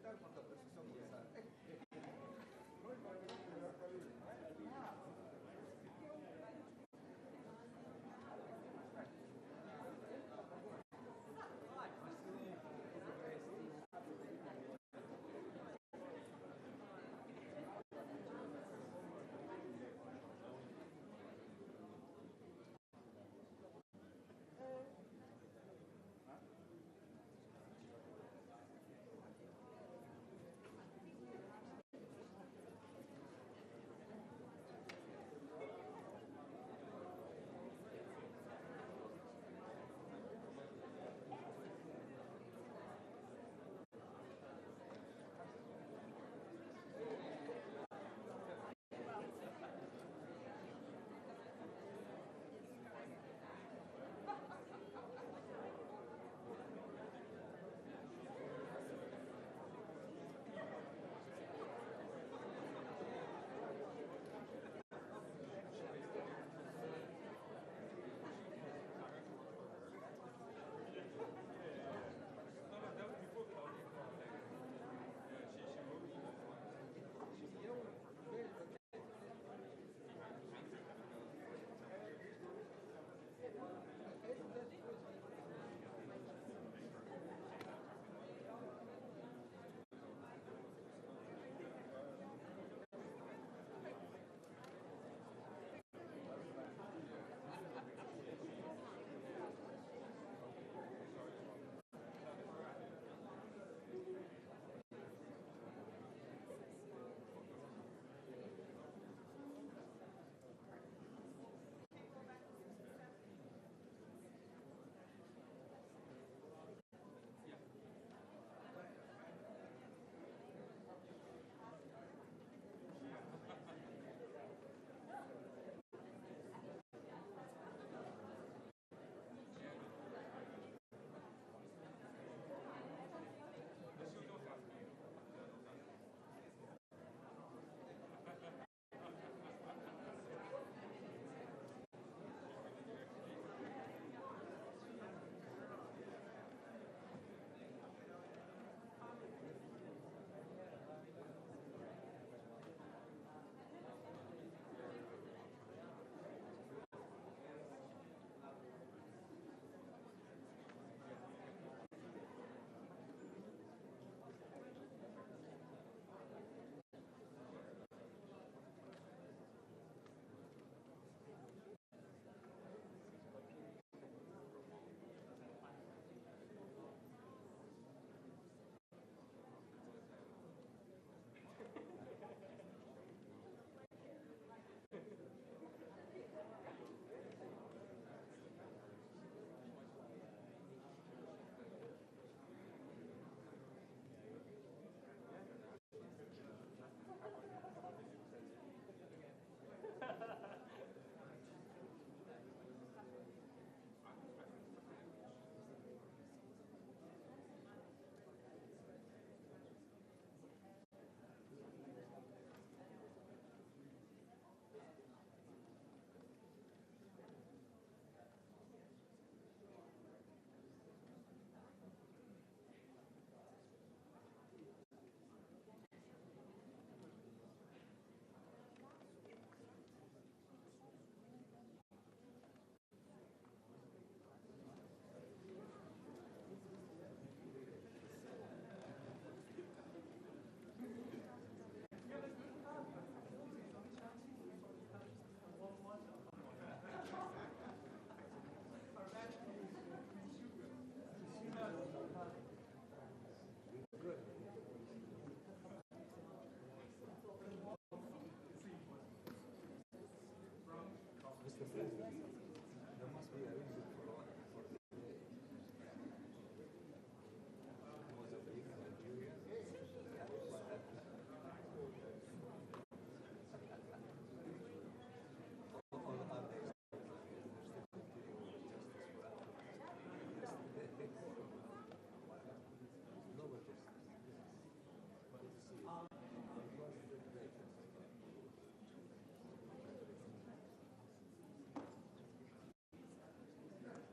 aumentaron con la precisión forzada. There must be a reason for Mozambique and Algeria. Or are they still continuing justice for Africa? Global justice.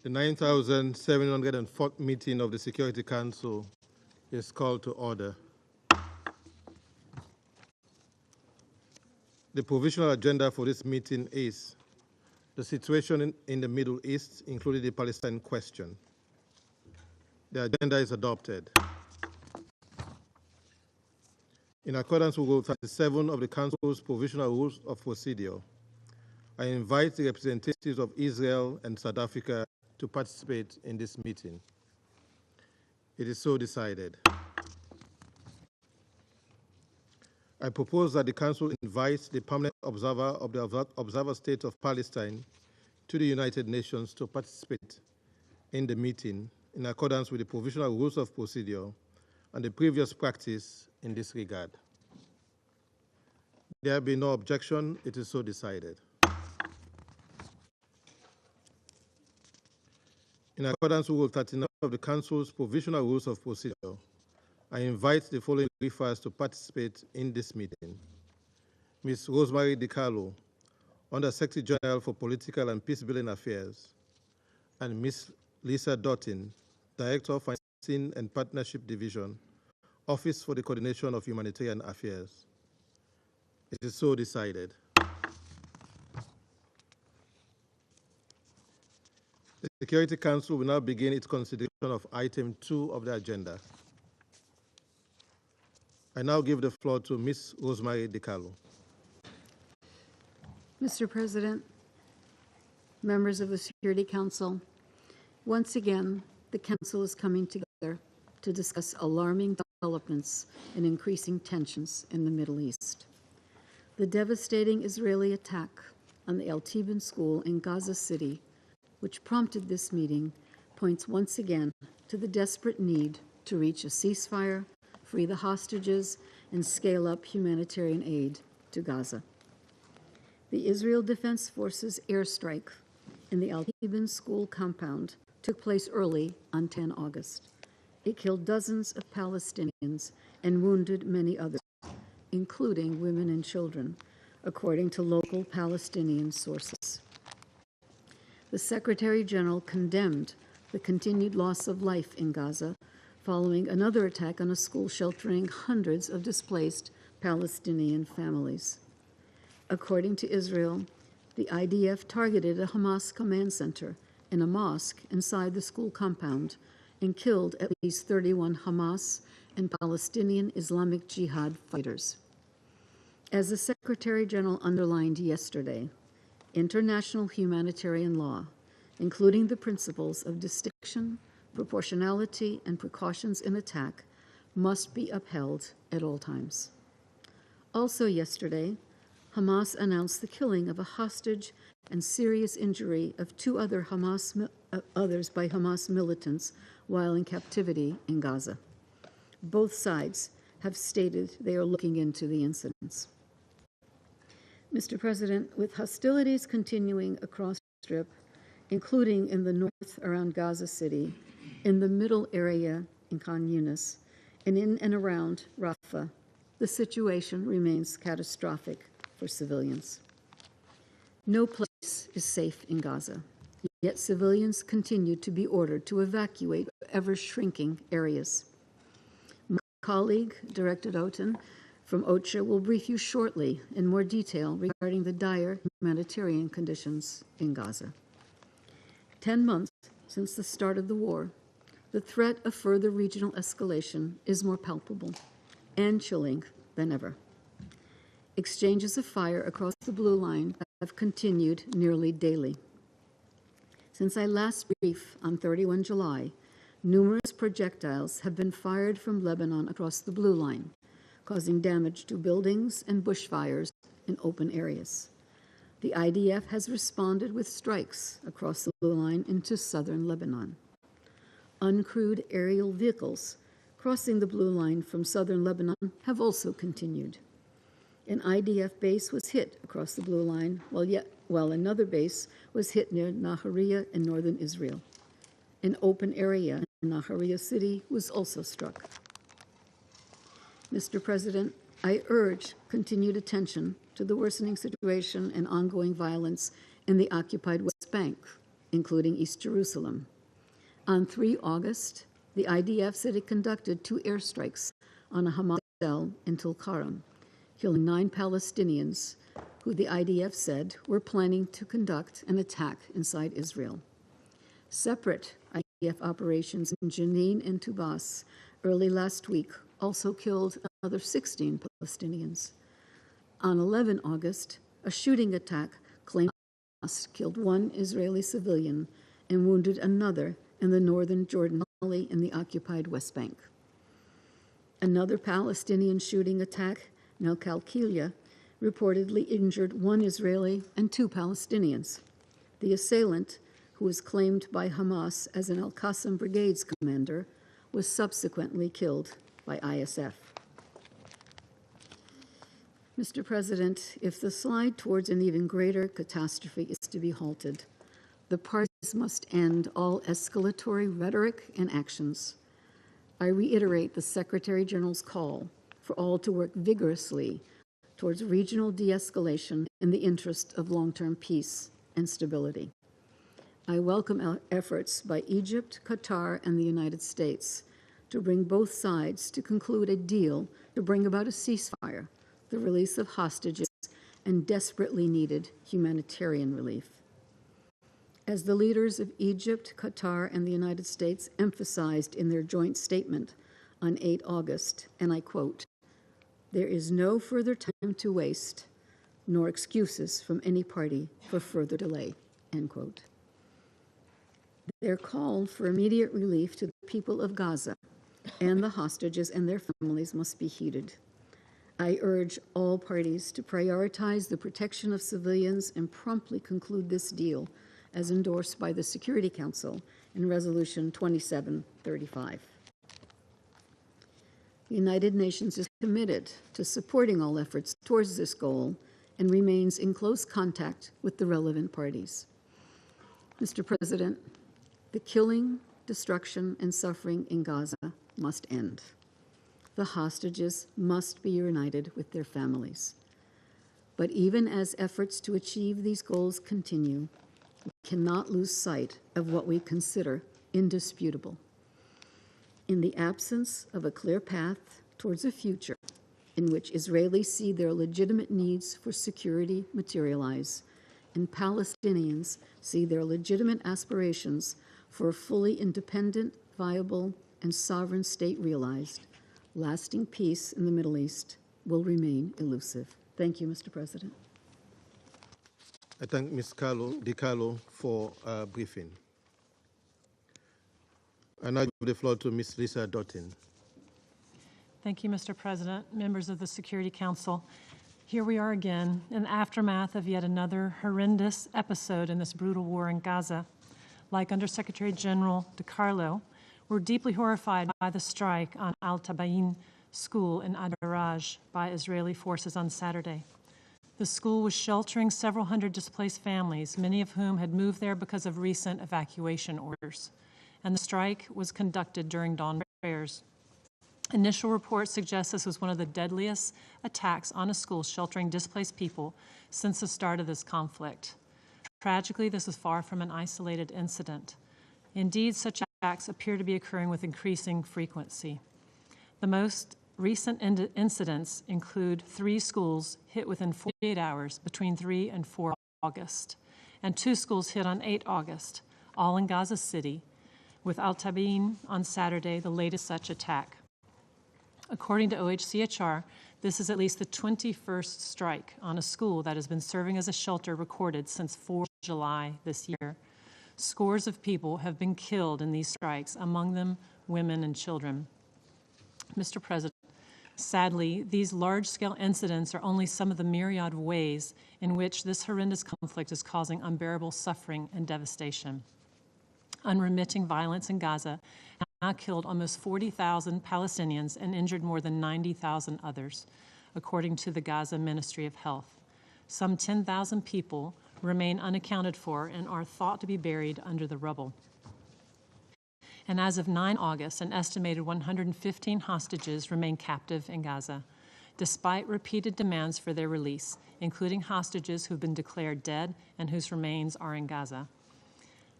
The 9,704th meeting of the Security Council is called to order. The provisional agenda for this meeting is the situation in the Middle East, including the Palestine question. The agenda is adopted. In accordance with Rule 37 of the Council's Provisional Rules of Procedure, I invite the representatives of Israel and South Africa to participate in this meeting. It is so decided. I propose that the Council invites the permanent observer of the Observer State of Palestine to the United Nations to participate in the meeting in accordance with the Provisional Rules of Procedure and the previous practice in this regard. There be no objection, it is so decided. In accordance with Rule 39 of the Council's Provisional Rules of Procedure, I invite the following briefers to participate in this meeting: Ms. Rosemarie DiCarlo, Under Secretary General for Political and Peace-Building Affairs, and Ms. Lisa Doughten, Director of Financing and Partnership Division, Office for the Coordination of Humanitarian Affairs. It is so decided. The Security Council will now begin its consideration of item 2 of the agenda. I now give the floor to Ms. Rosemarie DiCarlo. Mr. President, members of the Security Council, once again, the Council is coming together to discuss alarming developments and increasing tensions in the Middle East. The devastating Israeli attack on the Al-Tibin school in Gaza City, which prompted this meeting, points once again to the desperate need to reach a ceasefire, free the hostages, and scale up humanitarian aid to Gaza. The Israel Defense Forces airstrike in the Al-Tibin school compound took place early on 10 August. It killed dozens of Palestinians and wounded many others, including women and children, according to local Palestinian sources. The Secretary General condemned the continued loss of life in Gaza following another attack on a school sheltering hundreds of displaced Palestinian families. According to Israel, the IDF targeted a Hamas command center and a mosque inside the school compound and killed at least 31 Hamas and Palestinian Islamic Jihad fighters. As the Secretary General underlined yesterday, international humanitarian law, including the principles of distinction, proportionality, and precautions in attack, must be upheld at all times. Also yesterday, Hamas announced the killing of a hostage and serious injury of two others by Hamas militants while in captivity in Gaza. Both sides have stated they are looking into the incidents. Mr. President, with hostilities continuing across the Strip, including in the north around Gaza City, in the middle area in Khan Yunis, and in and around Rafah, the situation remains catastrophic for civilians. No place is safe in Gaza, yet civilians continue to be ordered to evacuate ever-shrinking areas. My colleague, Director Doughten, from OCHA will brief you shortly in more detail regarding the dire humanitarian conditions in Gaza. 10 months since the start of the war, the threat of further regional escalation is more palpable and chilling than ever. Exchanges of fire across the Blue Line have continued nearly daily. Since I last briefed on 31 July, numerous projectiles have been fired from Lebanon across the Blue Line, causing damage to buildings and bushfires in open areas. The IDF has responded with strikes across the Blue Line into southern Lebanon. Uncrewed aerial vehicles crossing the Blue Line from southern Lebanon have also continued. An IDF base was hit across the Blue Line, while another base was hit near Nahariya in northern Israel. An open area in Nahariya city was also struck. Mr. President, I urge continued attention to the worsening situation and ongoing violence in the occupied West Bank, including East Jerusalem. On 3 August, the IDF said it conducted 2 airstrikes on a Hamas cell in Tulkarem, killing 9 Palestinians who the IDF said were planning to conduct an attack inside Israel. Separate IDF operations in Jenin and Tubas early last week also killed another 16 Palestinians. On 11 August, a shooting attack claimed Hamas killed 1 Israeli civilian and wounded another in the northern Jordan Valley in the occupied West Bank. Another Palestinian shooting attack, Al Qalqilia, reportedly injured 1 Israeli and 2 Palestinians. The assailant, who was claimed by Hamas as an Al-Qassam Brigade's commander, was subsequently killed by ISF. Mr. President, if the slide towards an even greater catastrophe is to be halted, the parties must end all escalatory rhetoric and actions. I reiterate the Secretary General's call for all to work vigorously towards regional de-escalation in the interest of long-term peace and stability. I welcome efforts by Egypt, Qatar, and the United States to bring both sides to conclude a deal to bring about a ceasefire, the release of hostages, and desperately needed humanitarian relief. As the leaders of Egypt, Qatar, and the United States emphasized in their joint statement on 8 August, and I quote, "There is no further time to waste, nor excuses from any party for further delay," end quote. Their call for immediate relief to the people of Gaza and the hostages and their families must be heeded. I urge all parties to prioritize the protection of civilians and promptly conclude this deal as endorsed by the Security Council in Resolution 2735. The United Nations is committed to supporting all efforts towards this goal and remains in close contact with the relevant parties. Mr. President, the killing, destruction, and suffering in Gaza must end. The hostages must be reunited with their families. But even as efforts to achieve these goals continue, we cannot lose sight of what we consider indisputable. In the absence of a clear path towards a future in which Israelis see their legitimate needs for security materialize, and Palestinians see their legitimate aspirations for a fully independent, viable, and sovereign state realized, lasting peace in the Middle East will remain elusive. Thank you, Mr. President. I thank Ms. DiCarlo for briefing. I now give the floor to Ms. Lisa Doughten. Thank you, Mr. President, members of the Security Council. Here we are again in the aftermath of yet another horrendous episode in this brutal war in Gaza. Like Undersecretary General DiCarlo, we're deeply horrified by the strike on Al-Tabayin school in Adaraj by Israeli forces on Saturday. The school was sheltering several hundred displaced families, many of whom had moved there because of recent evacuation orders. And the strike was conducted during dawn prayers. Initial reports suggest this was one of the deadliest attacks on a school sheltering displaced people since the start of this conflict. Tragically, this is far from an isolated incident. Indeed, such attacks appear to be occurring with increasing frequency. The most recent incidents include 3 schools hit within 48 hours between 3 and 4 August, and 2 schools hit on 8 August, all in Gaza City, with Al-Tabayin on Saturday, the latest such attack. According to OHCHR, this is at least the 21st strike on a school that has been serving as a shelter recorded since 4 July this year. Scores of people have been killed in these strikes, among them women and children. Mr. President, sadly, these large-scale incidents are only some of the myriad ways in which this horrendous conflict is causing unbearable suffering and devastation. Unremitting violence in Gaza has now killed almost 40,000 Palestinians and injured more than 90,000 others, according to the Gaza Ministry of Health. Some 10,000 people remain unaccounted for and are thought to be buried under the rubble. And as of 9 August, an estimated 115 hostages remain captive in Gaza, despite repeated demands for their release, including hostages who've been declared dead and whose remains are in Gaza.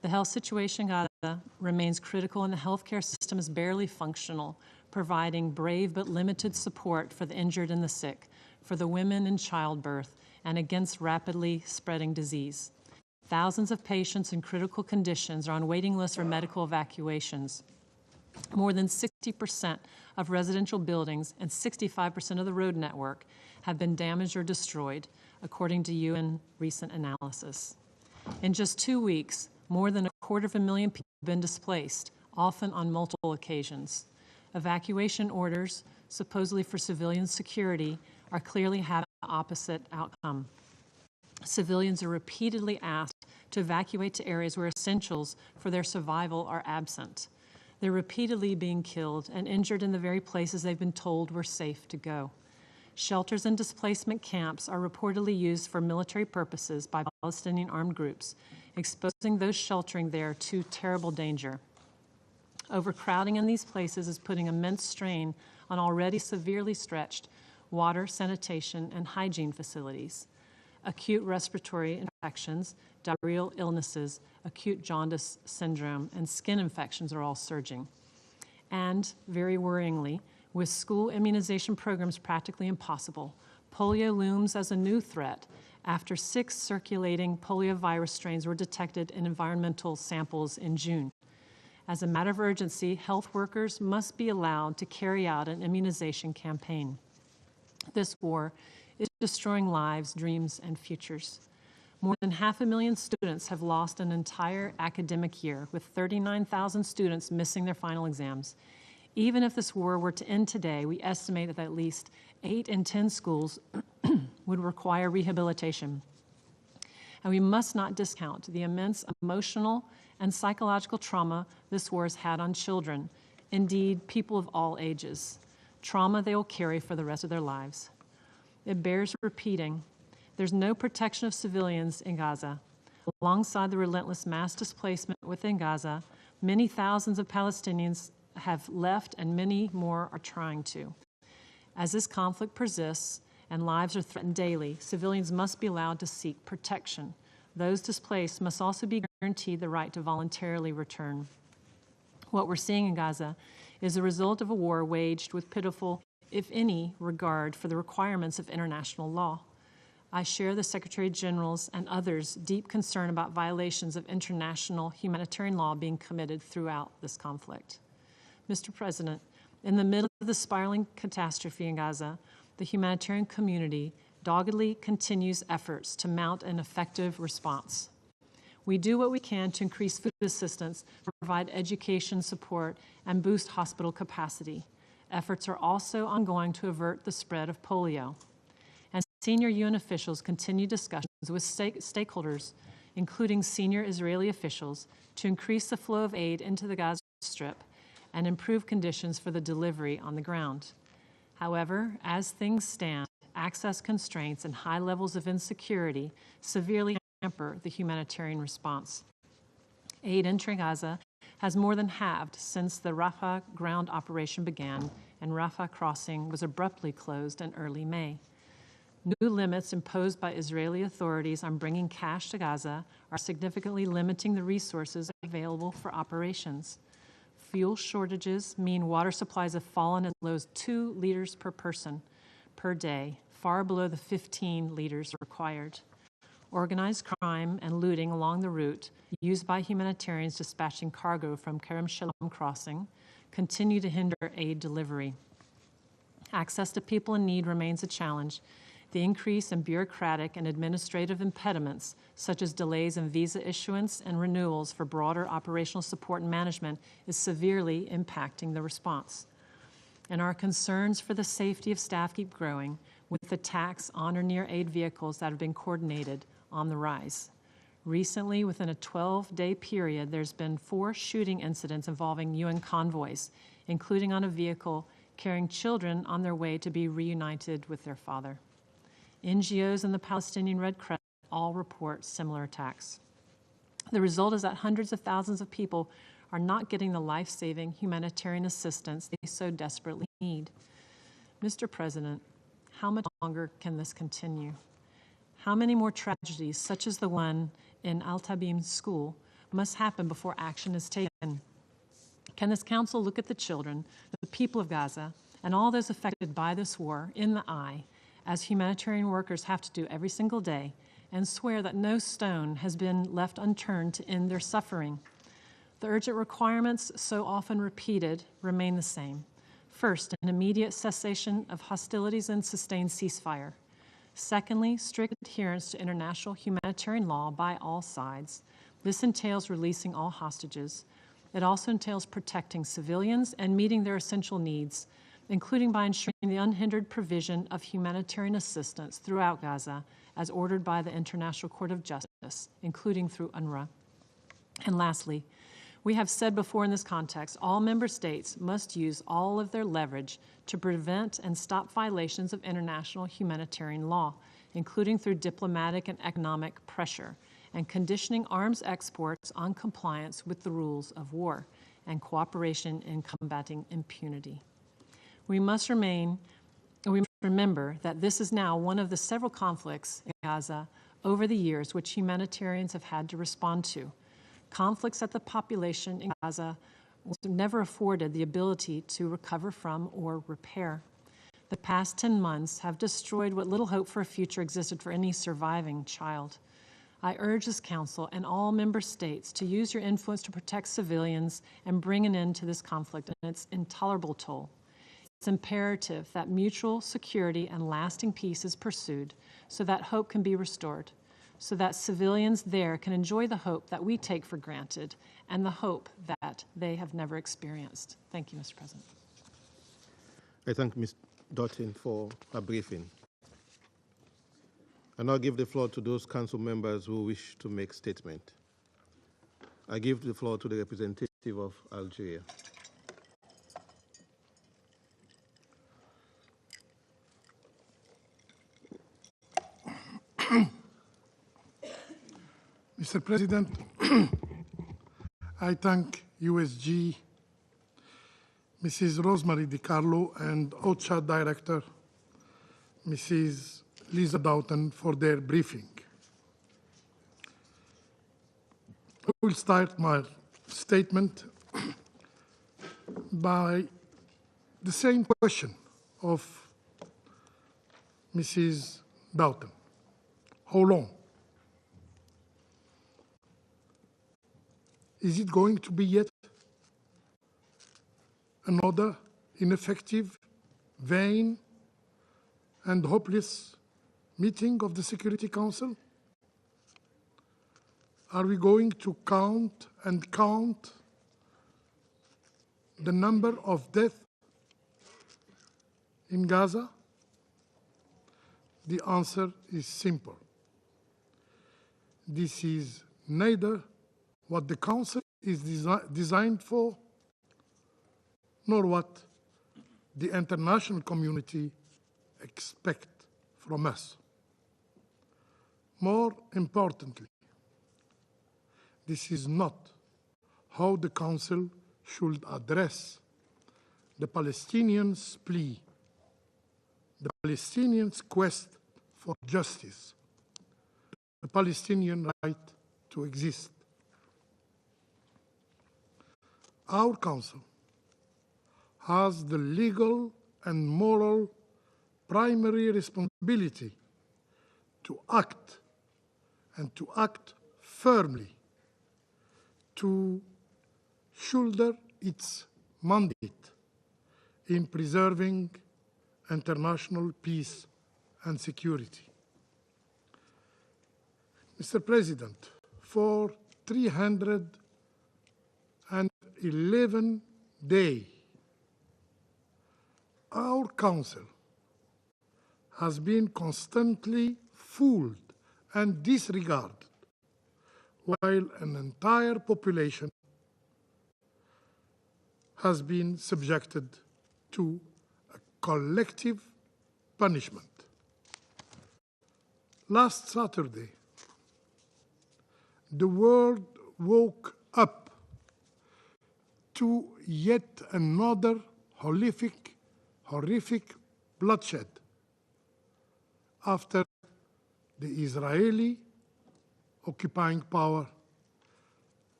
The health situation in Gaza remains critical and the healthcare system is barely functional, providing brave but limited support for the injured and the sick, for the women in childbirth, and against rapidly spreading disease. Thousands of patients in critical conditions are on waiting lists for medical evacuations. More than 60% of residential buildings and 65% of the road network have been damaged or destroyed, according to UN recent analysis. In just 2 weeks, more than 250,000 people have been displaced, often on multiple occasions. Evacuation orders, supposedly for civilian security, are clearly having the opposite outcome. Civilians are repeatedly asked to evacuate to areas where essentials for their survival are absent. They're repeatedly being killed and injured in the very places they've been told were safe to go. Shelters and displacement camps are reportedly used for military purposes by Palestinian armed groups, exposing those sheltering there to terrible danger. Overcrowding in these places is putting immense strain on already severely stretched water, sanitation, and hygiene facilities. Acute respiratory infections, diarrheal illnesses, acute jaundice syndrome, and skin infections are all surging. And, very worryingly, with school immunization programs practically impossible, polio looms as a new threat after 6 circulating poliovirus strains were detected in environmental samples in June. As a matter of urgency, health workers must be allowed to carry out an immunization campaign. This war is destroying lives, dreams, and futures. More than 500,000 students have lost an entire academic year, with 39,000 students missing their final exams. Even if this war were to end today, we estimate that at least 8 in 10 schools would require rehabilitation. And we must not discount the immense emotional and psychological trauma this war has had on children, indeed, people of all ages, trauma they will carry for the rest of their lives. It bears repeating, there's no protection of civilians in Gaza. Alongside the relentless mass displacement within Gaza, many thousands of Palestinians have left and many more are trying to. As this conflict persists and lives are threatened daily, civilians must be allowed to seek protection. Those displaced must also be guaranteed the right to voluntarily return. What we're seeing in Gaza is the result of a war waged with pitiful, if any, regard for the requirements of international law. I share the Secretary General's and others' deep concern about violations of international humanitarian law being committed throughout this conflict. Mr. President, in the middle of the spiraling catastrophe in Gaza, the humanitarian community doggedly continues efforts to mount an effective response. We do what we can to increase food assistance, provide education support, and boost hospital capacity. Efforts are also ongoing to avert the spread of polio. And senior UN officials continue discussions with stakeholders, including senior Israeli officials, to increase the flow of aid into the Gaza Strip and improve conditions for the delivery on the ground. However, as things stand, access constraints and high levels of insecurity severely hamper the humanitarian response. Aid entering Gaza has more than halved since the Rafah ground operation began, and Rafah crossing was abruptly closed in early May. New limits imposed by Israeli authorities on bringing cash to Gaza are significantly limiting the resources available for operations. Fuel shortages mean water supplies have fallen as low as 2 liters per person per day, far below the 15 liters required. Organized crime and looting along the route used by humanitarians dispatching cargo from Kerem Shalom crossing continue to hinder aid delivery. Access to people in need remains a challenge. The increase in bureaucratic and administrative impediments, such as delays in visa issuance and renewals for broader operational support and management, is severely impacting the response. And our concerns for the safety of staff keep growing, with attacks on or near aid vehicles that have been coordinated on the rise. Recently, within a 12-day period, there's been 4 shooting incidents involving UN convoys, including on a vehicle carrying children on their way to be reunited with their father. NGOs and the Palestinian Red Crescent all report similar attacks. The result is that hundreds of thousands of people are not getting the life-saving humanitarian assistance they so desperately need. Mr. President, how much longer can this continue? How many more tragedies, such as the one in Al-Tabim school, must happen before action is taken. Can this council look at the children, the people of Gaza, and all those affected by this war in the eye, as humanitarian workers have to do every single day, and swear that no stone has been left unturned to end their suffering? The urgent requirements, so often repeated, remain the same. First, an immediate cessation of hostilities and sustained ceasefire. Secondly, strict adherence to international humanitarian law by all sides. This entails releasing all hostages. It also entails protecting civilians and meeting their essential needs, including by ensuring the unhindered provision of humanitarian assistance throughout Gaza, as ordered by the International Court of Justice, including through UNRWA. And lastly, we have said before in this context, all member states must use all of their leverage to prevent and stop violations of international humanitarian law, including through diplomatic and economic pressure, and conditioning arms exports on compliance with the rules of war and cooperation in combating impunity. We must remember that this is now one of the several conflicts in Gaza over the years which humanitarians have had to respond to. Conflicts that the population in Gaza was never afforded the ability to recover from or repair. The past 10 months have destroyed what little hope for a future existed for any surviving child. I urge this Council and all member states to use your influence to protect civilians and bring an end to this conflict and its intolerable toll. It's imperative that mutual security and lasting peace is pursued so that hope can be restored, so that civilians there can enjoy the hope that we take for granted and the hope that they have never experienced. Thank you, Mr. President. I thank Ms. Doughten for her briefing. I now give the floor to those council members who wish to make statement. I give the floor to the representative of Algeria. Mr. President, I thank USG, Mrs. Rosemarie DiCarlo, and OCHA Director, Mrs. Lisa Doughten, for their briefing. I will start my statement by the same question of Mrs. Doughten. How long? Is it going to be yet another ineffective, vain, and hopeless meeting of the Security Council? Are we going to count and count the number of deaths in Gaza? The answer is simple. This is neither what the Council is designed for, nor what the international community expects from us. More importantly, this is not how the Council should address the Palestinians' plea, the Palestinians' quest for justice, the Palestinian right to exist. Our Council has the legal and moral primary responsibility to act, and to act firmly, to shoulder its mandate in preserving international peace and security. Mr. President, for 311 days, our Council has been constantly fooled and disregarded, while an entire population has been subjected to a collective punishment. Last Saturday, the world woke up to yet another horrific bloodshed after the Israeli occupying power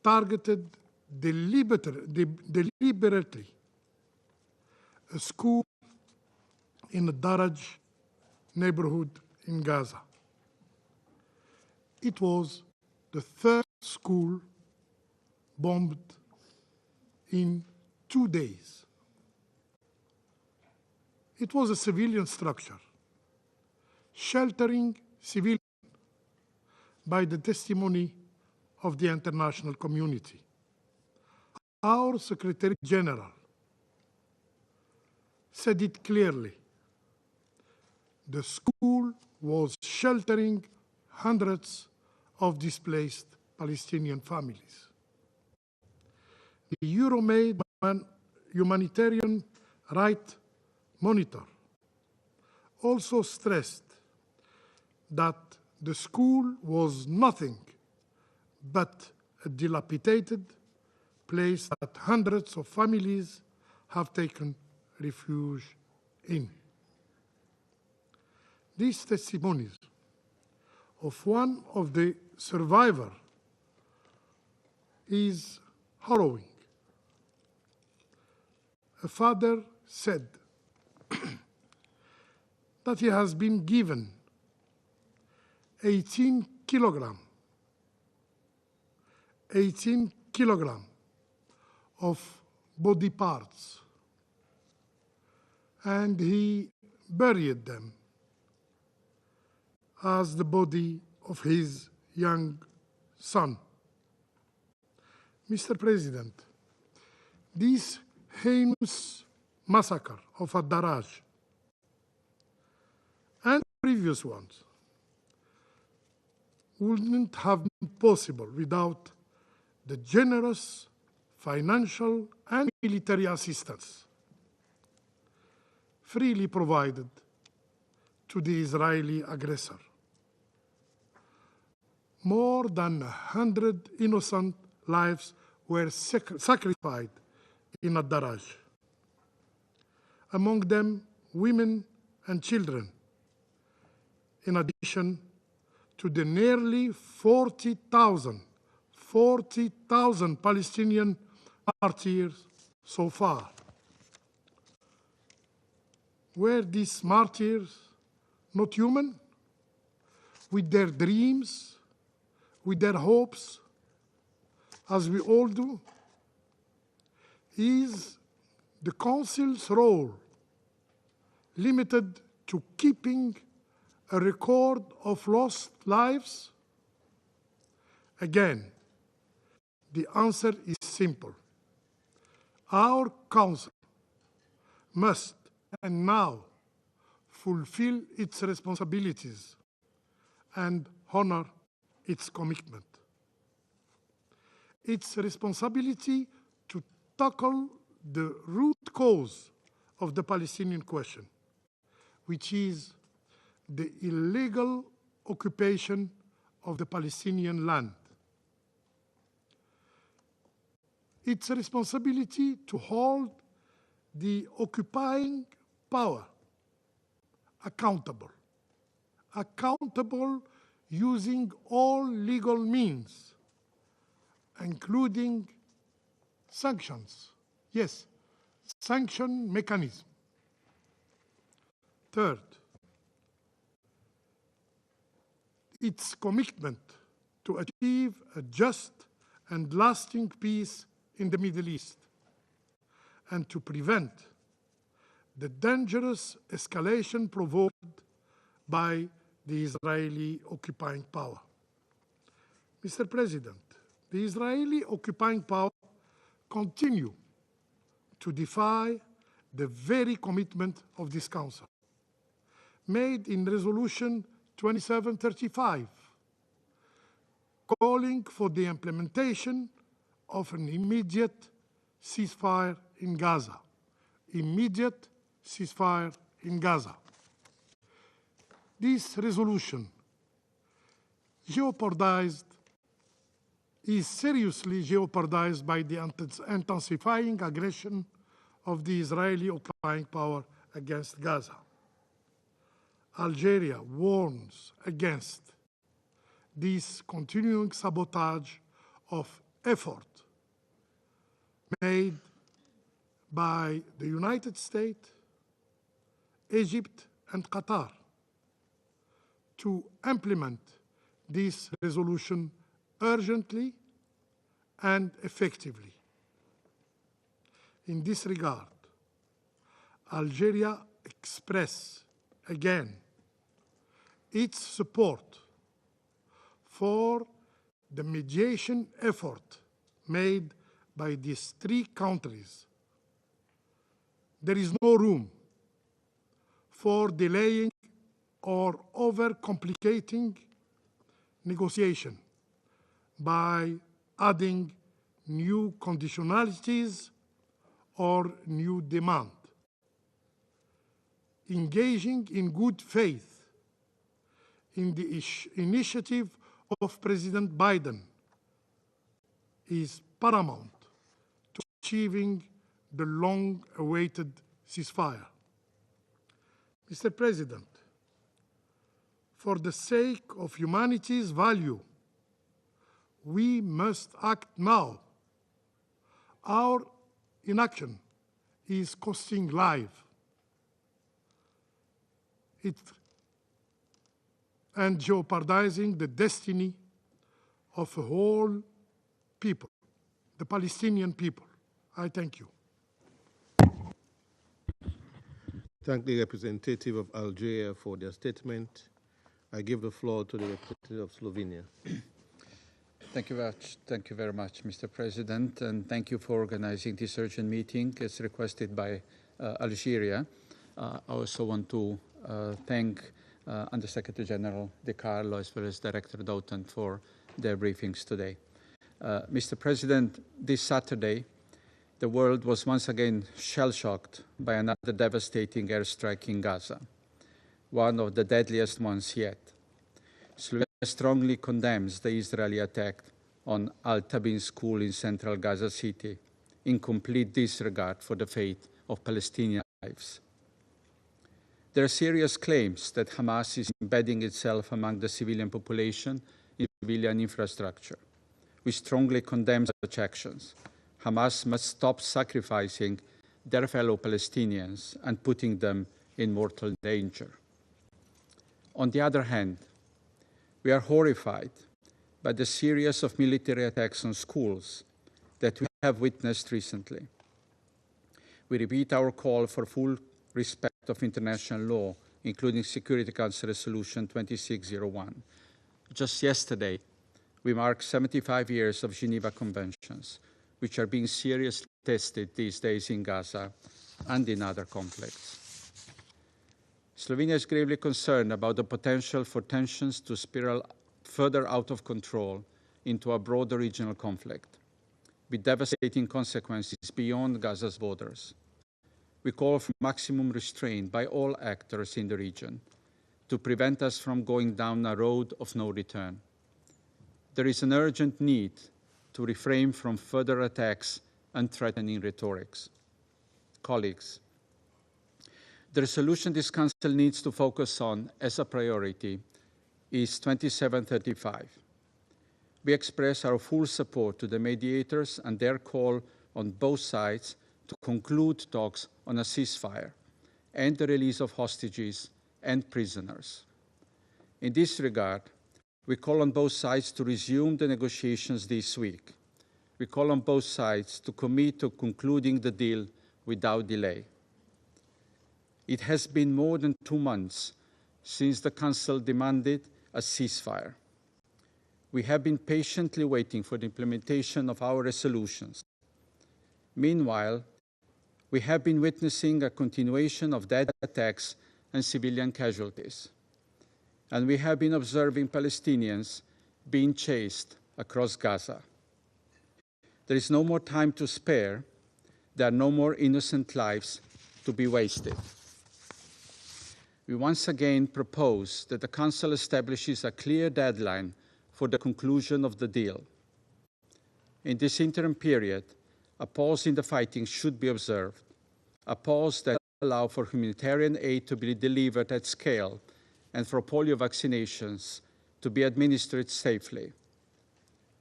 targeted deliberately a school in the Daraj neighborhood in Gaza. It was the third school bombed in 2 days. It was a civilian structure, sheltering civilians by the testimony of the international community. Our Secretary General said it clearly. The school was sheltering hundreds of displaced Palestinian families. The Euromed Humanitarian Rights Monitor also stressed that the school was nothing but a dilapidated place that hundreds of families have taken refuge in. These testimonies of one of the survivors is harrowing. A father said that he has been given 18 kilogram of body parts, and he buried them as the body of his young son. Mr. President, this heinous massacre of Ad-Daraj and previous ones wouldn't have been possible without the generous financial and military assistance freely provided to the Israeli aggressor. More than 100 innocent lives were sacrificed in Ad-Daraj, among them women and children, in addition to the nearly 40,000 Palestinian martyrs so far. Were these martyrs not human? With their dreams, with their hopes, as we all do? Is the Council's role limited to keeping a record of lost lives? Again, the answer is simple. Our Council must and now fulfill its responsibilities and honor its commitment. Its responsibility to tackle the root cause of the Palestinian question, which is the illegal occupation of the Palestinian land. Its responsibility to hold the occupying power accountable using all legal means, including sanctions. Yes, sanction mechanism. Third, its commitment to achieve a just and lasting peace in the Middle East and to prevent the dangerous escalation provoked by the Israeli occupying power. Mr. President, the Israeli occupying power continue to defy the very commitment of this Council, made in Resolution 2735, calling for the implementation of an immediate ceasefire in Gaza. Immediate ceasefire in Gaza. This resolution is seriously jeopardized by the intensifying aggression of the Israeli occupying power against Gaza. Algeria warns against this continuing sabotage of effort made by the United States, Egypt, and Qatar to implement this resolution urgently and effectively. In this regard, Algeria expresses again its support for the mediation effort made by these three countries. There is no room for delaying or over-complicating negotiation by adding new conditionalities or new demand. Engaging in good faith in the initiative of President Biden is paramount to achieving the long-awaited ceasefire. Mr. President, for the sake of humanity's value, we must act now. Our inaction is costing life and jeopardizing the destiny of a whole people, the Palestinian people. I thank you. Thank the representative of Algeria for their statement. I give the floor to the representative of Slovenia. Thank you very much, Mr. President, and thank you for organizing this urgent meeting as requested by Algeria. I also want to thank Undersecretary General DiCarlo as well as Director Doughten for their briefings today. Mr. President, this Saturday, the world was once again shell-shocked by another devastating airstrike in Gaza, one of the deadliest ones yet. Slovenia strongly condemns the Israeli attack on Al-Tabin school in central Gaza City, in complete disregard for the fate of Palestinian lives. There are serious claims that Hamas is embedding itself among the civilian population in civilian infrastructure. We strongly condemn such actions. Hamas must stop sacrificing their fellow Palestinians and putting them in mortal danger. On the other hand, we are horrified by the series of military attacks on schools that we have witnessed recently. We repeat our call for full respect of international law, including Security Council Resolution 2601. Just yesterday, we marked 75 years of Geneva Conventions, which are being seriously tested these days in Gaza and in other conflicts. Slovenia is gravely concerned about the potential for tensions to spiral further out of control into a broader regional conflict, with devastating consequences beyond Gaza's borders. We call for maximum restraint by all actors in the region to prevent us from going down a road of no return. There is an urgent need to refrain from further attacks and threatening rhetorics. Colleagues, the resolution this Council needs to focus on as a priority is 2735. We express our full support to the mediators and their call on both sides to conclude talks on a ceasefire and the release of hostages and prisoners. In this regard, we call on both sides to resume the negotiations this week. We call on both sides to commit to concluding the deal without delay. It has been more than 2 months since the Council demanded a ceasefire. We have been patiently waiting for the implementation of our resolutions. Meanwhile, we have been witnessing a continuation of dead attacks and civilian casualties. And we have been observing Palestinians being chased across Gaza. There is no more time to spare. There are no more innocent lives to be wasted. We once again propose that the Council establishes a clear deadline for the conclusion of the deal. In this interim period, a pause in the fighting should be observed, a pause that will allow for humanitarian aid to be delivered at scale and for polio vaccinations to be administered safely.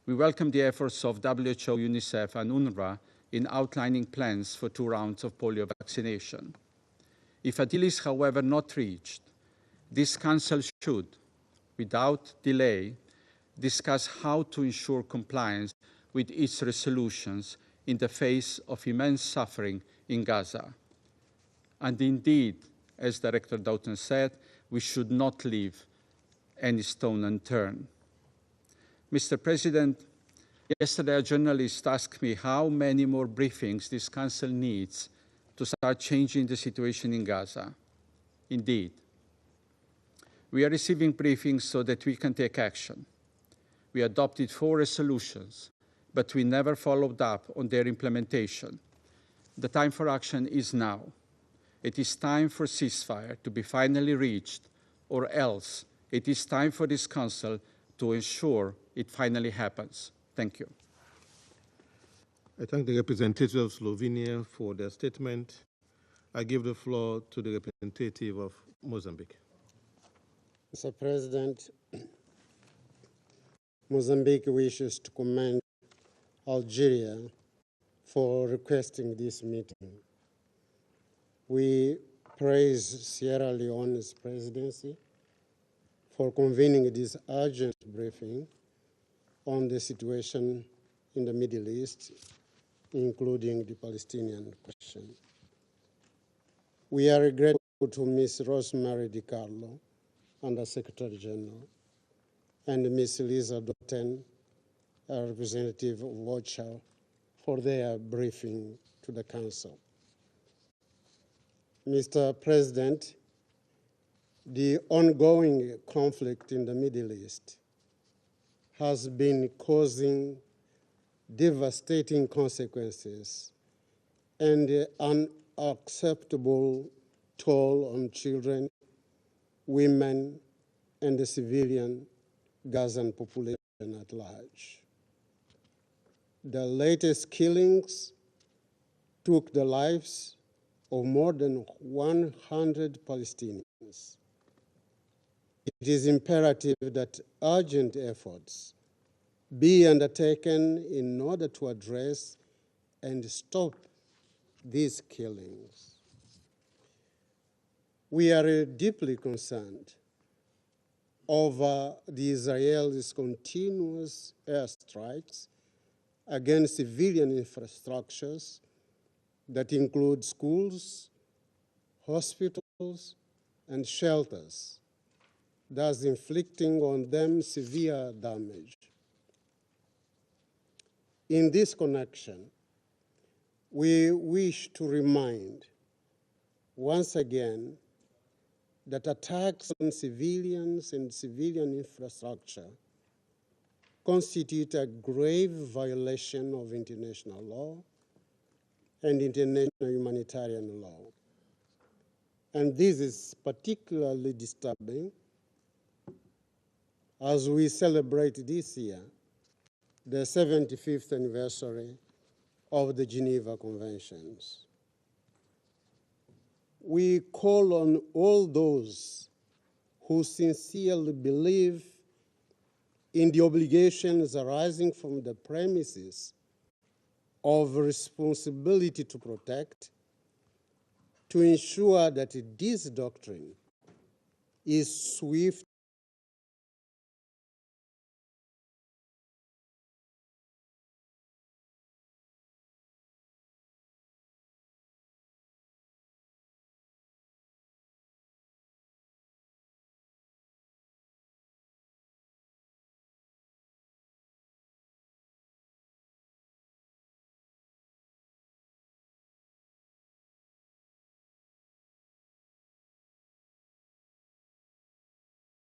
We welcome the efforts of WHO, UNICEF, and UNRWA in outlining plans for 2 rounds of polio vaccination. If a deal is, however, not reached, this Council should, without delay, discuss how to ensure compliance with its resolutions in the face of immense suffering in Gaza. And indeed, as Director Doughten said, we should not leave any stone unturned. Mr. President, yesterday a journalist asked me how many more briefings this Council needs to start changing the situation in Gaza. Indeed, we are receiving briefings so that we can take action. We adopted 4 resolutions, but we never followed up on their implementation. The time for action is now. It is time for ceasefire to be finally reached, or else it is time for this Council to ensure it finally happens. Thank you. I thank the representative of Slovenia for their statement. I give the floor to the representative of Mozambique. Mr. President, Mozambique wishes to commend Algeria for requesting this meeting. We praise Sierra Leone's presidency for convening this urgent briefing on the situation in the Middle East, including the Palestinian question. We are grateful to Ms. Rosemarie DiCarlo, Under Secretary General, and Ms. Lisa Doughten, a representative of OCHA, for their briefing to the Council. Mr. President, the ongoing conflict in the Middle East has been causing devastating consequences and an unacceptable toll on children, women, and the civilian Gazan population at large. The latest killings took the lives of more than 100 Palestinians. It is imperative that urgent efforts be undertaken in order to address and stop these killings. We are deeply concerned over the Israelis' continuous airstrikes against civilian infrastructures that include schools, hospitals, and shelters, thus inflicting on them severe damage. In this connection, we wish to remind once again that attacks on civilians and civilian infrastructure constitute a grave violation of international law and international humanitarian law. And this is particularly disturbing as we celebrate this year the 75th anniversary of the Geneva Conventions. We call on all those who sincerely believe in the obligations arising from the premises of responsibility to protect, to ensure that this doctrine is swift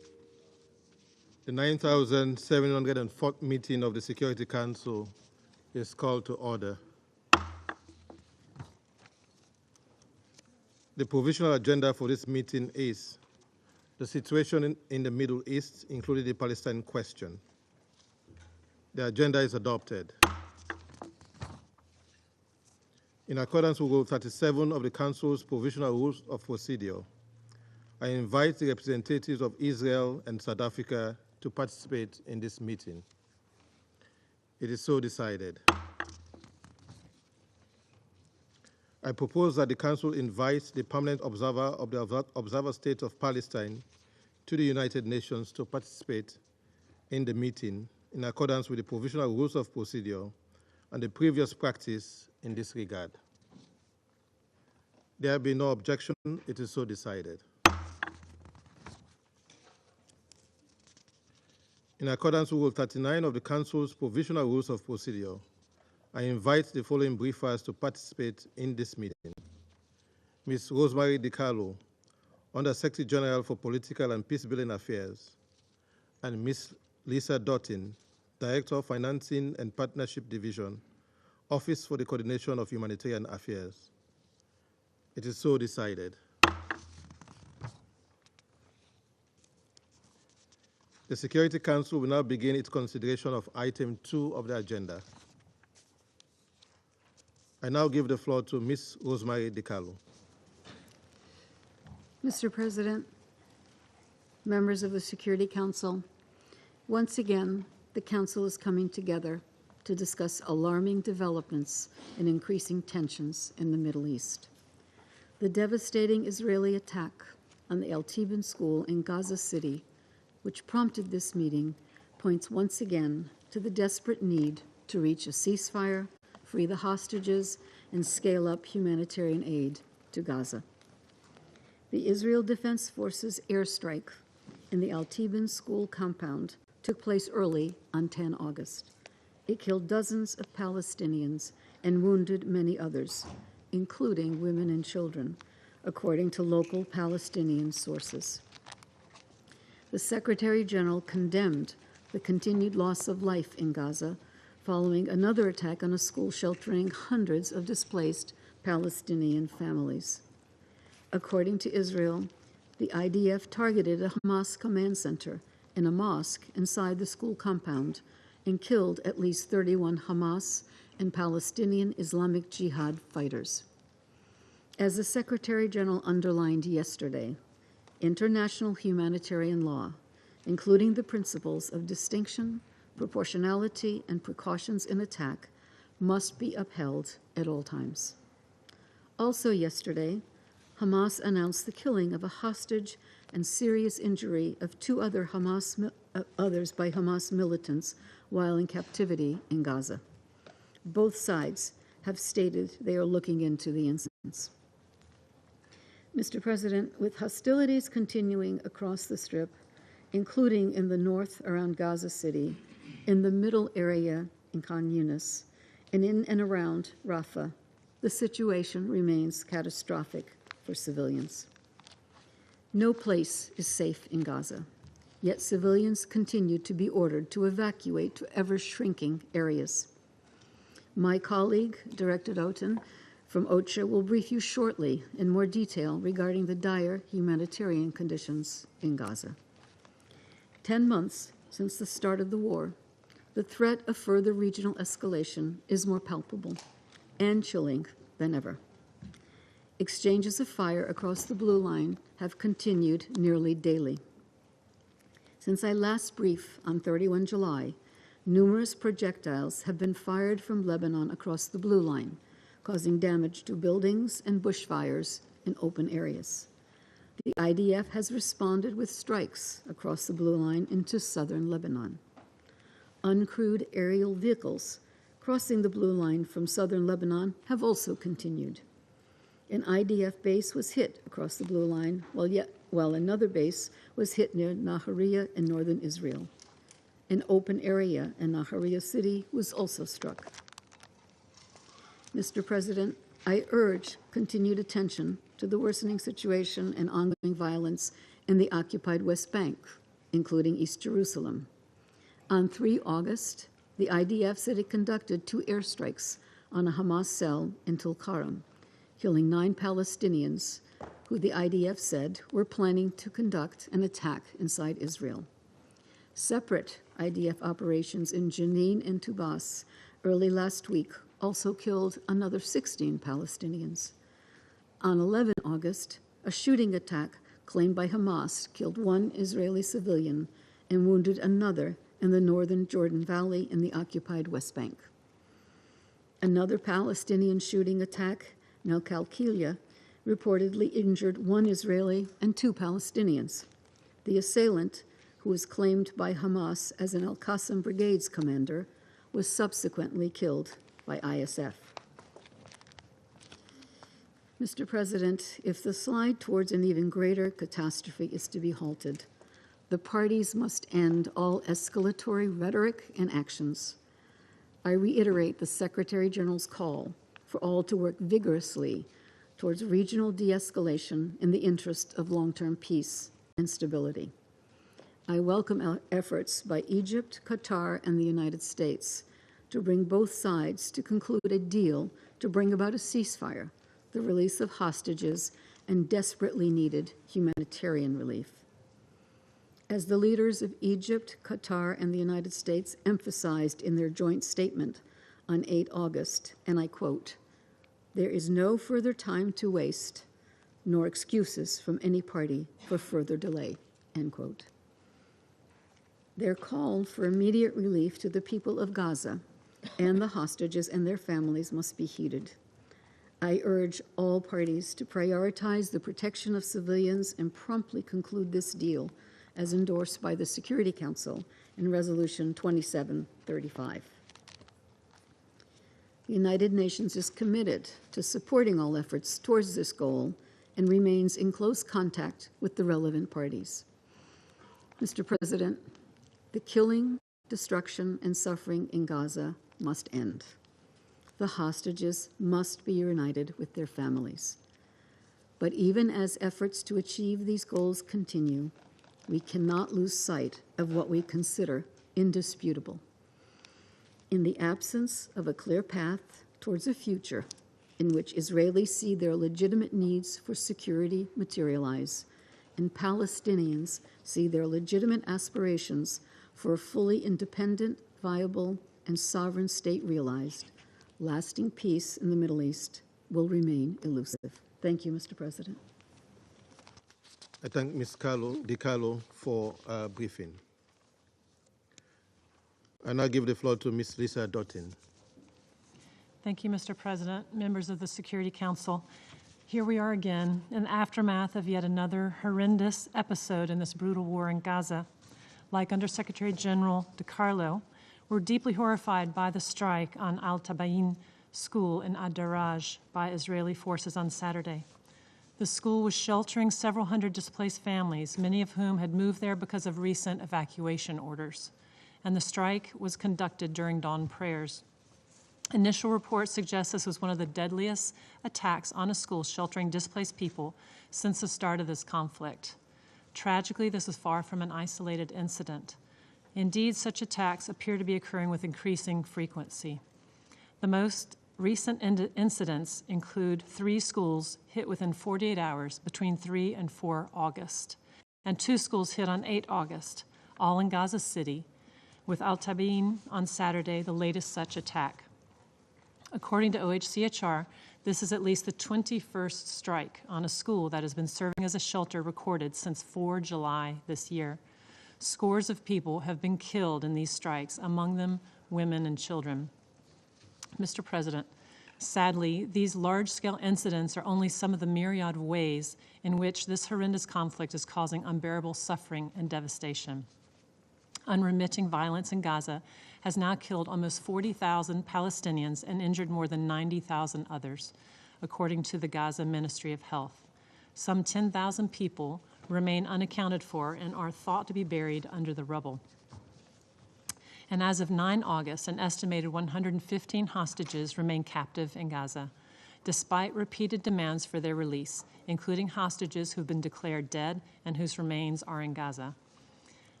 9,704th meeting of the Security Council is called to order. The provisional agenda for this meeting is the situation in the Middle East, including the Palestine question. The agenda is adopted. In accordance with Rule 37 of the Council's Provisional Rules of Procedure, I invite the representatives of Israel and South Africa to participate in this meeting. It is so decided. I propose that the Council invites the permanent observer of the Observer State of Palestine to the United Nations to participate in the meeting in accordance with the Provisional Rules of Procedure and the previous practice in this regard. There be no objection, it is so decided. In accordance with Rule 39 of the Council's Provisional Rules of Procedure, I invite the following briefers to participate in this meeting. Ms. Rosemarie DiCarlo, Under Secretary General for Political and Peacebuilding Affairs, and Ms. Lisa Doughten, Director of Financing and Partnership Division, Office for the Coordination of Humanitarian Affairs. It is so decided. The Security Council will now begin its consideration of item 2 of the agenda. I now give the floor to Ms. Rosemarie DiCarlo. Mr. President, members of the Security Council, once again, the Council is coming together to discuss alarming developments and increasing tensions in the Middle East. The devastating Israeli attack on the Al-Tibin school in Gaza City, which prompted this meeting, points once again to the desperate need to reach a ceasefire, free the hostages, and scale up humanitarian aid to Gaza. The Israel Defense Forces airstrike in the Al-Tibin school compound took place early on 10 August. It killed dozens of Palestinians and wounded many others, including women and children, according to local Palestinian sources. The Secretary General condemned the continued loss of life in Gaza following another attack on a school sheltering hundreds of displaced Palestinian families. According to Israel, the IDF targeted a Hamas command center and a mosque inside the school compound and killed at least 31 Hamas and Palestinian Islamic Jihad fighters. As the Secretary General underlined yesterday, international humanitarian law, including the principles of distinction, proportionality, and precautions in attack, must be upheld at all times. Also yesterday, Hamas announced the killing of a hostage and serious injury of two others by Hamas militants while in captivity in Gaza. Both sides have stated they are looking into the incidents. Mr. President, with hostilities continuing across the Strip, including in the north around Gaza City, in the middle area in Khan Yunis, and in and around Rafah, the situation remains catastrophic for civilians. No place is safe in Gaza, yet civilians continue to be ordered to evacuate to ever-shrinking areas. My colleague, Director Doughten, from OCHA will brief you shortly in more detail regarding the dire humanitarian conditions in Gaza. 10 months since the start of the war, the threat of further regional escalation is more palpable and chilling than ever. Exchanges of fire across the blue line have continued nearly daily. Since I last briefed on 31 July, numerous projectiles have been fired from Lebanon across the blue line, causing damage to buildings and bushfires in open areas. The IDF has responded with strikes across the blue line into southern Lebanon. Uncrewed aerial vehicles crossing the blue line from southern Lebanon have also continued. An IDF base was hit across the blue line, while another base was hit near Nahariya in northern Israel. An open area in Nahariya city was also struck. Mr. President, I urge continued attention to the worsening situation and ongoing violence in the occupied West Bank including East Jerusalem. On 3 August, the IDF said it conducted 2 airstrikes on a Hamas cell in Tulkarm, killing 9 Palestinians who the IDF said were planning to conduct an attack inside Israel. Separate IDF operations in Jenin and Tubas early last week also killed another 16 Palestinians. On 11 August, a shooting attack claimed by Hamas killed 1 Israeli civilian and wounded another in the northern Jordan Valley in the occupied West Bank. Another Palestinian shooting attack, Nel Kalkilia, reportedly injured 1 Israeli and 2 Palestinians. The assailant, who was claimed by Hamas as an Al-Qassam Brigade's commander, was subsequently killed by ISF. Mr. President, if the slide towards an even greater catastrophe is to be halted, the parties must end all escalatory rhetoric and actions. I reiterate the Secretary General's call for all to work vigorously towards regional de-escalation in the interest of long-term peace and stability. I welcome efforts by Egypt, Qatar, and the United States to bring both sides to conclude a deal to bring about a ceasefire, the release of hostages, and desperately needed humanitarian relief. As the leaders of Egypt, Qatar, and the United States emphasized in their joint statement on 8 August, and I quote, "There is no further time to waste, nor excuses from any party for further delay," end quote. Their call for immediate relief to the people of Gaza and the hostages and their families must be heeded. I urge all parties to prioritize the protection of civilians and promptly conclude this deal as endorsed by the Security Council in Resolution 2735. The United Nations is committed to supporting all efforts towards this goal and remains in close contact with the relevant parties. Mr. President, the killing, destruction, and suffering in Gaza must end. The hostages must be reunited with their families. But even as efforts to achieve these goals continue, we cannot lose sight of what we consider indisputable. In the absence of a clear path towards a future in which Israelis see their legitimate needs for security materialize, and Palestinians see their legitimate aspirations for a fully independent, viable, and sovereign state realized, lasting peace in the Middle East will remain elusive. Thank you, Mr. President. I thank Ms. DiCarlo for briefing. I now give the floor to Ms. Lisa Doughten. Thank you, Mr. President, members of the Security Council. Here we are again in the aftermath of yet another horrendous episode in this brutal war in Gaza. Like Undersecretary General DiCarlo, we're deeply horrified by the strike on Al-Tabayin school in Ad-Daraj by Israeli forces on Saturday. The school was sheltering several hundred displaced families, many of whom had moved there because of recent evacuation orders. And the strike was conducted during dawn prayers. Initial reports suggest this was one of the deadliest attacks on a school sheltering displaced people since the start of this conflict. Tragically, this is far from an isolated incident. Indeed, such attacks appear to be occurring with increasing frequency. The most recent incidents include 3 schools hit within 48 hours between 3 and 4 August, and 2 schools hit on 8 August, all in Gaza City, with Al-Tabayin on Saturday, the latest such attack. According to OHCHR, this is at least the 21st strike on a school that has been serving as a shelter recorded since 4 July this year. Scores of people have been killed in these strikes, among them women and children. Mr. President, sadly, these large-scale incidents are only some of the myriad ways in which this horrendous conflict is causing unbearable suffering and devastation. Unremitting violence in Gaza has now killed almost 40,000 Palestinians and injured more than 90,000 others, according to the Gaza Ministry of Health. Some 10,000 people remain unaccounted for and are thought to be buried under the rubble. And as of 9 August, an estimated 115 hostages remain captive in Gaza, despite repeated demands for their release, including hostages who've been declared dead and whose remains are in Gaza.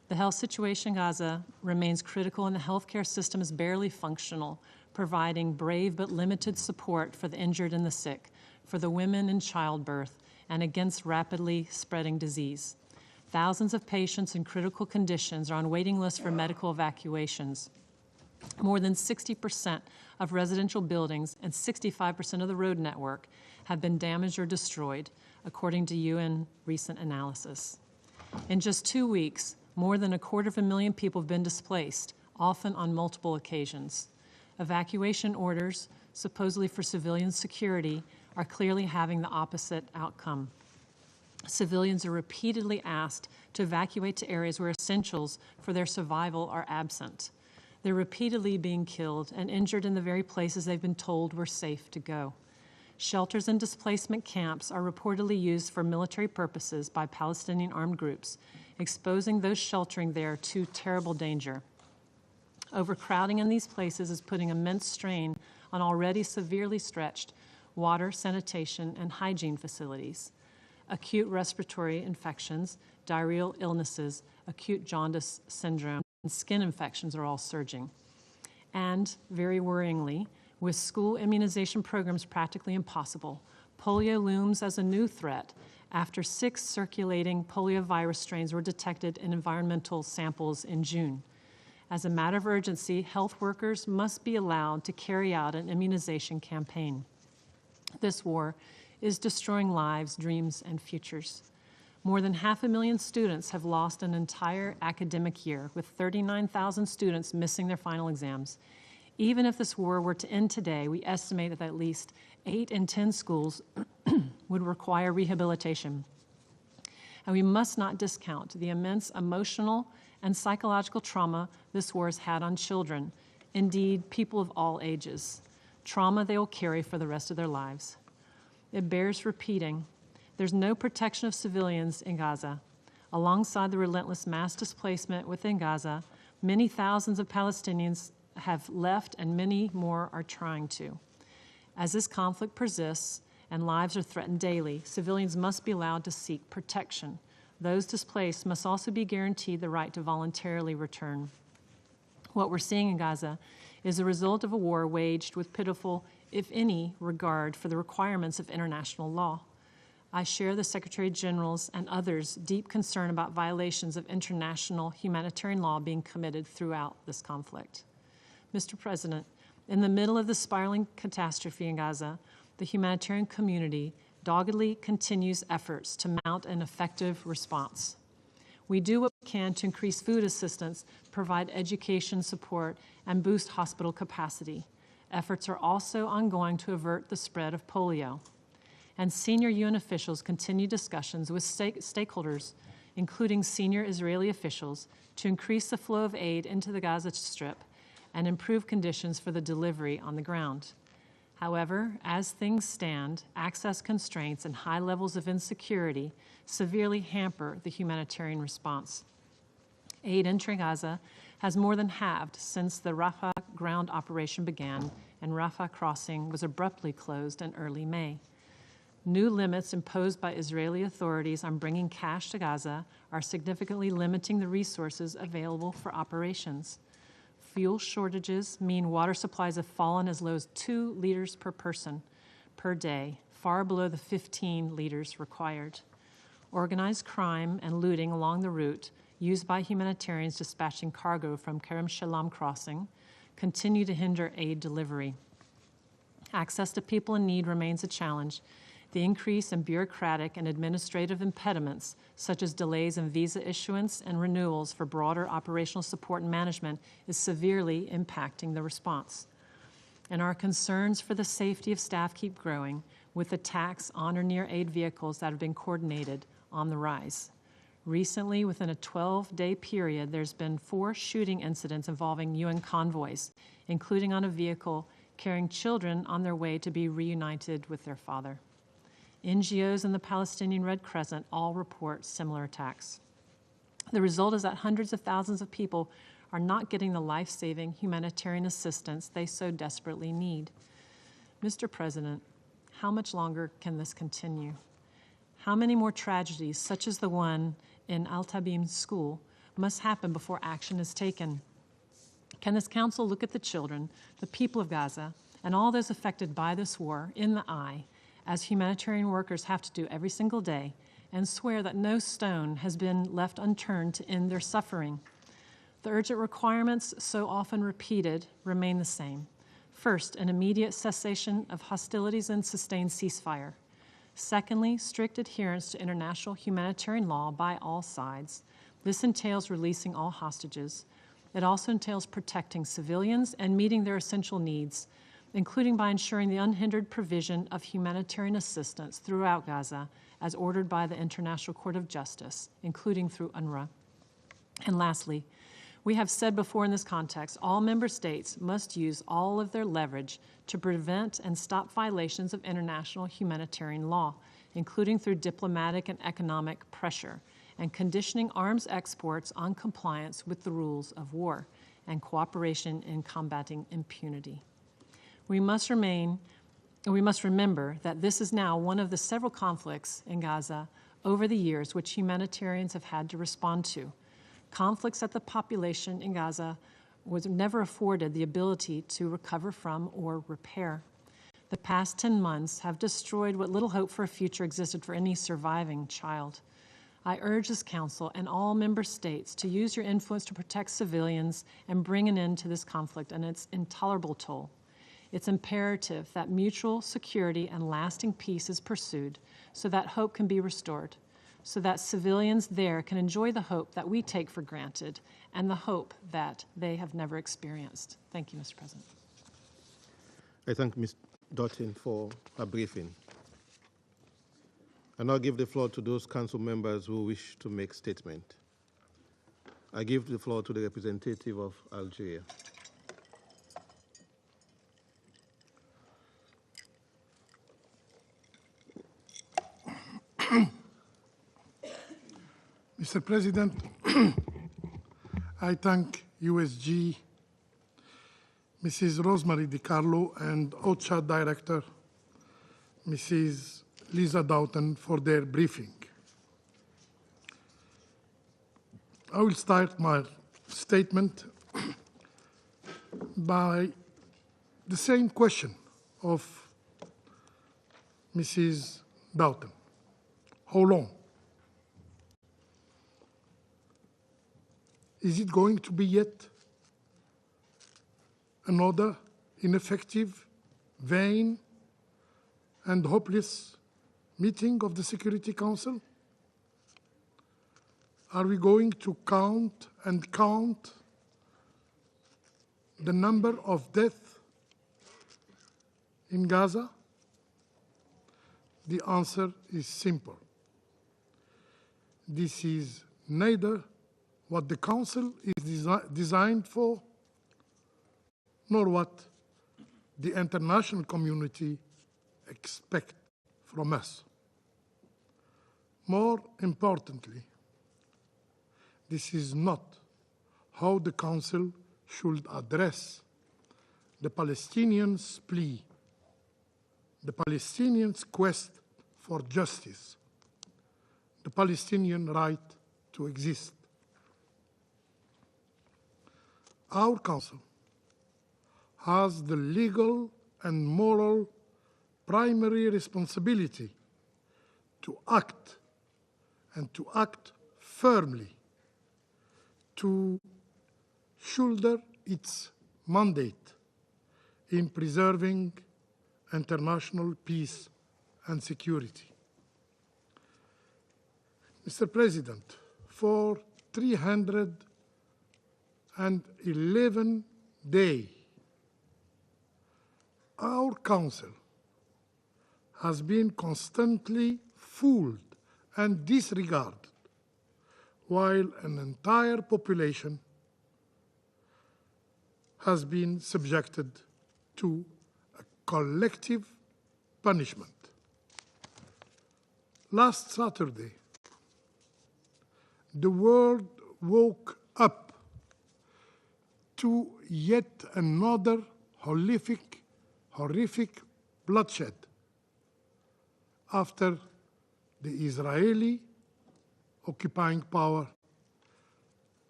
The health situation in Gaza remains critical and the healthcare system is barely functional, providing brave but limited support for the injured and the sick, for the women in childbirth, and against rapidly spreading disease. Thousands of patients in critical conditions are on waiting lists for medical evacuations. More than 60% of residential buildings and 65% of the road network have been damaged or destroyed, according to UN recent analysis. In just 2 weeks, more than 250,000 people have been displaced, often on multiple occasions. Evacuation orders, supposedly for civilian security, are clearly having the opposite outcome. Civilians are repeatedly asked to evacuate to areas where essentials for their survival are absent. They're repeatedly being killed and injured in the very places they've been told were safe to go. Shelters and displacement camps are reportedly used for military purposes by Palestinian armed groups, exposing those sheltering there to terrible danger. Overcrowding in these places is putting immense strain on already severely stretched water, sanitation, and hygiene facilities. Acute respiratory infections, diarrheal illnesses, acute jaundice syndrome, and skin infections are all surging. And, very worryingly, with school immunization programs practically impossible, polio looms as a new threat after 6 circulating polio virus strains were detected in environmental samples in June. As a matter of urgency, health workers must be allowed to carry out an immunization campaign. This war is destroying lives, dreams, and futures. More than 500,000 students have lost an entire academic year, with 39,000 students missing their final exams. Even if this war were to end today, we estimate that at least 8 in 10 schools would require rehabilitation. And we must not discount the immense emotional and psychological trauma this war has had on children, indeed, people of all ages, trauma they will carry for the rest of their lives. It bears repeating. There's no protection of civilians in Gaza. Alongside the relentless mass displacement within Gaza, many thousands of Palestinians have left and many more are trying to. As this conflict persists and lives are threatened daily, civilians must be allowed to seek protection. Those displaced must also be guaranteed the right to voluntarily return. What we're seeing in Gaza is the result of a war waged with pitiful, if any, regard for the requirements of international law. I share the Secretary General's and others' deep concern about violations of international humanitarian law being committed throughout this conflict. Mr. President, in the middle of the spiraling catastrophe in Gaza, the humanitarian community doggedly continues efforts to mount an effective response. We do what we can to increase food assistance, provide education support, and boost hospital capacity. Efforts are also ongoing to avert the spread of polio. And senior UN officials continue discussions with stakeholders, including senior Israeli officials, to increase the flow of aid into the Gaza Strip and improve conditions for the delivery on the ground. However, as things stand, access constraints and high levels of insecurity severely hamper the humanitarian response. Aid entering Gaza has more than halved since the Rafah ground operation began, and Rafah crossing was abruptly closed in early May. New limits imposed by Israeli authorities on bringing cash to Gaza are significantly limiting the resources available for operations. Fuel shortages mean water supplies have fallen as low as 2 liters per person per day, far below the 15 liters required. Organized crime and looting along the route used by humanitarians dispatching cargo from Kerem Shalom crossing continue to hinder aid delivery. Access to people in need remains a challenge. The increase in bureaucratic and administrative impediments, such as delays in visa issuance and renewals for broader operational support and management, is severely impacting the response. And our concerns for the safety of staff keep growing, with attacks on or near aid vehicles that have been coordinated on the rise. Recently, within a 12-day period, there's been 4 shooting incidents involving UN convoys, including on a vehicle carrying children on their way to be reunited with their father. NGOs and the Palestinian Red Crescent all report similar attacks. The result is that hundreds of thousands of people are not getting the life-saving humanitarian assistance they so desperately need. Mr. President, how much longer can this continue? How many more tragedies, such as the one in Al-Tabim school, must happen before action is taken. Can this Council look at the children, the people of Gaza, and all those affected by this war in the eye, as humanitarian workers have to do every single day, and swear that no stone has been left unturned to end their suffering? The urgent requirements, so often repeated, remain the same. First, an immediate cessation of hostilities and sustained ceasefire. Secondly, strict adherence to international humanitarian law by all sides. This entails releasing all hostages. It also entails protecting civilians and meeting their essential needs, including by ensuring the unhindered provision of humanitarian assistance throughout Gaza, as ordered by the International Court of Justice, including through UNRWA. And lastly, we have said before in this context, all member states must use all of their leverage to prevent and stop violations of international humanitarian law, including through diplomatic and economic pressure, and conditioning arms exports on compliance with the rules of war and cooperation in combating impunity. We must remember that this is now one of the several conflicts in Gaza over the years which humanitarians have had to respond to. Conflicts that the population in Gaza was never afforded the ability to recover from or repair. The past 10 months have destroyed what little hope for a future existed for any surviving child. I urge this Council and all member states to use your influence to protect civilians and bring an end to this conflict and its intolerable toll. It's imperative that mutual security and lasting peace is pursued so that hope can be restored, so that civilians there can enjoy the hope that we take for granted and the hope that they have never experienced. Thank you, Mr. President. I thank Ms. Doughten for her briefing. I now give the floor to those council members who wish to make statement. I give the floor to the representative of Algeria. Mr. President, I thank USG, Mrs. Rosemarie DiCarlo, and OCHA Director, Mrs. Lisa Doughten, for their briefing. I will start my statement by the same question of Mrs. Doughten. How long? Is it going to be yet another ineffective, vain, and hopeless meeting of the Security Council? Are we going to count and count the number of deaths in Gaza? The answer is simple. This is neither what the Council is designed for, nor what the international community expects from us. More importantly, this is not how the Council should address the Palestinians' plea, the Palestinians' quest for justice, the Palestinian right to exist. Our Council has the legal and moral primary responsibility to act, and to act firmly, to shoulder its mandate in preserving international peace and security. Mr. President, for 311 days, our Council has been constantly fooled and disregarded, while an entire population has been subjected to a collective punishment. Last Saturday, the world woke up to yet another horrific bloodshed after the Israeli occupying power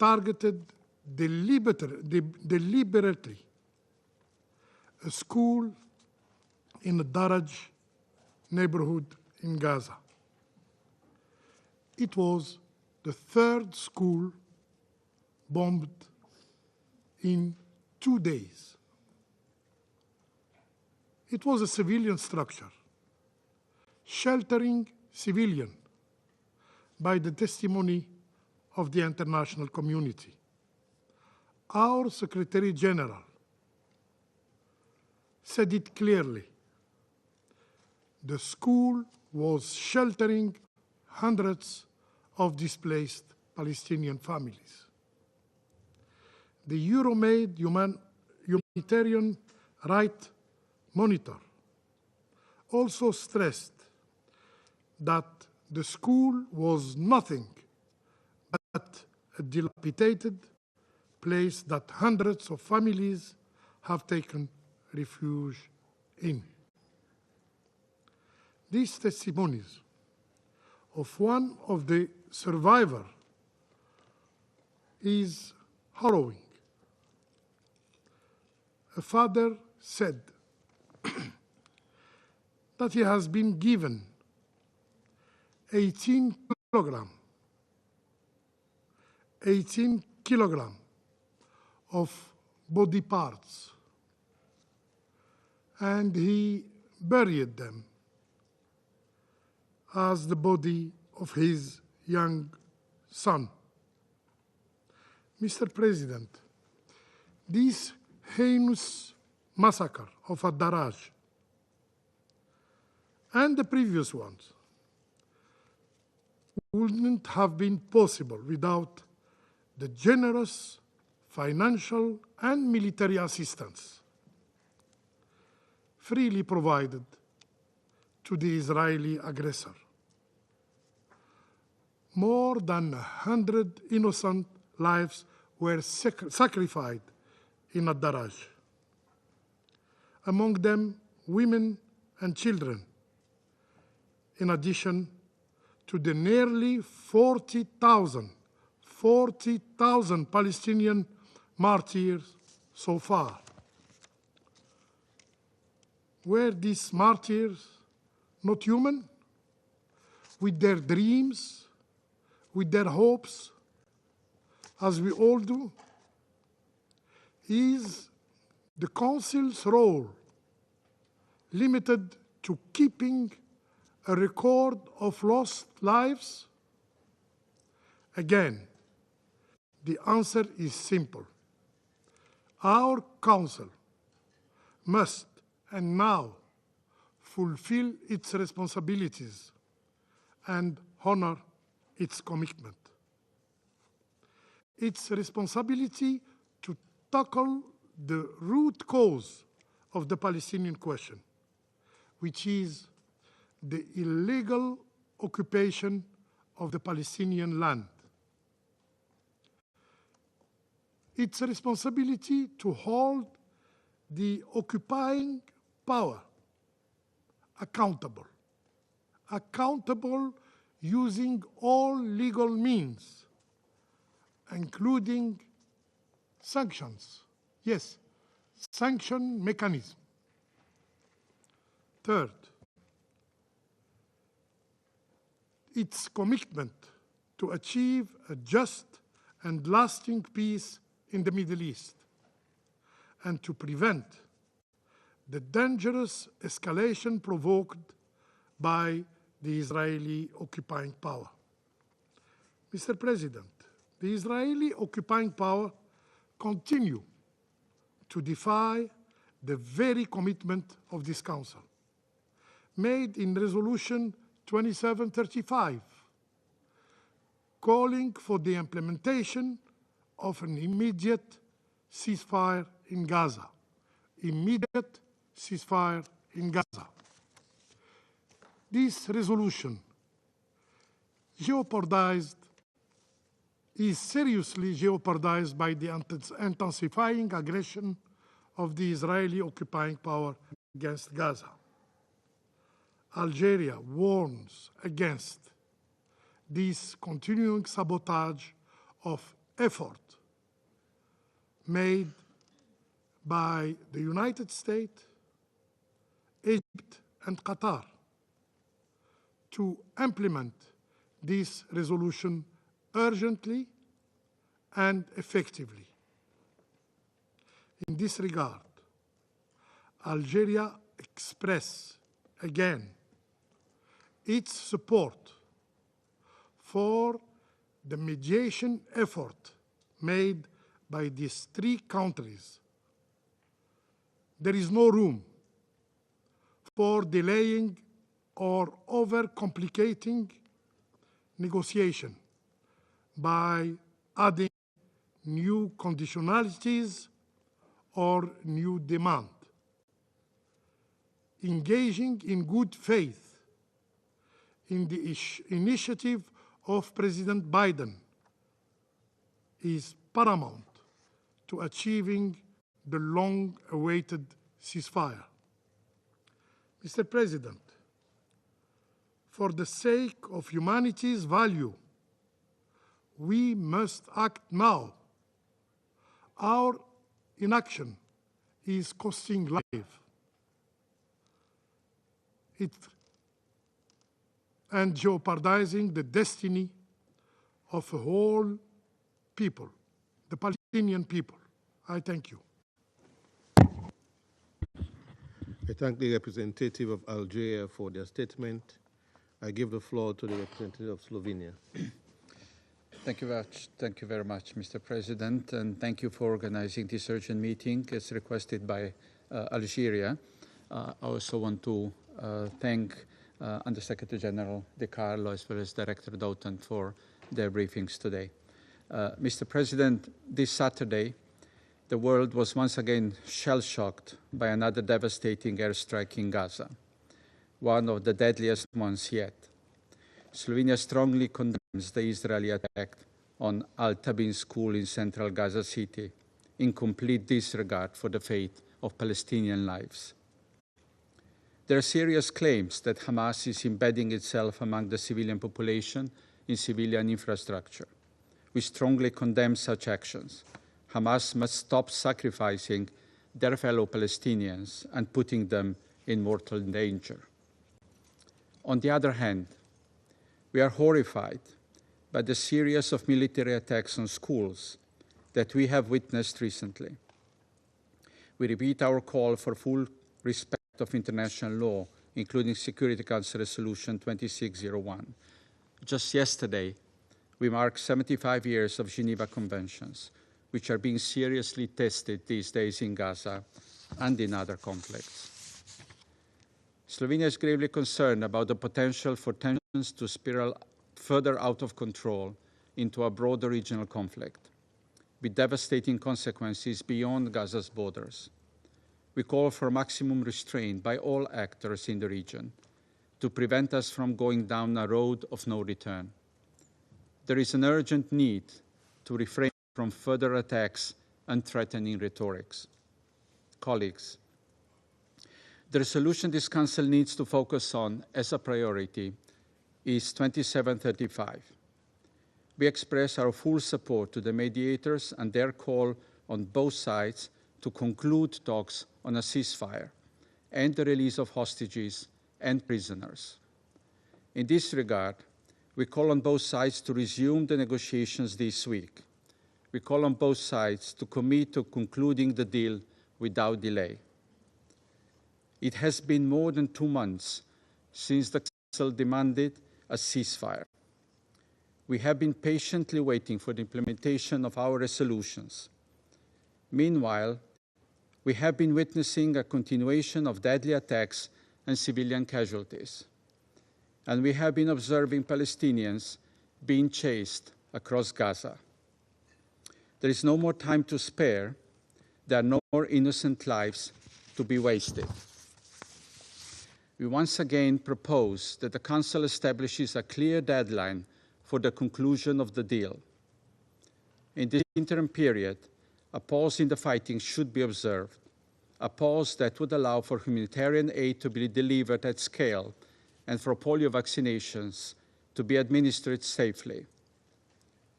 targeted deliberately a school in a Daraj neighborhood in Gaza. It was the third school bombed in 2 days. It was a civilian structure, sheltering civilians by the testimony of the international community. Our Secretary General said it clearly. The school was sheltering hundreds of displaced Palestinian families. The Euro-made Humanitarian Rights Monitor also stressed that the school was nothing but a dilapidated place that hundreds of families have taken refuge in. These testimonies of one of the survivors is harrowing. A father said that he has been given 18 kilogram of body parts, and he buried them as the body of his young son. Mr. President, this heinous massacre of Ad-Daraj and the previous ones wouldn't have been possible without the generous financial and military assistance freely provided to the Israeli aggressor. More than 100 innocent lives were sacrificed in Ad-Daraj, among them women and children, in addition to the nearly 40,000 Palestinian martyrs so far. Were these martyrs not human? With their dreams, with their hopes, as we all do? Is the Council's role limited to keeping a record of lost lives? Again, the answer is simple. Our Council must, and now, fulfill its responsibilities and honor its commitment. Its responsibility to tackle the root cause of the Palestinian question, which is the illegal occupation of the Palestinian land. Its responsibility to hold the occupying power accountable using all legal means, including sanctions. Yes, sanction mechanism. Third, its commitment to achieve a just and lasting peace in the Middle East and to prevent the dangerous escalation provoked by the Israeli occupying power. Mr. President, the Israeli occupying power continue to defy the very commitment of this Council, made in Resolution 2735, calling for the implementation of an immediate ceasefire in Gaza. Immediate ceasefire in Gaza. This resolution is seriously jeopardized by the intensifying aggression of the Israeli occupying power against Gaza. Algeria warns against this continuing sabotage of effort made by the United States, Egypt, and Qatar to implement this resolution urgently and effectively. In this regard, Algeria expresses again its support for the mediation effort made by these three countries. There is no room for delaying or over-complicating negotiation by adding new conditionalities or new demand. Engaging in good faith in the initiative of President Biden is paramount to achieving the long-awaited ceasefire. Mr. President, for the sake of humanity's value, we must act now. Our inaction is costing life. And jeopardizing the destiny of a whole people, the Palestinian people. I thank you. I thank the representative of Algeria for their statement. I give the floor to the representative of Slovenia. Thank you very much, Mr. President, and thank you for organizing this urgent meeting as requested by Algeria. I also want to thank Undersecretary General DiCarlo as well as Director Doughten for their briefings today. Mr. President, this Saturday, the world was once again shell-shocked by another devastating airstrike in Gaza, one of the deadliest ones yet. Slovenia strongly condemns the Israeli attack on Al-Tabin school in central Gaza City, in complete disregard for the fate of Palestinian lives. There are serious claims that Hamas is embedding itself among the civilian population in civilian infrastructure. We strongly condemn such actions. Hamas must stop sacrificing their fellow Palestinians and putting them in mortal danger. On the other hand, we are horrified by the series of military attacks on schools that we have witnessed recently. We repeat our call for full respect of international law, including Security Council Resolution 2601. Just yesterday, we marked 75 years of Geneva Conventions, which are being seriously tested these days in Gaza and in other conflicts. Slovenia is gravely concerned about the potential for tensions to spiral further out of control into a broader regional conflict, with devastating consequences beyond Gaza's borders. We call for maximum restraint by all actors in the region to prevent us from going down a road of no return. There is an urgent need to refrain from further attacks and threatening rhetorics. Colleagues, the resolution this Council needs to focus on as a priority is 2735. We express our full support to the mediators and their call on both sides to conclude talks on a ceasefire and the release of hostages and prisoners. In this regard, we call on both sides to resume the negotiations this week. We call on both sides to commit to concluding the deal without delay. It has been more than 2 months since the Council demanded a ceasefire. We have been patiently waiting for the implementation of our resolutions. Meanwhile, we have been witnessing a continuation of deadly attacks and civilian casualties. And we have been observing Palestinians being chased across Gaza. There is no more time to spare. There are no more innocent lives to be wasted. We once again propose that the Council establishes a clear deadline for the conclusion of the deal. In this interim period, a pause in the fighting should be observed, a pause that would allow for humanitarian aid to be delivered at scale and for polio vaccinations to be administered safely.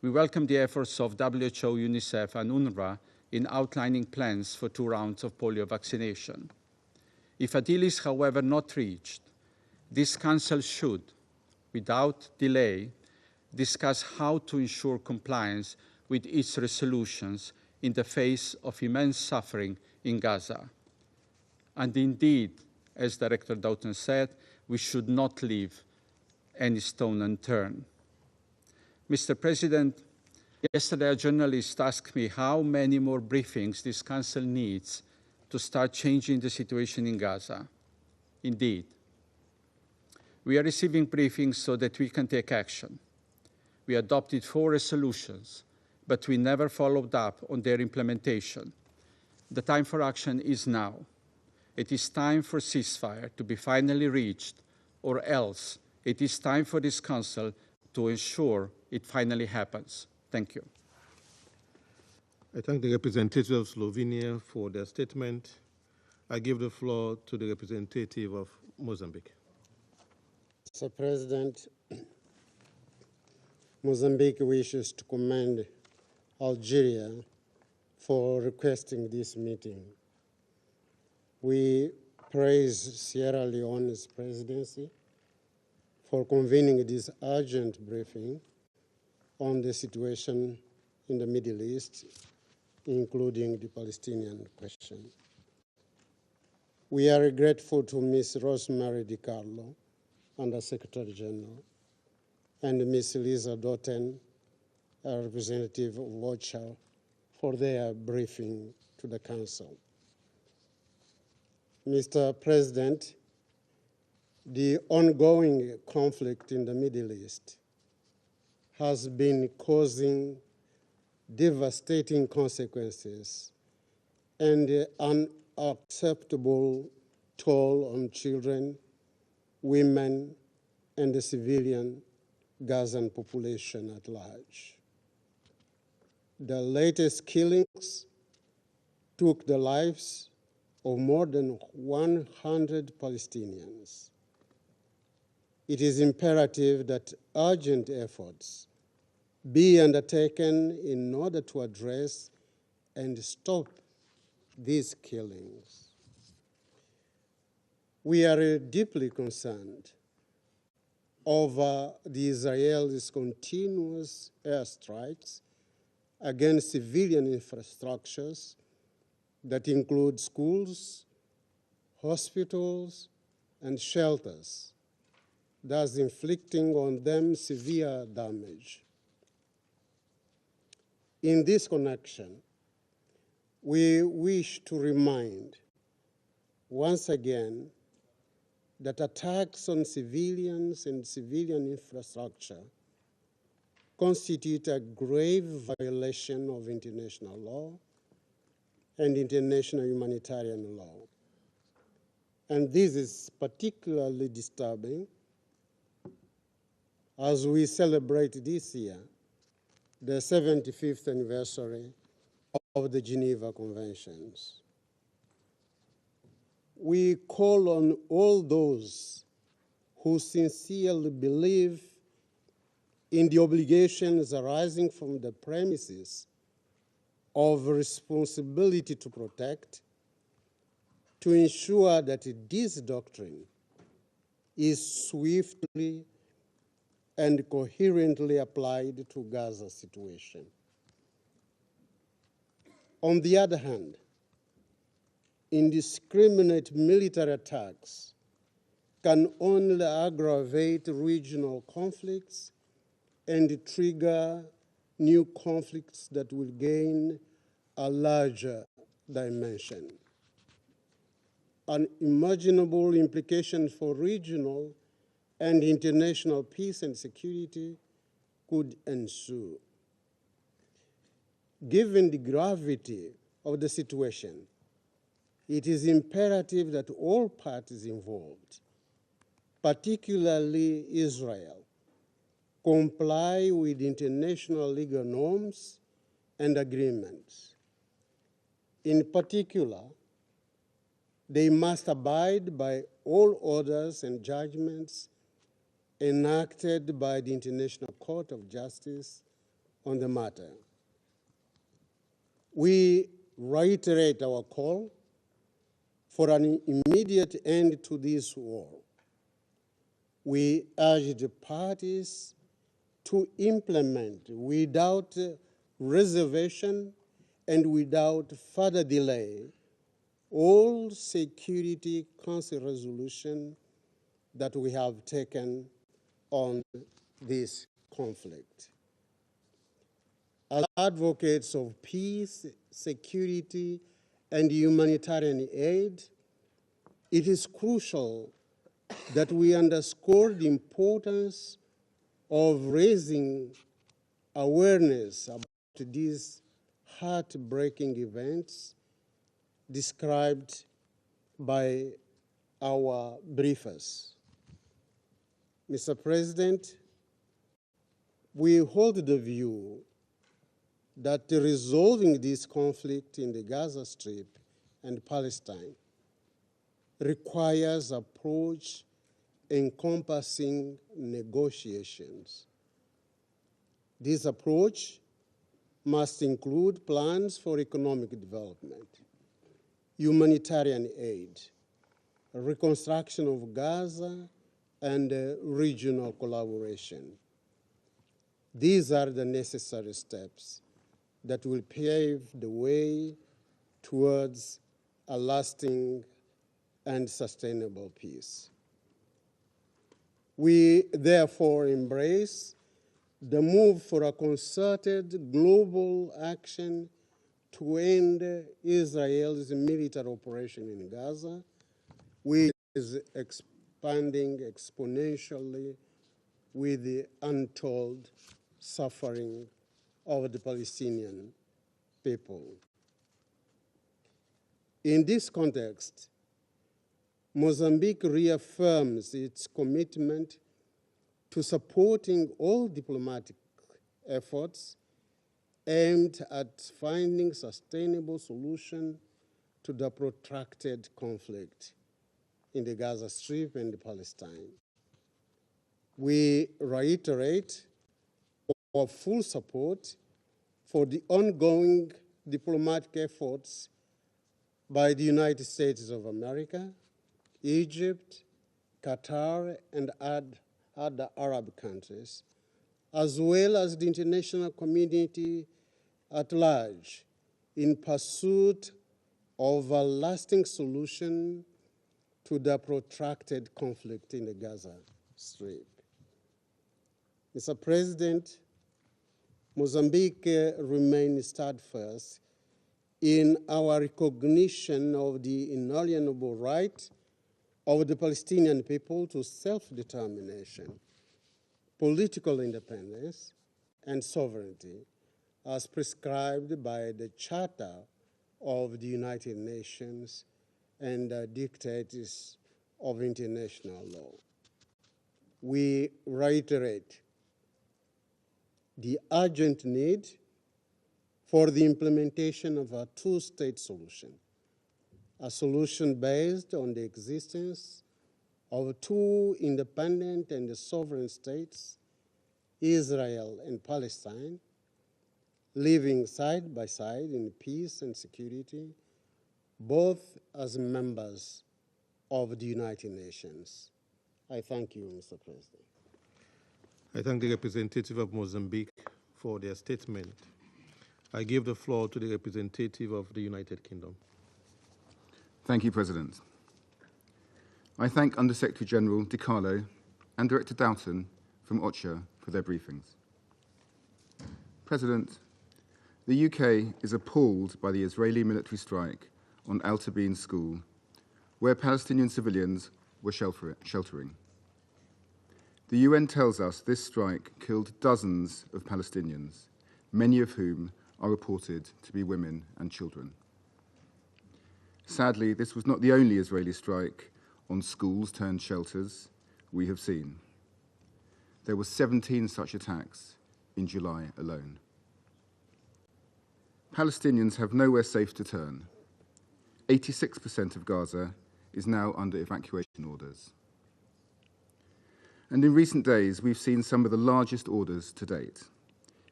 We welcome the efforts of WHO, UNICEF, and UNRWA in outlining plans for 2 rounds of polio vaccination. If a deal is, however, not reached, this Council should, without delay, discuss how to ensure compliance with its resolutions in the face of immense suffering in Gaza. And indeed, as Director Doughten said, we should not leave any stone unturned. Mr. President, yesterday a journalist asked me how many more briefings this Council needs to start changing the situation in Gaza. Indeed, we are receiving briefings so that we can take action. We adopted 4 resolutions, but we never followed up on their implementation. The time for action is now. It is time for ceasefire to be finally reached, or else it is time for this Council to ensure it finally happens. Thank you. I thank the representatives of Slovenia for their statement. I give the floor to the representative of Mozambique. Mr. President, Mozambique wishes to commend Algeria for requesting this meeting. We praise Sierra Leone's presidency for convening this urgent briefing on the situation in the Middle East, including the Palestinian question. We are grateful to Ms. Rosemarie DiCarlo, Under Secretary General, and Ms. Doughten, a representative of OCHA, for their briefing to the Council. Mr. President, the ongoing conflict in the Middle East has been causing devastating consequences and an unacceptable toll on children, women, and the civilian Gazan population at large. The latest killings took the lives of more than 100 Palestinians. It is imperative that urgent efforts be undertaken in order to address and stop these killings. We are deeply concerned over the Israelis' continuous airstrikes against civilian infrastructures that include schools, hospitals, and shelters, thus inflicting on them severe damage. In this connection, we wish to remind once again that attacks on civilians and civilian infrastructure constitute a grave violation of international law and international humanitarian law. And this is particularly disturbing as we celebrate this year the 75th anniversary of the Geneva Conventions. We call on all those who sincerely believe in the obligations arising from the premises of responsibility to protect, to ensure that this doctrine is swiftly and coherently applied to Gaza's situation. On the other hand, indiscriminate military attacks can only aggravate regional conflicts and trigger new conflicts that will gain a larger dimension. Unimaginable implications for regional and international peace and security could ensue. Given the gravity of the situation, it is imperative that all parties involved, particularly Israel, comply with international legal norms and agreements. In particular, they must abide by all orders and judgments enacted by the International Court of Justice on the matter. We reiterate our call for an immediate end to this war. We urge the parties to implement without reservation and without further delay all Security Council resolutions that we have taken on this conflict. As advocates of peace, security, and humanitarian aid, it is crucial that we underscore the importance of raising awareness about these heartbreaking events described by our briefers. Mr. President, we hold the view that resolving this conflict in the Gaza Strip and Palestine requires approach encompassing negotiations. This approach must include plans for economic development, humanitarian aid, reconstruction of Gaza, and regional collaboration. These are the necessary steps that will pave the way towards a lasting and sustainable peace. We therefore embrace the move for a concerted global action to end Israel's military operation in Gaza, which is expanding exponentially with the untold suffering of the Palestinian people. In this context, Mozambique reaffirms its commitment to supporting all diplomatic efforts aimed at finding sustainable solution to the protracted conflict in the Gaza Strip and Palestine. We reiterate our full support for the ongoing diplomatic efforts by the United States of America, Egypt, Qatar, and other Arab countries, as well as the international community at large, in pursuit of a lasting solution to the protracted conflict in the Gaza Strip. Mr. President, Mozambique remains steadfast in our recognition of the inalienable right of the Palestinian people to self-determination, political independence, and sovereignty, as prescribed by the Charter of the United Nations and the dictates of international law. We reiterate the urgent need for the implementation of a two-state solution, a solution based on the existence of two independent and sovereign states, Israel and Palestine, living side by side in peace and security, both as members of the United Nations. I thank you, Mr. President. I thank the representative of Mozambique for their statement. I give the floor to the representative of the United Kingdom. Thank you, President. I thank Undersecretary General DiCarlo and Director Doughten from OCHA for their briefings. President, the UK is appalled by the Israeli military strike on Al Tabeen School, where Palestinian civilians were sheltering. The UN tells us this strike killed dozens of Palestinians, many of whom are reported to be women and children. Sadly, this was not the only Israeli strike on schools turned shelters we have seen. There were 17 such attacks in July alone. Palestinians have nowhere safe to turn. 86% of Gaza is now under evacuation orders. And in recent days, we've seen some of the largest orders to date.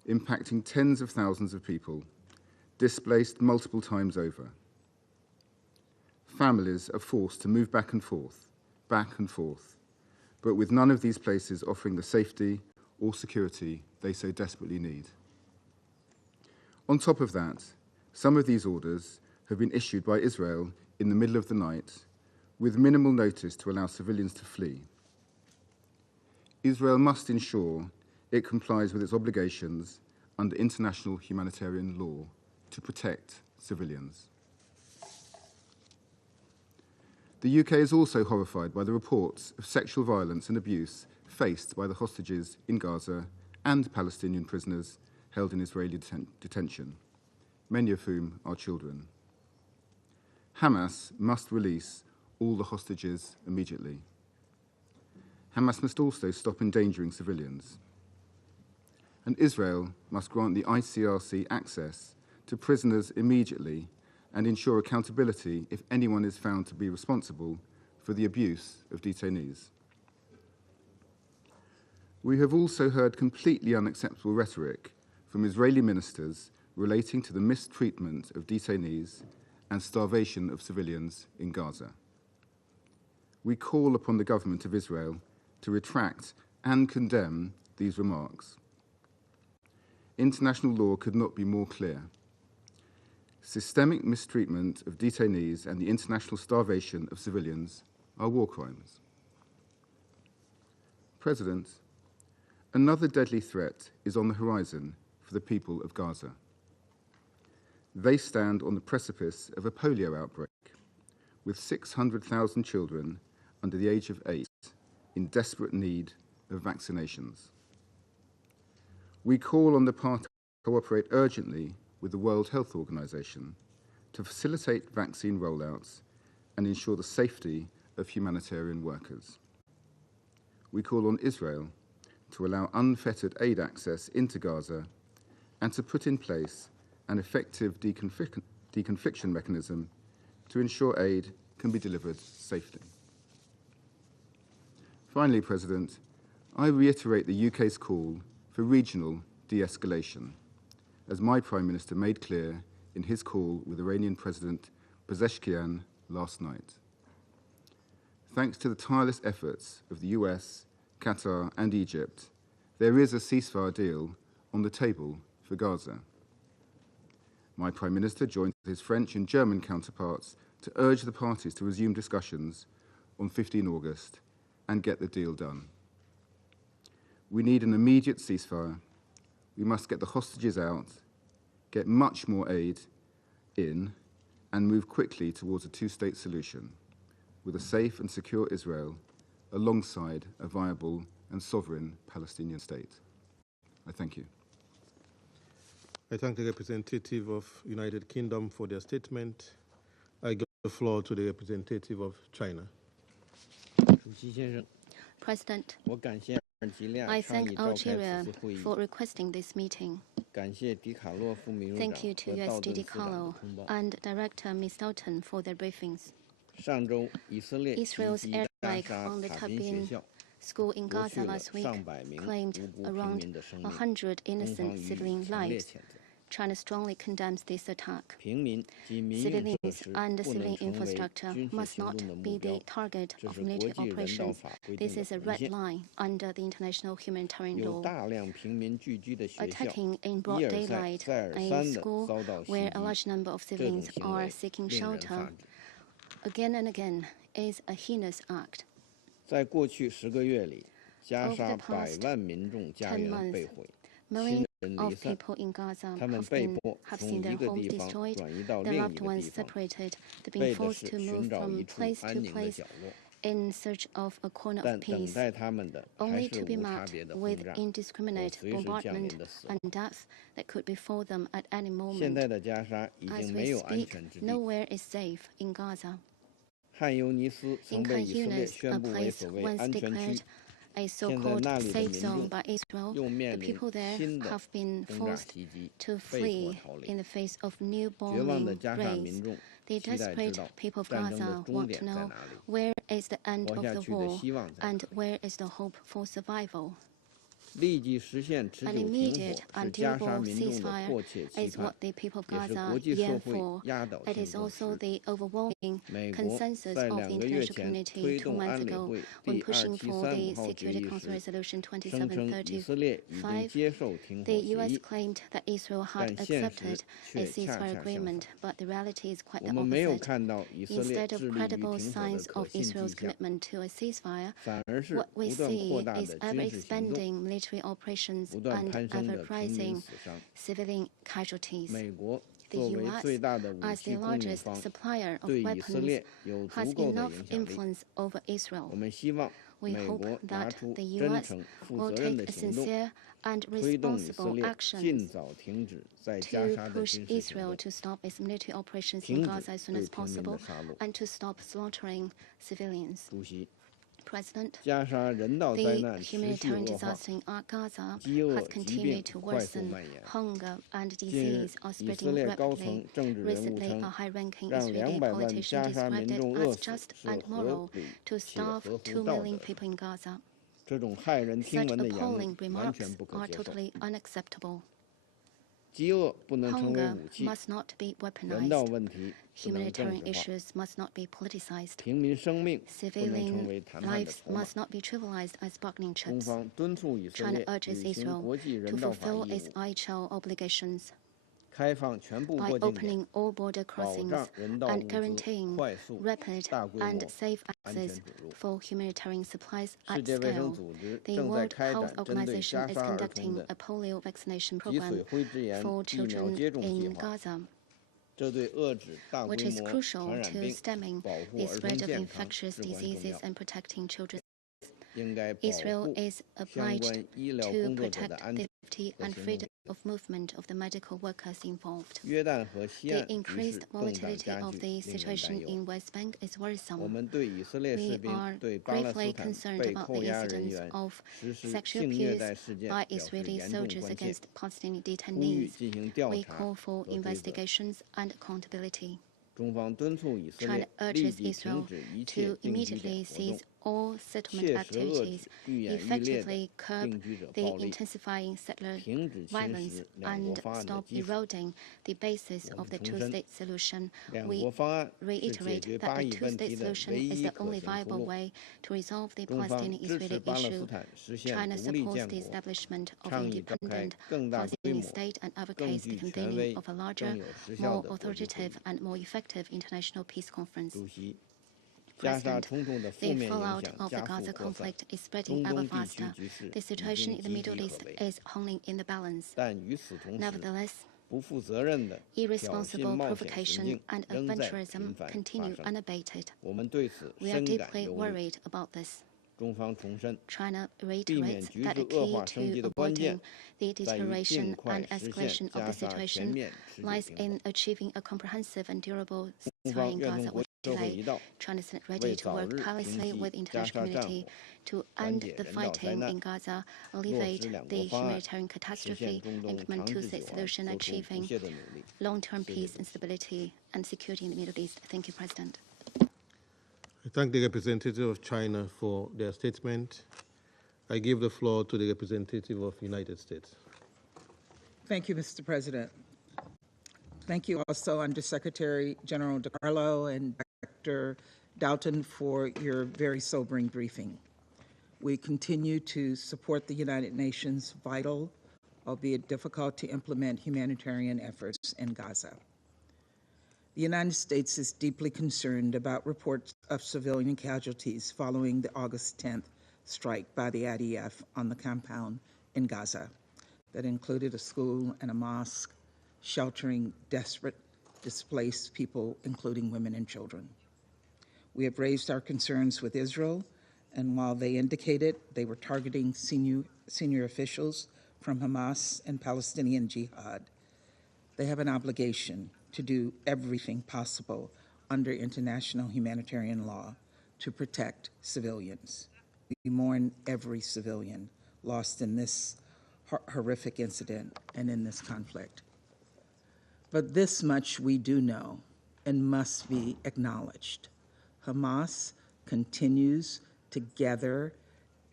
impacting tens of thousands of people, displaced multiple times over. Families are forced to move back and forth, but with none of these places offering the safety or security they so desperately need. On top of that, some of these orders have been issued by Israel in the middle of the night with minimal notice to allow civilians to flee. Israel must ensure it complies with its obligations under international humanitarian law to protect civilians. The UK is also horrified by the reports of sexual violence and abuse faced by the hostages in Gaza and Palestinian prisoners held in Israeli detention, many of whom are children. Hamas must release all the hostages immediately. Hamas must also stop endangering civilians. And Israel must grant the ICRC access to prisoners immediately and ensure accountability if anyone is found to be responsible for the abuse of detainees. We have also heard completely unacceptable rhetoric from Israeli ministers relating to the mistreatment of detainees and starvation of civilians in Gaza. We call upon the government of Israel to retract and condemn these remarks. International law could not be more clear. Systemic mistreatment of detainees and the international starvation of civilians are war crimes. President, another deadly threat is on the horizon for the people of Gaza. They stand on the precipice of a polio outbreak, with 600,000 children under the age of 8 in desperate need of vaccinations. We call on the parties to cooperate urgently with the World Health Organization to facilitate vaccine rollouts and ensure the safety of humanitarian workers. We call on Israel to allow unfettered aid access into Gaza and to put in place an effective deconfliction mechanism to ensure aid can be delivered safely. Finally, President, I reiterate the UK's call for regional de-escalation, as my Prime Minister made clear in his call with Iranian President Pezeshkian last night. Thanks to the tireless efforts of the US, Qatar, and Egypt, there is a ceasefire deal on the table for Gaza. My Prime Minister joined his French and German counterparts to urge the parties to resume discussions on 15 August and get the deal done. We need an immediate ceasefire. We must get the hostages out, get much more aid in, and move quickly towards a two-state solution with a safe and secure Israel alongside a viable and sovereign Palestinian state. I thank you. I thank the representative of United Kingdom for their statement. I give the floor to the representative of China. President, I thank Algeria for requesting this meeting. Thank you to USD DiCarlo and Director Ms. Doughten for their briefings. Israel's airstrike on the Tabin school in Gaza last week claimed around 100 innocent civilian lives. China strongly condemns this attack. Civilians and civilian infrastructure must not be the target of military operations. This is a red line under the international humanitarian law. Attacking in broad daylight a school where a large number of civilians are seeking shelter again and again is a heinous act. Over the past 10 months, millions of people in Gaza have seen their homes destroyed, their loved ones separated, they've been forced to move from place to place in search of a corner of peace, only to be met with indiscriminate bombardment and death that could befall them at any moment. As we speak, nowhere is safe in Gaza. In Khan Yunis, a place once declared a so-called safe zone by Israel, the people there have been forced to flee in the face of new bombing raids. The desperate people of Gaza want to know where is the end of the war and where is the hope for survival. An immediate and durable ceasefire is what the people of Gaza yearn for. It is also the overwhelming consensus of the international community 2 months ago when pushing for the Security Council Resolution 2735. The U.S. claimed that Israel had accepted a ceasefire agreement, but the reality is quite the opposite. Instead of credible signs of Israel's commitment to a ceasefire, what we see is ever-expanding military operations and ever-rising civilian casualties. The U.S., as the largest supplier of weapons, has enough influence over Israel. We hope that the U.S. will take sincere and responsible actions to push Israel to stop its military operations in Gaza as soon as possible and to stop slaughtering civilians. President, the humanitarian disaster in Gaza has continued to worsen. Hunger and disease are spreading rapidly. Recently, a high-ranking Israeli politician described it as just and moral to starve 2 million people in Gaza. Such appalling remarks are totally unacceptable. Hunger must not be weaponized. Humanitarian issues must not be politicized. Civilian lives must not be trivialized as bargaining chips. China urges Israel to fulfill its IHL obligations by opening all border crossings and guaranteeing rapid and safe access for humanitarian supplies at scale. The World Health Organization is conducting a polio vaccination program for children in Gaza, which is crucial to stemming the spread of infectious diseases and protecting children. Israel is obliged to protect the safety and freedom of movement of the medical workers involved. The increased volatility of the situation in West Bank is worrisome. We are gravely concerned about the incidents of sexual abuse by Israeli soldiers against Palestinian detainees. We call for investigations and accountability. China urges Israel to immediately cease all settlement activities, effectively curb the intensifying settler violence, and stop eroding the basis of the two-state solution. We reiterate that a two-state solution is the only viable way to resolve the Palestinian-Israeli issue. China supports the establishment of an independent Palestinian state and advocates the convening of a larger, more authoritative and more effective international peace conference. President, the fallout of the Gaza conflict is spreading ever faster. The situation in the Middle East is hanging in the balance. Nevertheless, irresponsible provocation and adventurism continue unabated. We are deeply worried about this. China reiterates that the key to avoiding the deterioration and escalation of the situation lies in achieving a comprehensive and durable ceasefire in Gaza. China is ready to work tirelessly with the international community to end the fighting in Gaza, alleviate the humanitarian catastrophe, implement two-state solution, achieving long-term peace and stability and security in the Middle East. Thank you, President. I thank the representative of China for their statement. I give the floor to the representative of the United States. Thank you, Mr. President. Thank you also, Undersecretary General DiCarlo and Dr. Doughten, for your very sobering briefing. We continue to support the United Nations' vital, albeit difficult to implement, humanitarian efforts in Gaza. The United States is deeply concerned about reports of civilian casualties following the August 10th strike by the IDF on the compound in Gaza that included a school and a mosque sheltering desperate, displaced people, including women and children. We have raised our concerns with Israel, and while they indicated they were targeting senior officials from Hamas and Palestinian Jihad, they have an obligation to do everything possible under international humanitarian law to protect civilians. We mourn every civilian lost in this horrific incident and in this conflict. But this much we do know and must be acknowledged. Hamas continues to gather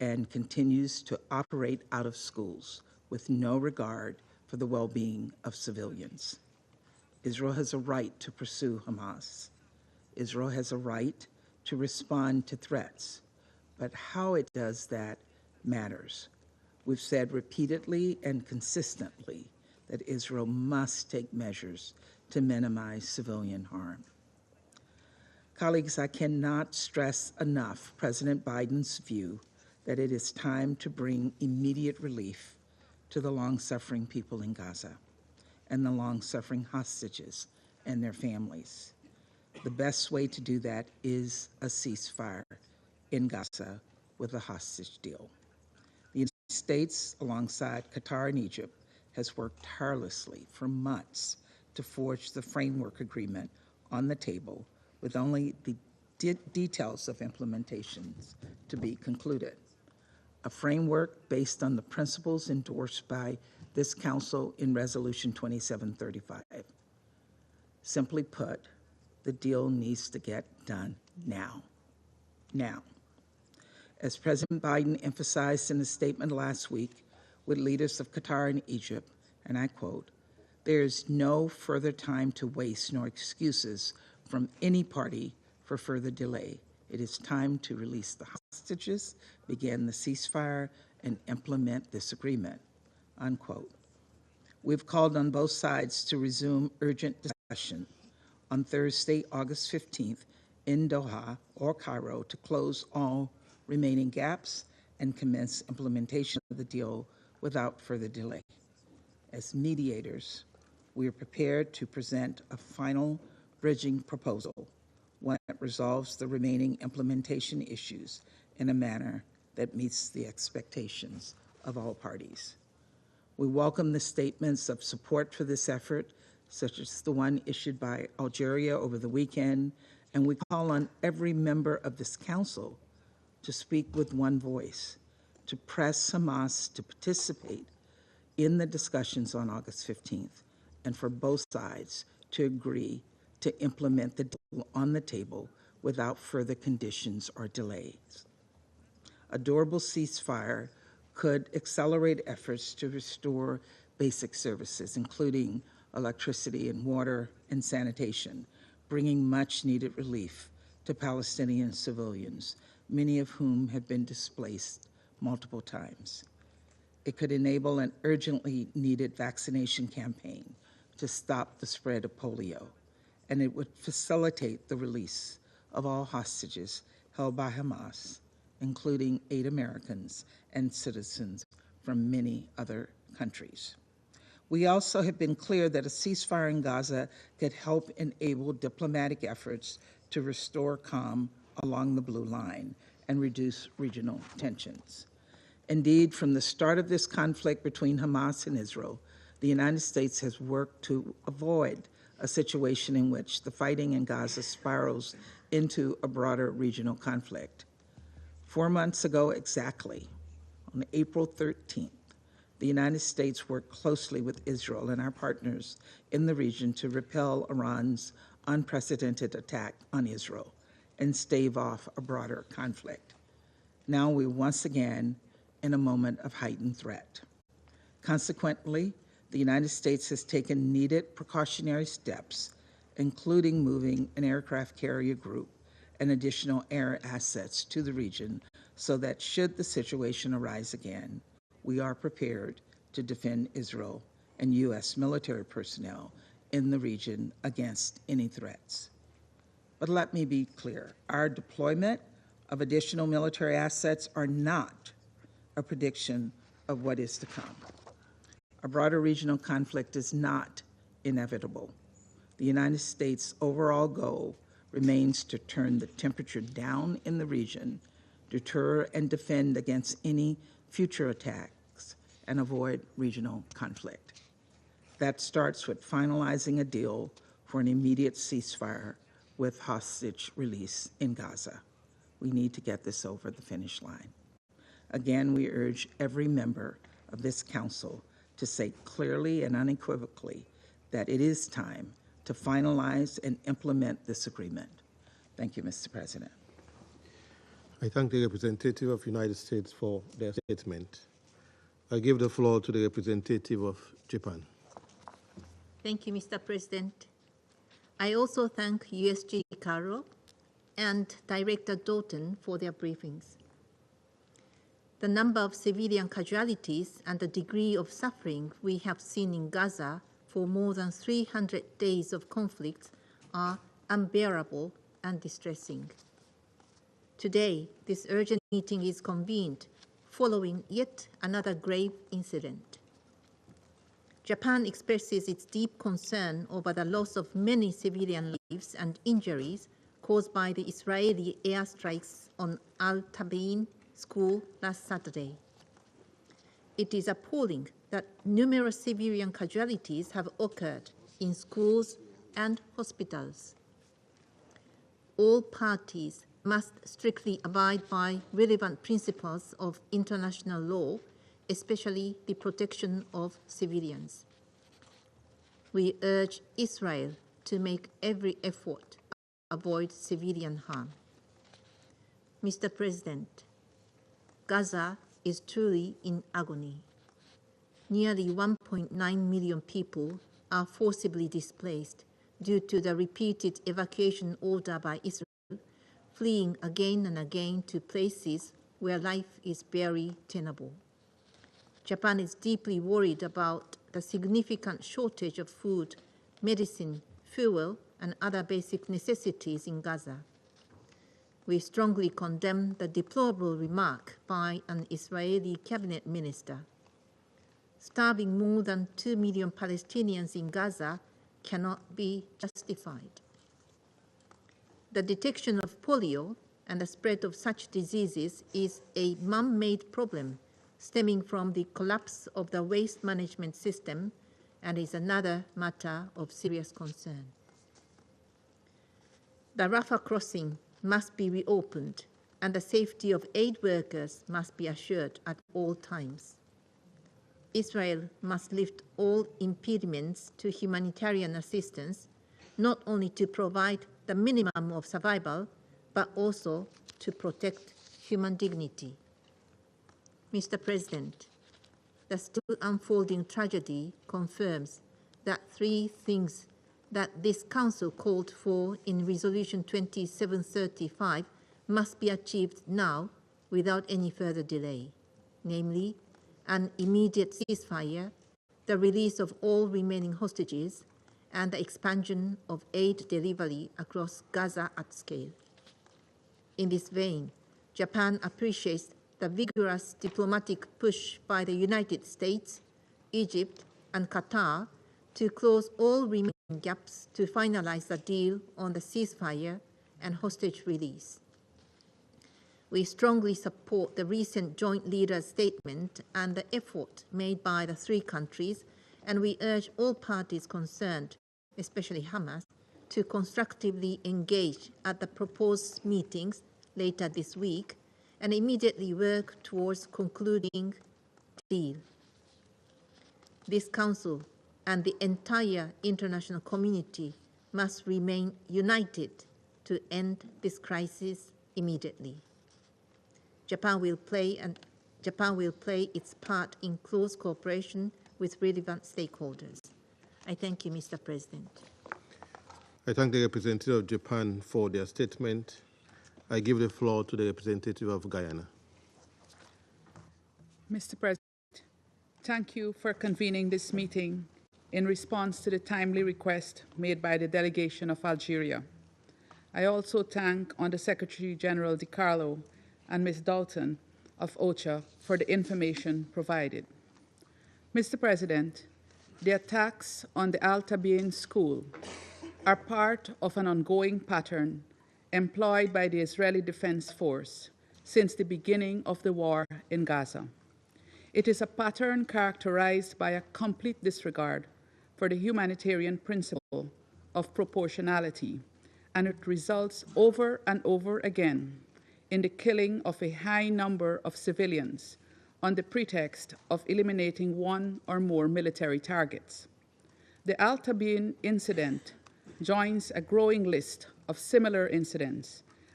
and continues to operate out of schools with no regard for the well-being of civilians. Israel has a right to pursue Hamas. Israel has a right to respond to threats, but how it does that matters. We've said repeatedly and consistently that Israel must take measures to minimize civilian harm. Colleagues, I cannot stress enough President Biden's view that it is time to bring immediate relief to the long-suffering people in Gaza and the long-suffering hostages and their families. The best way to do that is a ceasefire in Gaza with a hostage deal. The United States, alongside Qatar and Egypt, has worked tirelessly for months to forge the framework agreement on the table, with only the details of implementations to be concluded. A framework based on the principles endorsed by this Council in Resolution 2735. Simply put, the deal needs to get done now. Now. As President Biden emphasized in a statement last week with leaders of Qatar and Egypt, and I quote, "There is no further time to waste nor excuses from any party for further delay. It is time to release the hostages, begin the ceasefire, and implement this agreement," unquote. We've called on both sides to resume urgent discussion on Thursday, August 15th, in Doha or Cairo to close all remaining gaps and commence implementation of the deal without further delay. As mediators, we are prepared to present a final bridging proposal, one that resolves the remaining implementation issues in a manner that meets the expectations of all parties. We welcome the statements of support for this effort, such as the one issued by Algeria over the weekend, and we call on every member of this Council to speak with one voice, to press Hamas to participate in the discussions on August 15th, and for both sides to agree to implement the deal on the table without further conditions or delays. A durable ceasefire could accelerate efforts to restore basic services, including electricity and water and sanitation, bringing much-needed relief to Palestinian civilians, many of whom have been displaced multiple times. It could enable an urgently needed vaccination campaign to stop the spread of polio, and it would facilitate the release of all hostages held by Hamas, including 8 Americans and citizens from many other countries. We also have been clear that a ceasefire in Gaza could help enable diplomatic efforts to restore calm along the Blue Line and reduce regional tensions. Indeed, from the start of this conflict between Hamas and Israel, the United States has worked to avoid a situation in which the fighting in Gaza spirals into a broader regional conflict. 4 months ago exactly, on April 13th, the United States worked closely with Israel and our partners in the region to repel Iran's unprecedented attack on Israel and stave off a broader conflict. Now we're once again in a moment of heightened threat. Consequently, the United States has taken needed precautionary steps, including moving an aircraft carrier group and additional air assets to the region so that should the situation arise again, we are prepared to defend Israel and U.S. military personnel in the region against any threats. But let me be clear, our deployment of additional military assets are not a prediction of what is to come. A broader regional conflict is not inevitable. The United States' overall goal remains to turn the temperature down in the region, deter and defend against any future attacks, and avoid regional conflict. That starts with finalizing a deal for an immediate ceasefire with hostage release in Gaza. We need to get this over the finish line. Again, we urge every member of this Council to say clearly and unequivocally that it is time to finalize and implement this agreement. Thank you, Mr. President. I thank the representative of the United States for their statement. I give the floor to the representative of Japan. Thank you, Mr. President. I also thank USG DiCarlo and Director Doughten for their briefings. The number of civilian casualties and the degree of suffering we have seen in Gaza for more than 300 days of conflict are unbearable and distressing. Today, this urgent meeting is convened following yet another grave incident. Japan expresses its deep concern over the loss of many civilian lives and injuries caused by the Israeli airstrikes on Al-Tabain school last Saturday. It is appalling that numerous civilian casualties have occurred in schools and hospitals. All parties must strictly abide by relevant principles of international law, especially the protection of civilians. We urge Israel to make every effort to avoid civilian harm. Mr. President, Gaza is truly in agony. Nearly 1.9 million people are forcibly displaced due to the repeated evacuation order by Israel, fleeing again and again to places where life is barely tenable. Japan is deeply worried about the significant shortage of food, medicine, fuel, and other basic necessities in Gaza. We strongly condemn the deplorable remark by an Israeli cabinet minister. Starving more than 2 million Palestinians in Gaza cannot be justified. The detection of polio and the spread of such diseases is a man-made problem stemming from the collapse of the waste management system and is another matter of serious concern. The Rafah crossing must be reopened and the safety of aid workers must be assured at all times. Israel must lift all impediments to humanitarian assistance, not only to provide the minimum of survival, but also to protect human dignity. Mr. President, the still unfolding tragedy confirms that three things that this Council called for in Resolution 2735 must be achieved now without any further delay, namely, an immediate ceasefire, the release of all remaining hostages, and the expansion of aid delivery across Gaza at scale. In this vein, Japan appreciates the vigorous diplomatic push by the United States, Egypt, and Qatar to close all remaining gaps to finalize the deal on the ceasefire and hostage release. We strongly support the recent joint leaders' statement and the effort made by the three countries, and we urge all parties concerned, especially Hamas, to constructively engage at the proposed meetings later this week and immediately work towards concluding the deal. This Council and the entire international community must remain united to end this crisis immediately. Japan will play its part in close cooperation with relevant stakeholders. I thank you, Mr. President. I thank the representative of Japan for their statement. I give the floor to the representative of Guyana. Mr. President, thank you for convening this meeting in response to the timely request made by the delegation of Algeria. I also thank Under Secretary General DiCarlo and Ms. Doughten of OCHA for the information provided. Mr. President, the attacks on the Al-Tabain school are part of an ongoing pattern employed by the Israeli Defense Force since the beginning of the war in Gaza. It is a pattern characterized by a complete disregard for the humanitarian principle of proportionality, and it results over and over again in the killing of a high number of civilians on the pretext of eliminating one or more military targets. The Al-Tabain incident joins a growing list of similar incidents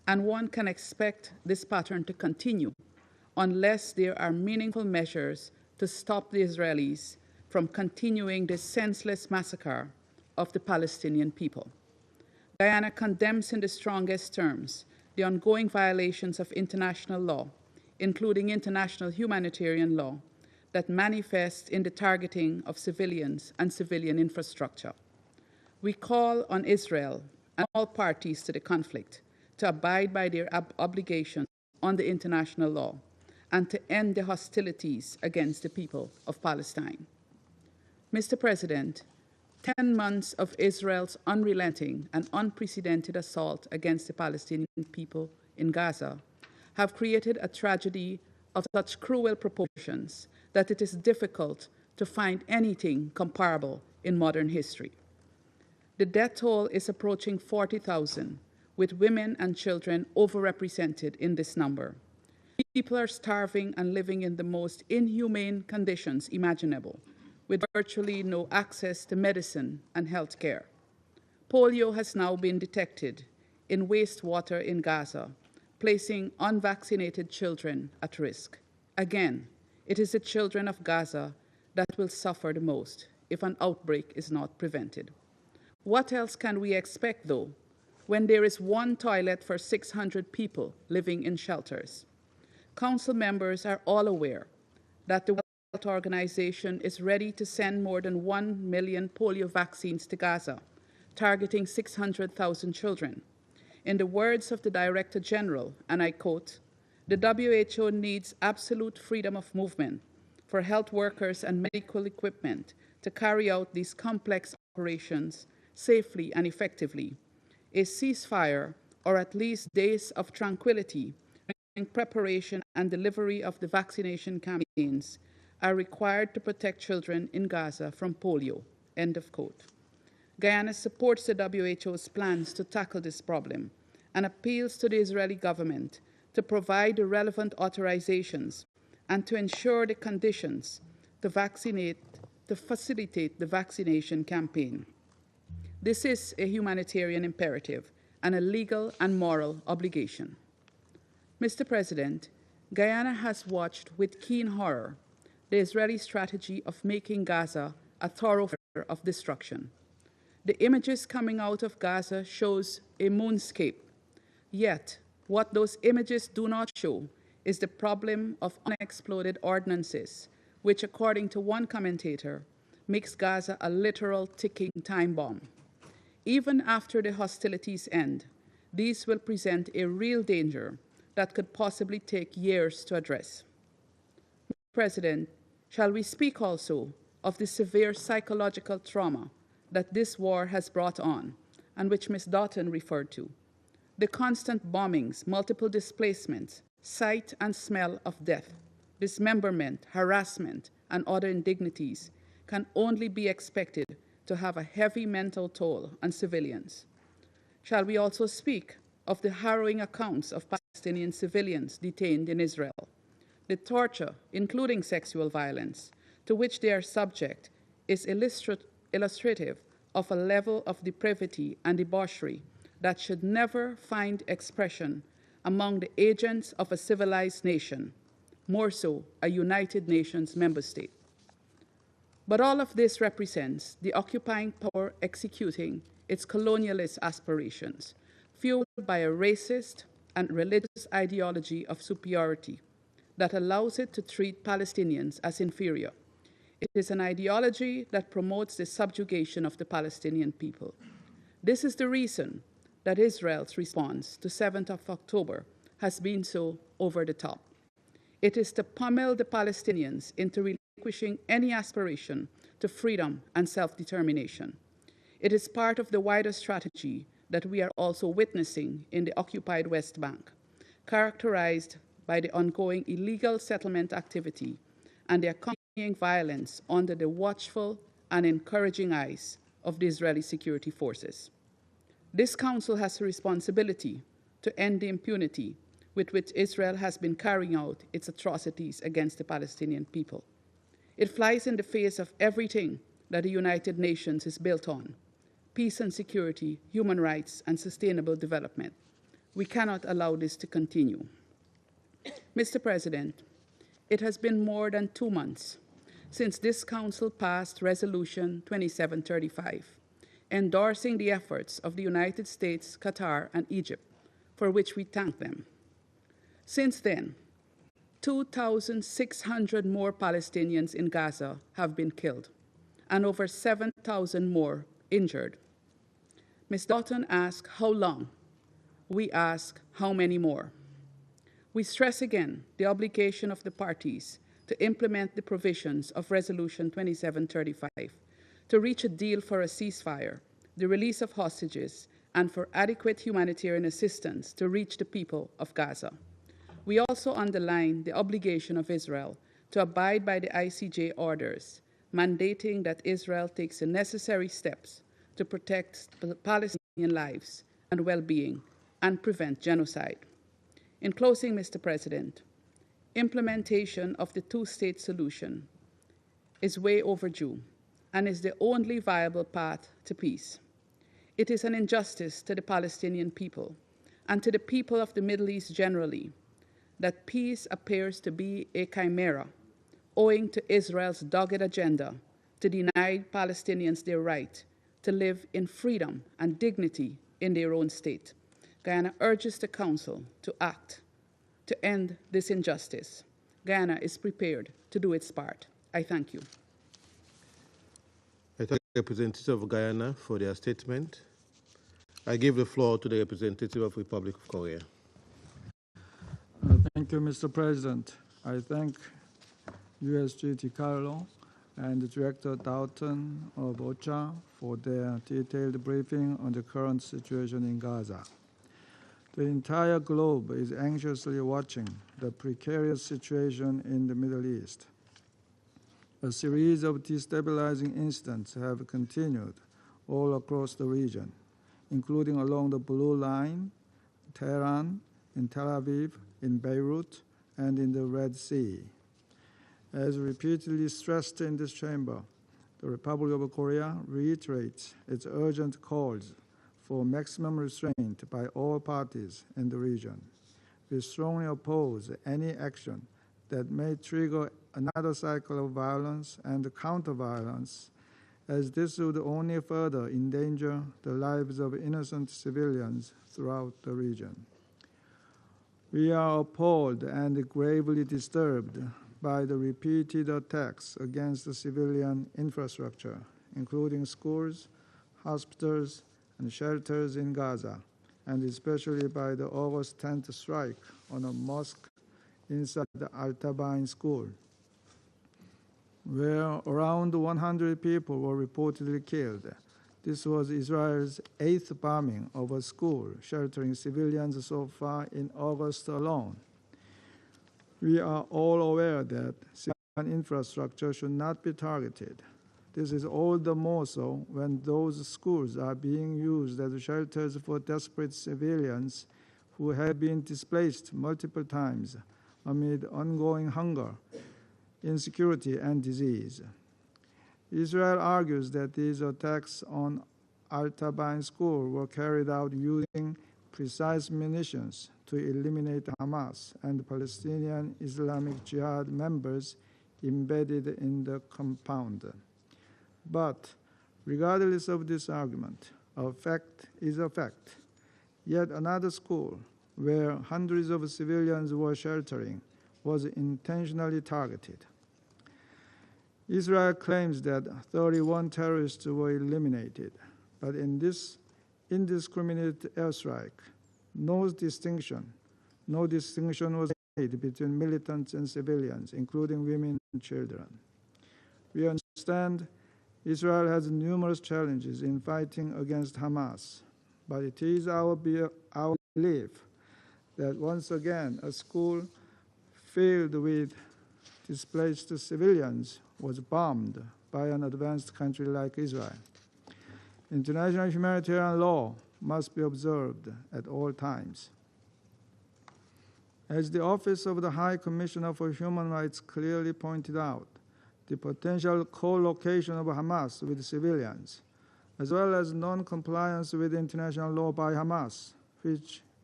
and one can expect this pattern to continue unless there are meaningful measures to stop the Israelis from continuing this senseless massacre of the Palestinian people. Guyana condemns in the strongest terms the ongoing violations of international law, including international humanitarian law, that manifest in the targeting of civilians and civilian infrastructure. We call on Israel and all parties to the conflict to abide by their obligations under international law and to end the hostilities against the people of Palestine. Mr. President, 10 months of Israel's unrelenting and unprecedented assault against the Palestinian people in Gaza have created a tragedy of such cruel proportions that it is difficult to find anything comparable in modern history. The death toll is approaching 40,000, with women and children overrepresented in this number. People are starving and living in the most inhumane conditions imaginable, with virtually no access to medicine and health care. Polio has now been detected in wastewater in Gaza, placing unvaccinated children at risk. Again, it is the children of Gaza that will suffer the most if an outbreak is not prevented. What else can we expect, though, when there is one toilet for 600 people living in shelters? Council members are all aware that the World Health Organization is ready to send more than 1 million polio vaccines to Gaza, targeting 600,000 children. In the words of the Director General, and I quote, "The WHO needs absolute freedom of movement for health workers and medical equipment to carry out these complex operations safely and effectively. A ceasefire, or at least days of tranquility, in preparation and delivery of the vaccination campaigns are required to protect children in Gaza from polio," end of quote. Guyana supports the WHO's plans to tackle this problem and appeals to the Israeli government to provide the relevant authorizations and to ensure the conditions to facilitate the vaccination campaign. This is a humanitarian imperative and a legal and moral obligation. Mr. President, Guyana has watched with keen horror the Israeli strategy of making Gaza a thoroughfare of destruction. The images coming out of Gaza shows a moonscape. Yet, what those images do not show is the problem of unexploded ordnances, which, according to one commentator, makes Gaza a literal ticking time bomb. Even after the hostilities end, these will present a real danger that could possibly take years to address. Mr. President, shall we speak also of the severe psychological trauma that this war has brought on, and which Ms. Doughten referred to? The constant bombings, multiple displacements, sight and smell of death, dismemberment, harassment, and other indignities can only be expected to have a heavy mental toll on civilians. Shall we also speak of the harrowing accounts of Palestinian civilians detained in Israel? The torture, including sexual violence, to which they are subject is illustrative of a level of depravity and debauchery that should never find expression among the agents of a civilized nation, more so a United Nations member state. But all of this represents the occupying power executing its colonialist aspirations, fueled by a racist and religious ideology of superiority that allows it to treat Palestinians as inferior. It is an ideology that promotes the subjugation of the Palestinian people. This is the reason that Israel's response to 7th of October has been so over the top. It is to pummel the Palestinians into relinquishing any aspiration to freedom and self-determination. It is part of the wider strategy that we are also witnessing in the occupied West Bank, characterized by the ongoing illegal settlement activity and the accompanying violence under the watchful and encouraging eyes of the Israeli security forces. This Council has a responsibility to end the impunity with which Israel has been carrying out its atrocities against the Palestinian people. It flies in the face of everything that the United Nations is built on: peace and security, human rights, and sustainable development. We cannot allow this to continue. Mr. President, it has been more than 2 months since this Council passed Resolution 2735, endorsing the efforts of the United States, Qatar, and Egypt, for which we thank them. Since then, 2,600 more Palestinians in Gaza have been killed, and over 7,000 more injured. Ms. Doughten asked how long. We ask how many more. We stress again the obligation of the parties to implement the provisions of Resolution 2735, to reach a deal for a ceasefire, the release of hostages, and for adequate humanitarian assistance to reach the people of Gaza. We also underline the obligation of Israel to abide by the ICJ orders, mandating that Israel takes the necessary steps to protect Palestinian lives and well-being and prevent genocide. In closing, Mr. President, implementation of the two-state solution is way overdue and is the only viable path to peace. It is an injustice to the Palestinian people and to the people of the Middle East generally that peace appears to be a chimera owing to Israel's dogged agenda to deny Palestinians their right to live in freedom and dignity in their own state. Guyana urges the Council to act to end this injustice. Guyana is prepared to do its part. I thank you. I thank the representative of Guyana for their statement. I give the floor to the representative of the Republic of Korea. Thank you, Mr. President. I thank USG DiCarlo and Director Doughten of OCHA for their detailed briefing on the current situation in Gaza. The entire globe is anxiously watching the precarious situation in the Middle East. A series of destabilizing incidents have continued all across the region, including along the Blue Line, Tehran, in Tel Aviv, in Beirut, and in the Red Sea. As repeatedly stressed in this chamber, the Republic of Korea reiterates its urgent calls for maximum restraint by all parties in the region. We strongly oppose any action that may trigger another cycle of violence and counter-violence, as this would only further endanger the lives of innocent civilians throughout the region. We are appalled and gravely disturbed by the repeated attacks against the civilian infrastructure, including schools, hospitals, and shelters in Gaza, and especially by the August 10th strike on a mosque inside the Al-Tabain school, where around 100 people were reportedly killed. This was Israel's 8th bombing of a school sheltering civilians so far in August alone. We are all aware that civilian infrastructure should not be targeted. This is all the more so when those schools are being used as shelters for desperate civilians who have been displaced multiple times amid ongoing hunger, insecurity, and disease. Israel argues that these attacks on Al-Tabain school were carried out using precise munitions to eliminate Hamas and Palestinian Islamic Jihad members embedded in the compound. But regardless of this argument, a fact is a fact. Yet another school, where hundreds of civilians were sheltering, was intentionally targeted. Israel claims that 31 terrorists were eliminated, but in this indiscriminate airstrike, no distinction was made between militants and civilians, including women and children. We understand Israel has numerous challenges in fighting against Hamas, but it is our belief that once again a school filled with displaced civilians was bombed by an advanced country like Israel. International humanitarian law must be observed at all times. As the Office of the High Commissioner for Human Rights clearly pointed out, the potential co-location of Hamas with civilians, as well as non-compliance with international law by Hamas, which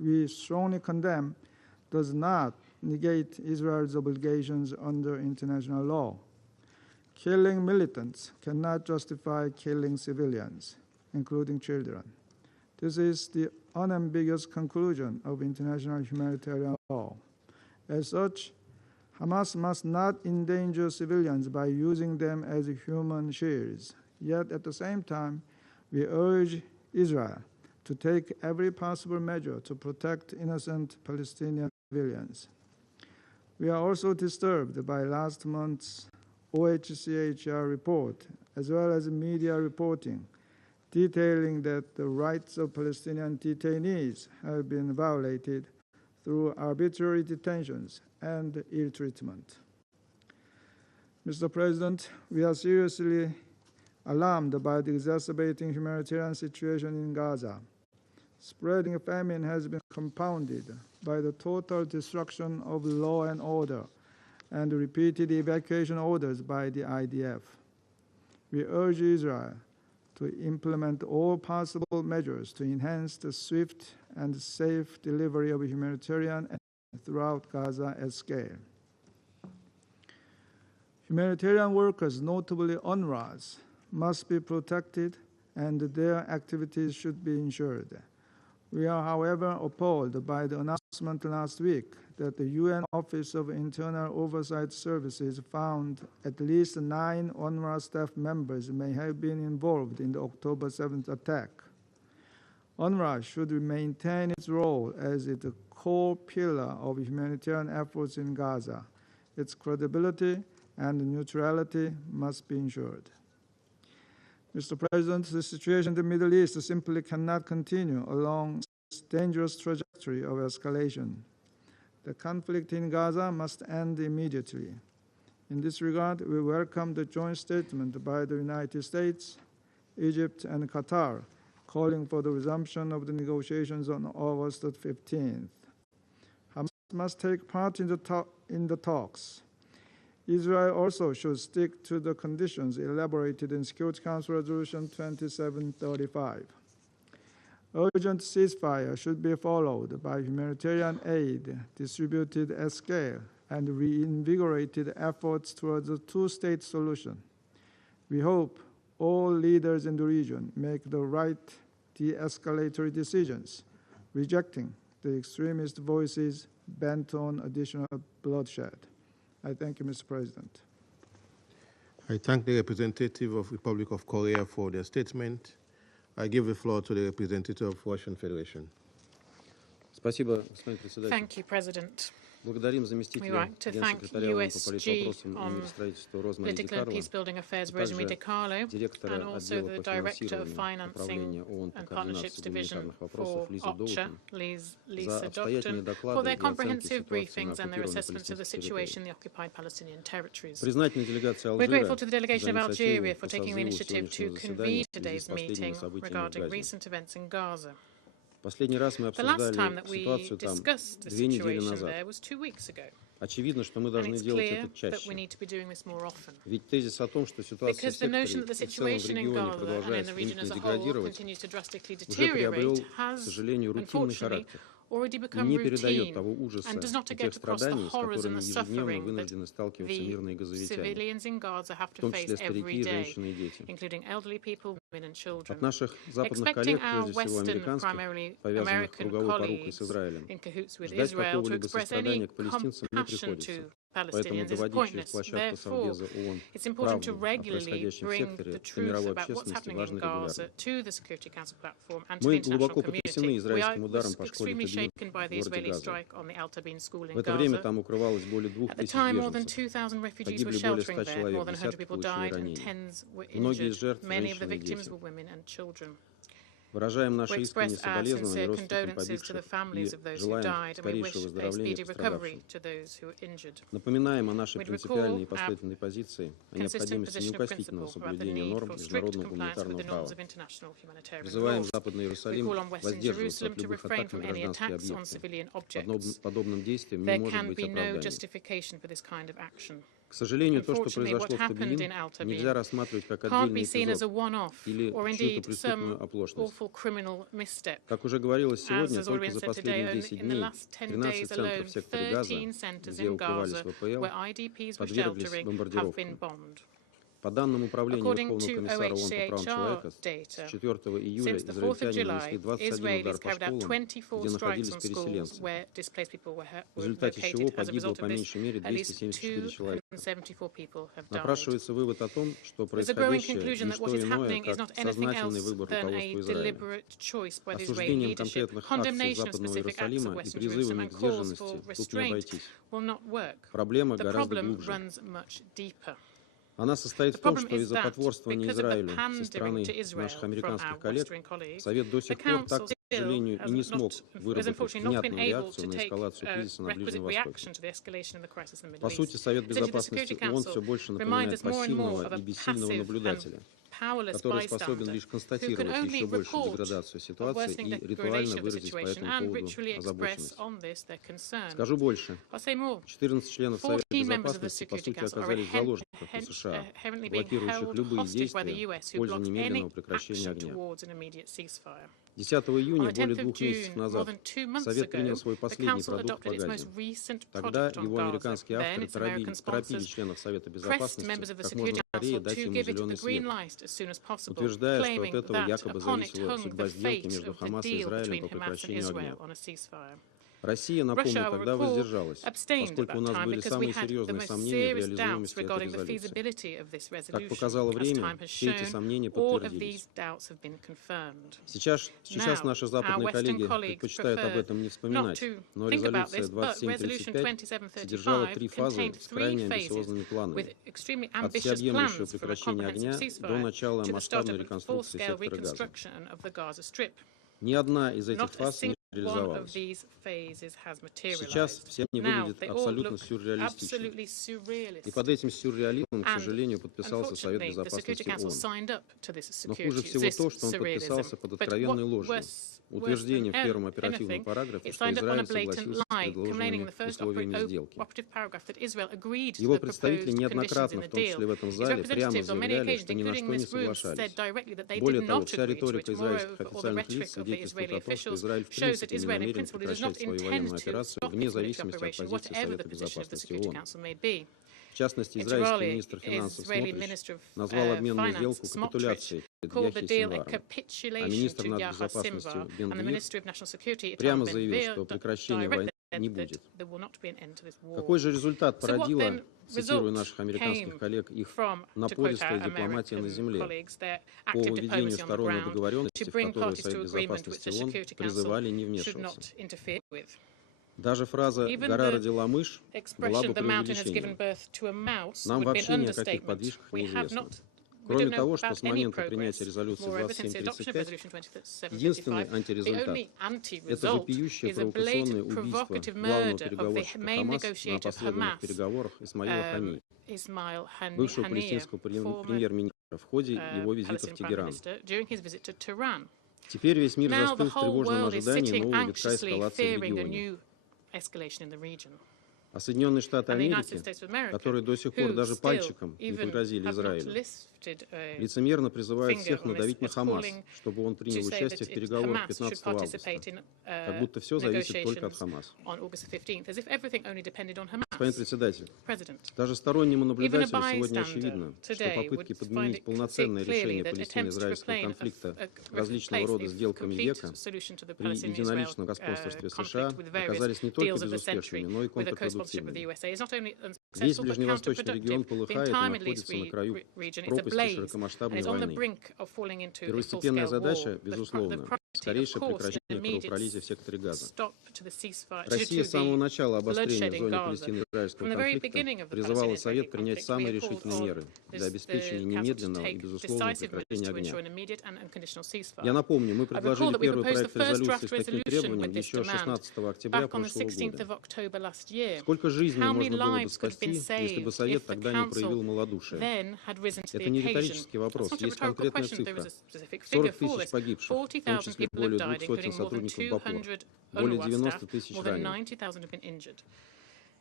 we strongly condemn does not negate Israel's obligations under international law. Killing militants cannot justify killing civilians, including children. This is the unambiguous conclusion of international humanitarian law. As such, Hamas must not endanger civilians by using them as human shields. Yet at the same time, we urge Israel to take every possible measure to protect innocent Palestinian civilians. We are also disturbed by last month's OHCHR report, as well as media reporting, detailing that the rights of Palestinian detainees have been violated through arbitrary detentions and ill treatment. Mr. President, we are seriously alarmed by the exacerbating humanitarian situation in Gaza. Spreading famine has been compounded by the total destruction of law and order and repeated evacuation orders by the IDF. We urge Israel to implement all possible measures to enhance the swift and safe delivery of humanitarian aid throughout Gaza at scale. Humanitarian workers, notably UNRWA's, must be protected and their activities should be ensured. We are, however, appalled by the announcement last week that the UN Office of Internal Oversight Services found at least 9 UNRWA staff members may have been involved in the October 7th attack. UNRWA should maintain its role as a core pillar of humanitarian efforts in Gaza. Its credibility and neutrality must be ensured. Mr. President, the situation in the Middle East simply cannot continue along this dangerous trajectory of escalation. The conflict in Gaza must end immediately. In this regard, we welcome the joint statement by the United States, Egypt, and Qatar, calling for the resumption of the negotiations on August 15th. Hamas must take part in the talks. Israel also should stick to the conditions elaborated in Security Council Resolution 2735. Urgent ceasefire should be followed by humanitarian aid distributed at scale and reinvigorated efforts towards a two-state solution. We hope all leaders in the region make the right de-escalatory decisions, rejecting the extremist voices bent on additional bloodshed. I thank you, Mr. President. I thank the representative of Republic of Korea for their statement. I give the floor to the representative of Russian Federation. Thank you, President. We would like to thank USG on Political and Peacebuilding Affairs, Rosemarie DiCarlo, and also the Director of Financing and Partnerships Division for OCHA, Lisa Doughten, for their comprehensive briefings and their assessments of the situation in the occupied Palestinian territories. We're grateful to the delegation of Algeria for taking the initiative to convene today's meeting regarding recent events in Gaza. The last time that we discussed the situation there was 2 weeks ago. And it's clear that we need to be doing this more often. Because the notion that the situation in Gaza and in the region as a whole continues to drastically deteriorate has, unfortunately, already become routine and does not get across the horrors and the suffering that the civilians in Gaza have to face every day, including elderly people, women and children. Expecting our Western, primarily American colleagues in cahoots with Israel to express any compassion to Palestinians is pointless. Therefore, it's important to regularly bring the truth about what's happening in Gaza to the Security Council platform and to the international community. We are extremely shaken by the Israeli strike on the Al-Tabin school in Gaza. At the time, more than 2,000 refugees were sheltering there, more than 100 people died and tens were injured. Many of the victims were women and children. We express our sincere condolences to the families of those who died, and we wish a speedy recovery to those who were injured. We recall our consistent position of principle about the need for strict compliance with the norms of international humanitarian law. We call on Western Jerusalem to refrain from any attacks on civilian objects. There can be no justification for this kind of action. К сожалению, то, что произошло в Табиин, нельзя рассматривать как отдельный эпизод или чью-то преступную оплошность. Как уже говорилось сегодня, только за последние 10 дней 13 центров в секторе Газа, где укрывались ВПФ, подверглись бомбардировкам. По данным Управления Верховного комиссара ООН по правам человека, с 4 июля израильтяне нанесли 21 удар по школам, где находились переселенцы, в результате чего погибло по меньшей мере 274 человека. Напрашивается вывод о том, что происходящее не что иное, как сознательный выбор руководства Израиля. Осуждением конкретных акций Западного Иерусалима и призывами к сдержанности тут не обойтись. Проблема гораздо глубже. Она состоит в том, что из-за потворствования Израилю со стороны наших американских коллег Совет до сих пор так, к сожалению, и не смог выработать внятную реакцию на эскалацию кризиса на Ближнем Востоке. По сути, Совет Безопасности ООН все больше напоминает пассивного и бессильного наблюдателя, который способен лишь констатировать еще большую деградацию ситуации и ритуально выразить по этому поводу озабоченность. Скажу больше. 14 членов Совета Безопасности, по сути, оказались в заложниках у США, блокирующих любые действия в пользу немедленного прекращения огня. 10 июня, более 2 месяцев назад, Совет принял свой последний продукт по Газе. Тогда его американские авторы торопили членов Совета Безопасности как можно скорее дать ему зеленый свет, утверждая, что от этого якобы зависела судьба сделки между Хамас и Израилем по прекращению огня. Россия, напомню, тогда воздержалась, поскольку у нас были самые серьезные сомнения в реализуемости этой резолюции. Как показало время, все эти сомнения подтвердились. Сейчас наши западные коллеги предпочитают об этом не вспоминать, но резолюция 2735 содержала 3 фазы с крайне амбициозными планами. От всеобъемлющего прекращения огня до начала масштабной реконструкции сектора Газа. Ни одна из этих фаз не реализовалась. Сейчас все они выглядят абсолютно сюрреалистично. И под этим сюрреализмом, к сожалению, подписался Совет Безопасности ООН. Но хуже всего то, что он подписался под откровенной ложью. Утверждение в первом оперативном параграфе, что Израиль согласился с предложенными условиями сделки. Его представители неоднократно, в том числе в этом зале, прямо заявляли, что ни на что не соглашались. Более того, вся риторика израильских официальных лиц свидетельствует о том, что Израиль в принципе не намерен прекращать свою военную операцию вне зависимости от позиции Совета Безопасности ООН. В частности, израильский министр финансов Смотрич назвал обменную сделку капитуляцией перед Яхьей Синваром, а министр нацбезопасности Бен-Гвир прямо заявил, что прекращения войны не будет. Какой же результат породила, цитирую наших американских коллег, их напористая дипломатия на земле по выведению сторон на договоренности, в которую Совет Безопасности ООН призывали не вмешиваться? Даже фраза «гора родила мышь» была бы преувеличением. Нам вообще ни о каких подвижках не известно. Кроме того, что с момента принятия резолюции 2735 единственный антирезультат – это вопиющее провокационное убийство главного переговорщика Хамас на последних переговорах Исмаила Хании, бывшего палестинского премьер-министра, в ходе его визита в Тегеран. Теперь весь мир застыл в тревожном ожидании нового витка эскалации в регионе. А Соединенные Штаты Америки, которые до сих пор даже пальчиком не погрозили Израилю, лицемерно призывают всех надавить на Хамас, чтобы он принял участие в переговорах 15 августа, как будто все зависит только от Хамас. Господин председатель, даже стороннему наблюдателю сегодня очевидно, что попытки подменить полноценное решение палестино-израильского конфликта различного рода сделками века при единоличном господстве США оказались не только безуспешными, но и контрпродуктивными. Весь ближневосточный регион полыхает и находится на краю пропасти широкомасштабной войны. Первостепенная задача, безусловно, скорейшее прекращение кровопролития в секторе Газа. Россия с самого начала обострения в зоне палестино-израильского конфликта призывала Совет принять самые решительные меры для обеспечения немедленного и безусловного прекращения огня. Я напомню, мы предложили первый проект резолюции с таким требованием еще 16 октября прошлого года. Сколько жизней можно было бы спасти, если бы Совет тогда не проявил малодушие? Это не риторический вопрос, есть конкретная цифра. 40 тысяч погибших, в том числе более 200 сотрудников БАПОР, более 90 тысяч раненых.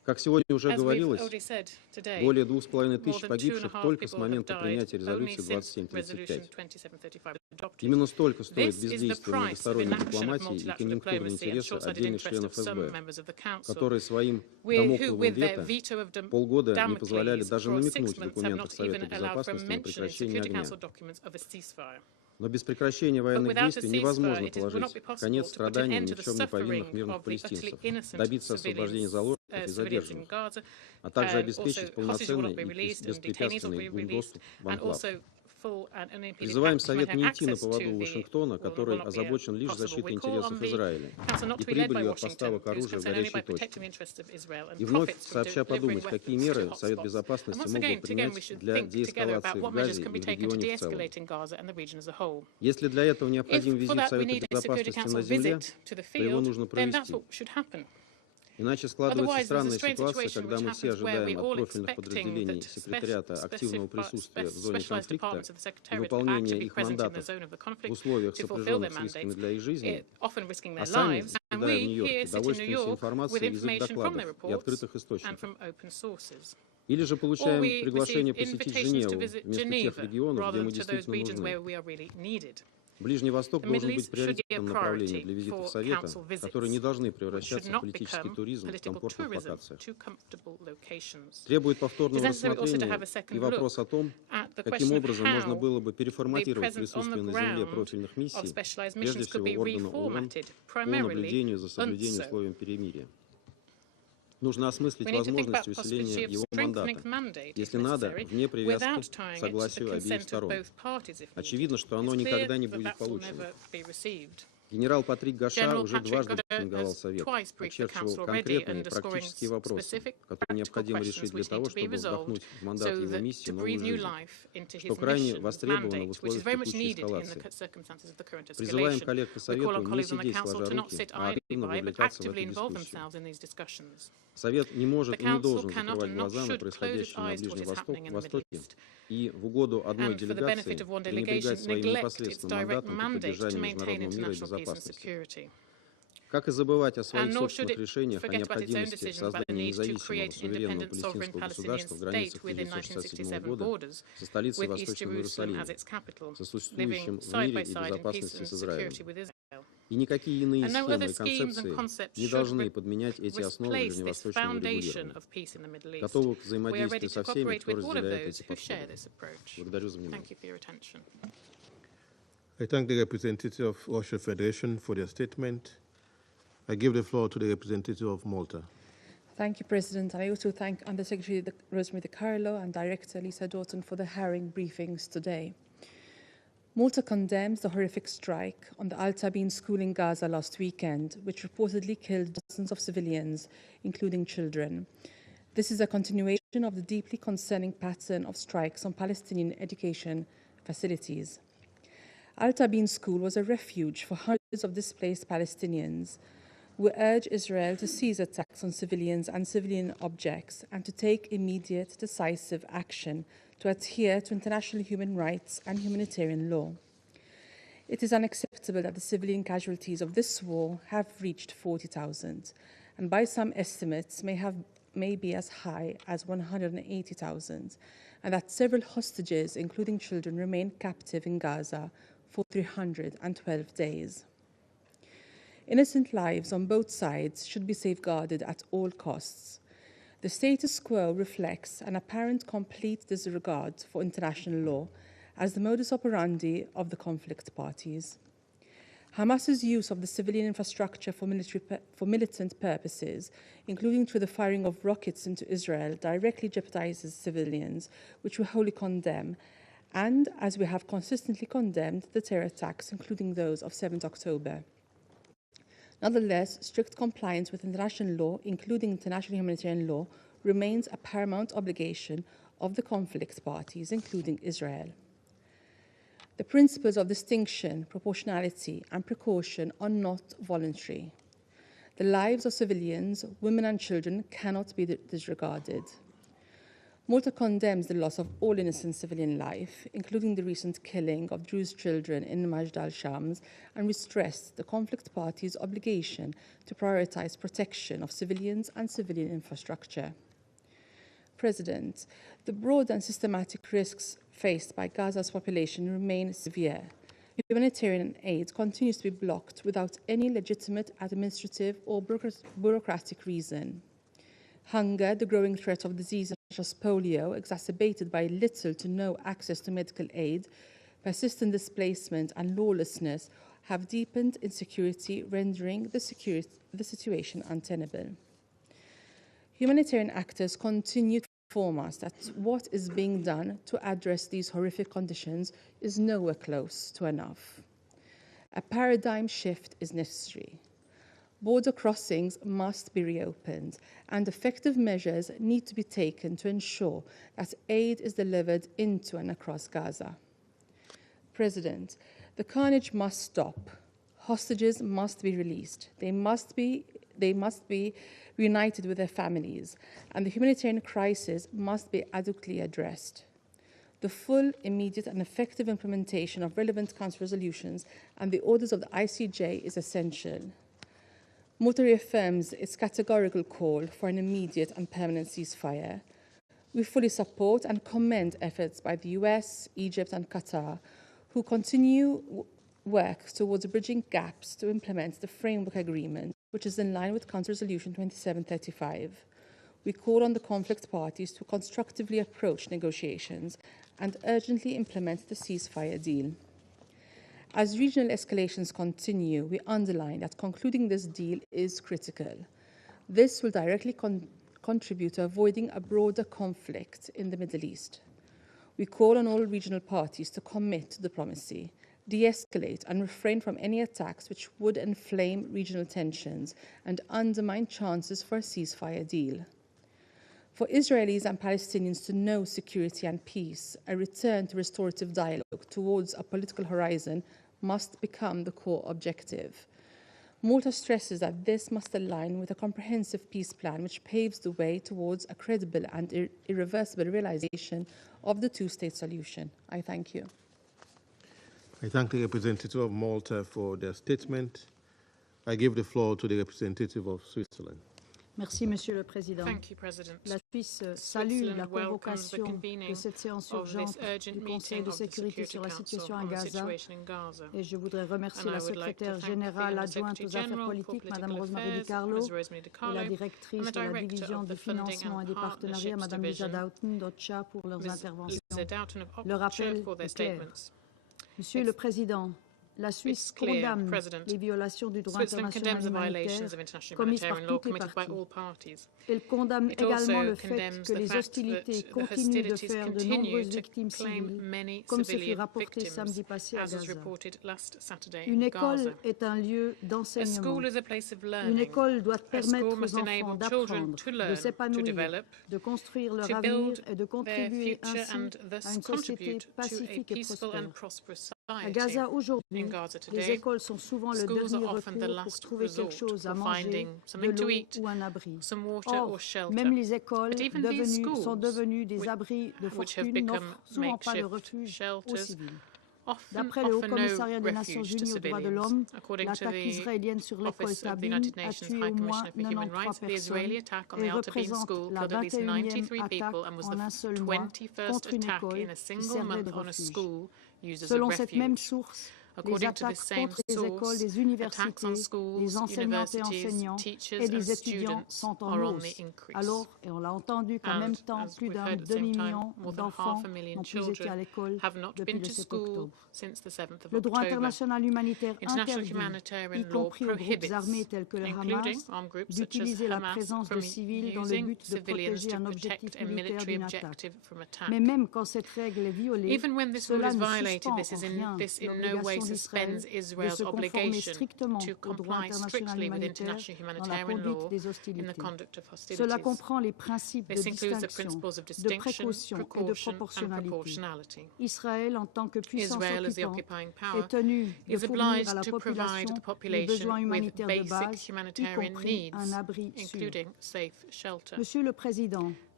Как сегодня уже говорилось, более 2500 погибших только с момента принятия резолюции 2735. Именно столько стоит бездействие многосторонней дипломатии и конъюнктурные интересы отдельных членов СБ, которые своим дамокловым вето полгода не позволяли даже намекнуть в документах Совета Безопасности на прекращение огня. Но без прекращения военных действий невозможно положить конец страданиям ни в чем не повинных мирных палестинцев, добиться освобождения заложников и задержанных, а также обеспечить полноценный и беспрепятственный доступ в анклав. Призываем Совет не идти на поводу Вашингтона, который озабочен лишь защитой интересов Израиля и прибылью от поставок оружия в горячие точки. И вновь сообща подумать, какие меры Совет Безопасности мог бы принять для деэскалации в Газе и в регионе в целом. Если для этого необходим визит Совета Безопасности на земле, то его нужно провести. Иначе складывается странная ситуация, когда мы все ожидаем от профильных подразделений секретариата активного присутствия в зоне конфликта и выполнения их мандатов в условиях, сопряженных с рисками для их жизни, а сами, сидя в Нью-Йорке, довольствуемся информацией из их докладов и открытых источников. Или же получаем приглашение посетить Женеву вместо тех регионов, где мы действительно нужны. Ближний Восток должен быть приоритетным направлением для визитов Совета, которые не должны превращаться в политический туризм в комфортных локациях. Требует повторного рассмотрения и вопрос о том, каким образом можно было бы переформатировать присутствие на земле профильных миссий, прежде всего органа ООН, по наблюдению за соблюдением условий перемирия. Нужно осмыслить возможность усиления его мандата, если надо, вне привязки к согласию обеих сторон. Очевидно, что оно никогда не будет получено. Генерал Патрик Гаша уже дважды брифинговал Совет, очерчивал конкретные практические вопросы, которые необходимо решить для того, чтобы вдохнуть в мандат его миссии новую жизнь, что крайне востребовано в условиях текущей эскалации. Призываем коллег по Совету не сидеть сложа руки, а активно вовлекаться в эту дискуссию. Совет не может и не должен закрывать глаза на происходящее на Ближнем Востоке и в угоду одной делегации пренебрегать своим непосредственным мандатом по поддержанию международного мира и безопасности. Как и забывать о своих собственных решениях о необходимости создания независимого суверенного палестинского государства в границах 1967 года со столицей Восточного Иерусалима, сосуществующим в мире и безопасности с Израилем. И никакие иные схемы и концепции не должны подменять эти основы ближневосточного регулирования. Готовы к взаимодействию со всеми, кто разделяет эти подходы. Благодарю за внимание. I thank the representative of Russian Federation for their statement. I give the floor to the representative of Malta. Thank you, President. I also thank Undersecretary Rosemarie DiCarlo and Director Lisa Doughten for the herring briefings today. Malta condemns the horrific strike on the Al Tabeen school in Gaza last weekend, which reportedly killed dozens of civilians, including children. This is a continuation of the deeply concerning pattern of strikes on Palestinian education facilities. Al Tabeen school was a refuge for hundreds of displaced Palestinians. We urge Israel to cease attacks on civilians and civilian objects and to take immediate, decisive action to adhere to international human rights and humanitarian law. It is unacceptable that the civilian casualties of this war have reached 40,000, and by some estimates may be as high as 180,000, and that several hostages, including children, remain captive in Gaza for 312 days. Innocent lives on both sides should be safeguarded at all costs. The status quo reflects an apparent complete disregard for international law as the modus operandi of the conflict parties. Hamas's use of the civilian infrastructure for militant purposes, including through the firing of rockets into Israel, directly jeopardizes civilians, which we wholly condemn, and, as we have consistently condemned, the terror attacks, including those of 7th October. Nonetheless, strict compliance with international law, including international humanitarian law, remains a paramount obligation of the conflict parties, including Israel. The principles of distinction, proportionality, and precaution are not voluntary. The lives of civilians, women and children cannot be disregarded. Malta condemns the loss of all innocent civilian life, including the recent killing of Druze children in Majd al-Shams, and we stress the conflict parties' obligation to prioritize protection of civilians and civilian infrastructure. President, the broad and systematic risks faced by Gaza's population remain severe. Humanitarian aid continues to be blocked without any legitimate administrative or bureaucratic reason. Hunger, the growing threat of diseases such as polio, exacerbated by little to no access to medical aid, persistent displacement and lawlessness have deepened insecurity, rendering the situation untenable. Humanitarian actors continue to inform us that what is being done to address these horrific conditions is nowhere close to enough. A paradigm shift is necessary. Border crossings must be reopened, and effective measures need to be taken to ensure that aid is delivered into and across Gaza. President, the carnage must stop. Hostages must be released. They must be reunited with their families, and the humanitarian crisis must be adequately addressed. The full, immediate, and effective implementation of relevant Council resolutions and the orders of the ICJ is essential. Malta reaffirms its categorical call for an immediate and permanent ceasefire. We fully support and commend efforts by the US, Egypt, and Qatar, who continue work towards bridging gaps to implement the framework agreement, which is in line with Council Resolution 2735. We call on the conflict parties to constructively approach negotiations and urgently implement the ceasefire deal. As regional escalations continue, we underline that concluding this deal is critical. This will directly contribute to avoiding a broader conflict in the Middle East. We call on all regional parties to commit to diplomacy, de-escalate and refrain from any attacks which would inflame regional tensions and undermine chances for a ceasefire deal. For Israelis and Palestinians to know security and peace, a return to restorative dialogue towards a political horizon must become the core objective. Malta stresses that this must align with a comprehensive peace plan which paves the way towards a credible and irreversible realization of the two-state solution. I thank you. I thank the representative of Malta for their statement. I give the floor to the representative of Switzerland. Merci, Monsieur le Président. Thank you, President. La Suisse salue la convocation de cette séance urgente du Conseil de sécurité sur la situation à Gaza et je voudrais remercier la secrétaire générale adjointe aux affaires politiques, Mme Rosemarie DiCarlo, et la directrice de la division du financement et des partenariats, Mme Doughten d'OCHA, pour leurs interventions. Le rappel est clair. Monsieur le Président, la Suisse condamne les violations du droit international humanitaire commises par toutes les parties. Elle condamne également le fait que les hostilités continuent de faire de nombreuses victimes civiles, comme ce fut rapporté samedi passé à Gaza. Une école est un lieu d'enseignement. Une école doit permettre aux enfants d'apprendre, de s'épanouir, de construire leur avenir et de contribuer ainsi à une société pacifique et prospère. À Gaza aujourd'hui, les écoles sont souvent le dernier recours pour trouver quelque chose à manger, de l'eau ou un abri. Or, même les écoles sont devenues des abris de fortune n'offrent souvent pas de refuge aux civils. D'après le Haut-Commissariat des Nations Unies aux droits de l'homme, l'attaque israélienne sur l'école Tabine a tué au moins 93 personnes et représente la 21e attaque en un seul mois contre une école qui servait de refuge. Selon cette même source, les attaques contre les écoles, les universités, les enseignantes et enseignants et les étudiants sont en hausse. Alors, et on l'a entendu qu'en même temps, plus d'un demi-million d'enfants n'ont plus été à l'école depuis le 7 octobre. Le droit international humanitaire interdit, y compris aux groupes armés tels que le Hamas, d'utiliser la présence de civils dans le but de protéger un objectif militaire d'une attaque. Mais même quand cette règle est violée, cela ne suspend en rien l'obligation d'Israël de se conformer strictement au droit international humanitaire dans la conduite des hostilités. Cela comprend les principes de distinction, de précaution et de proportionnalité. Israël, en tant que puissance occupante, est tenu de fournir à la population les besoins humanitaires de base, y compris un abri sûr. Monsieur le Président,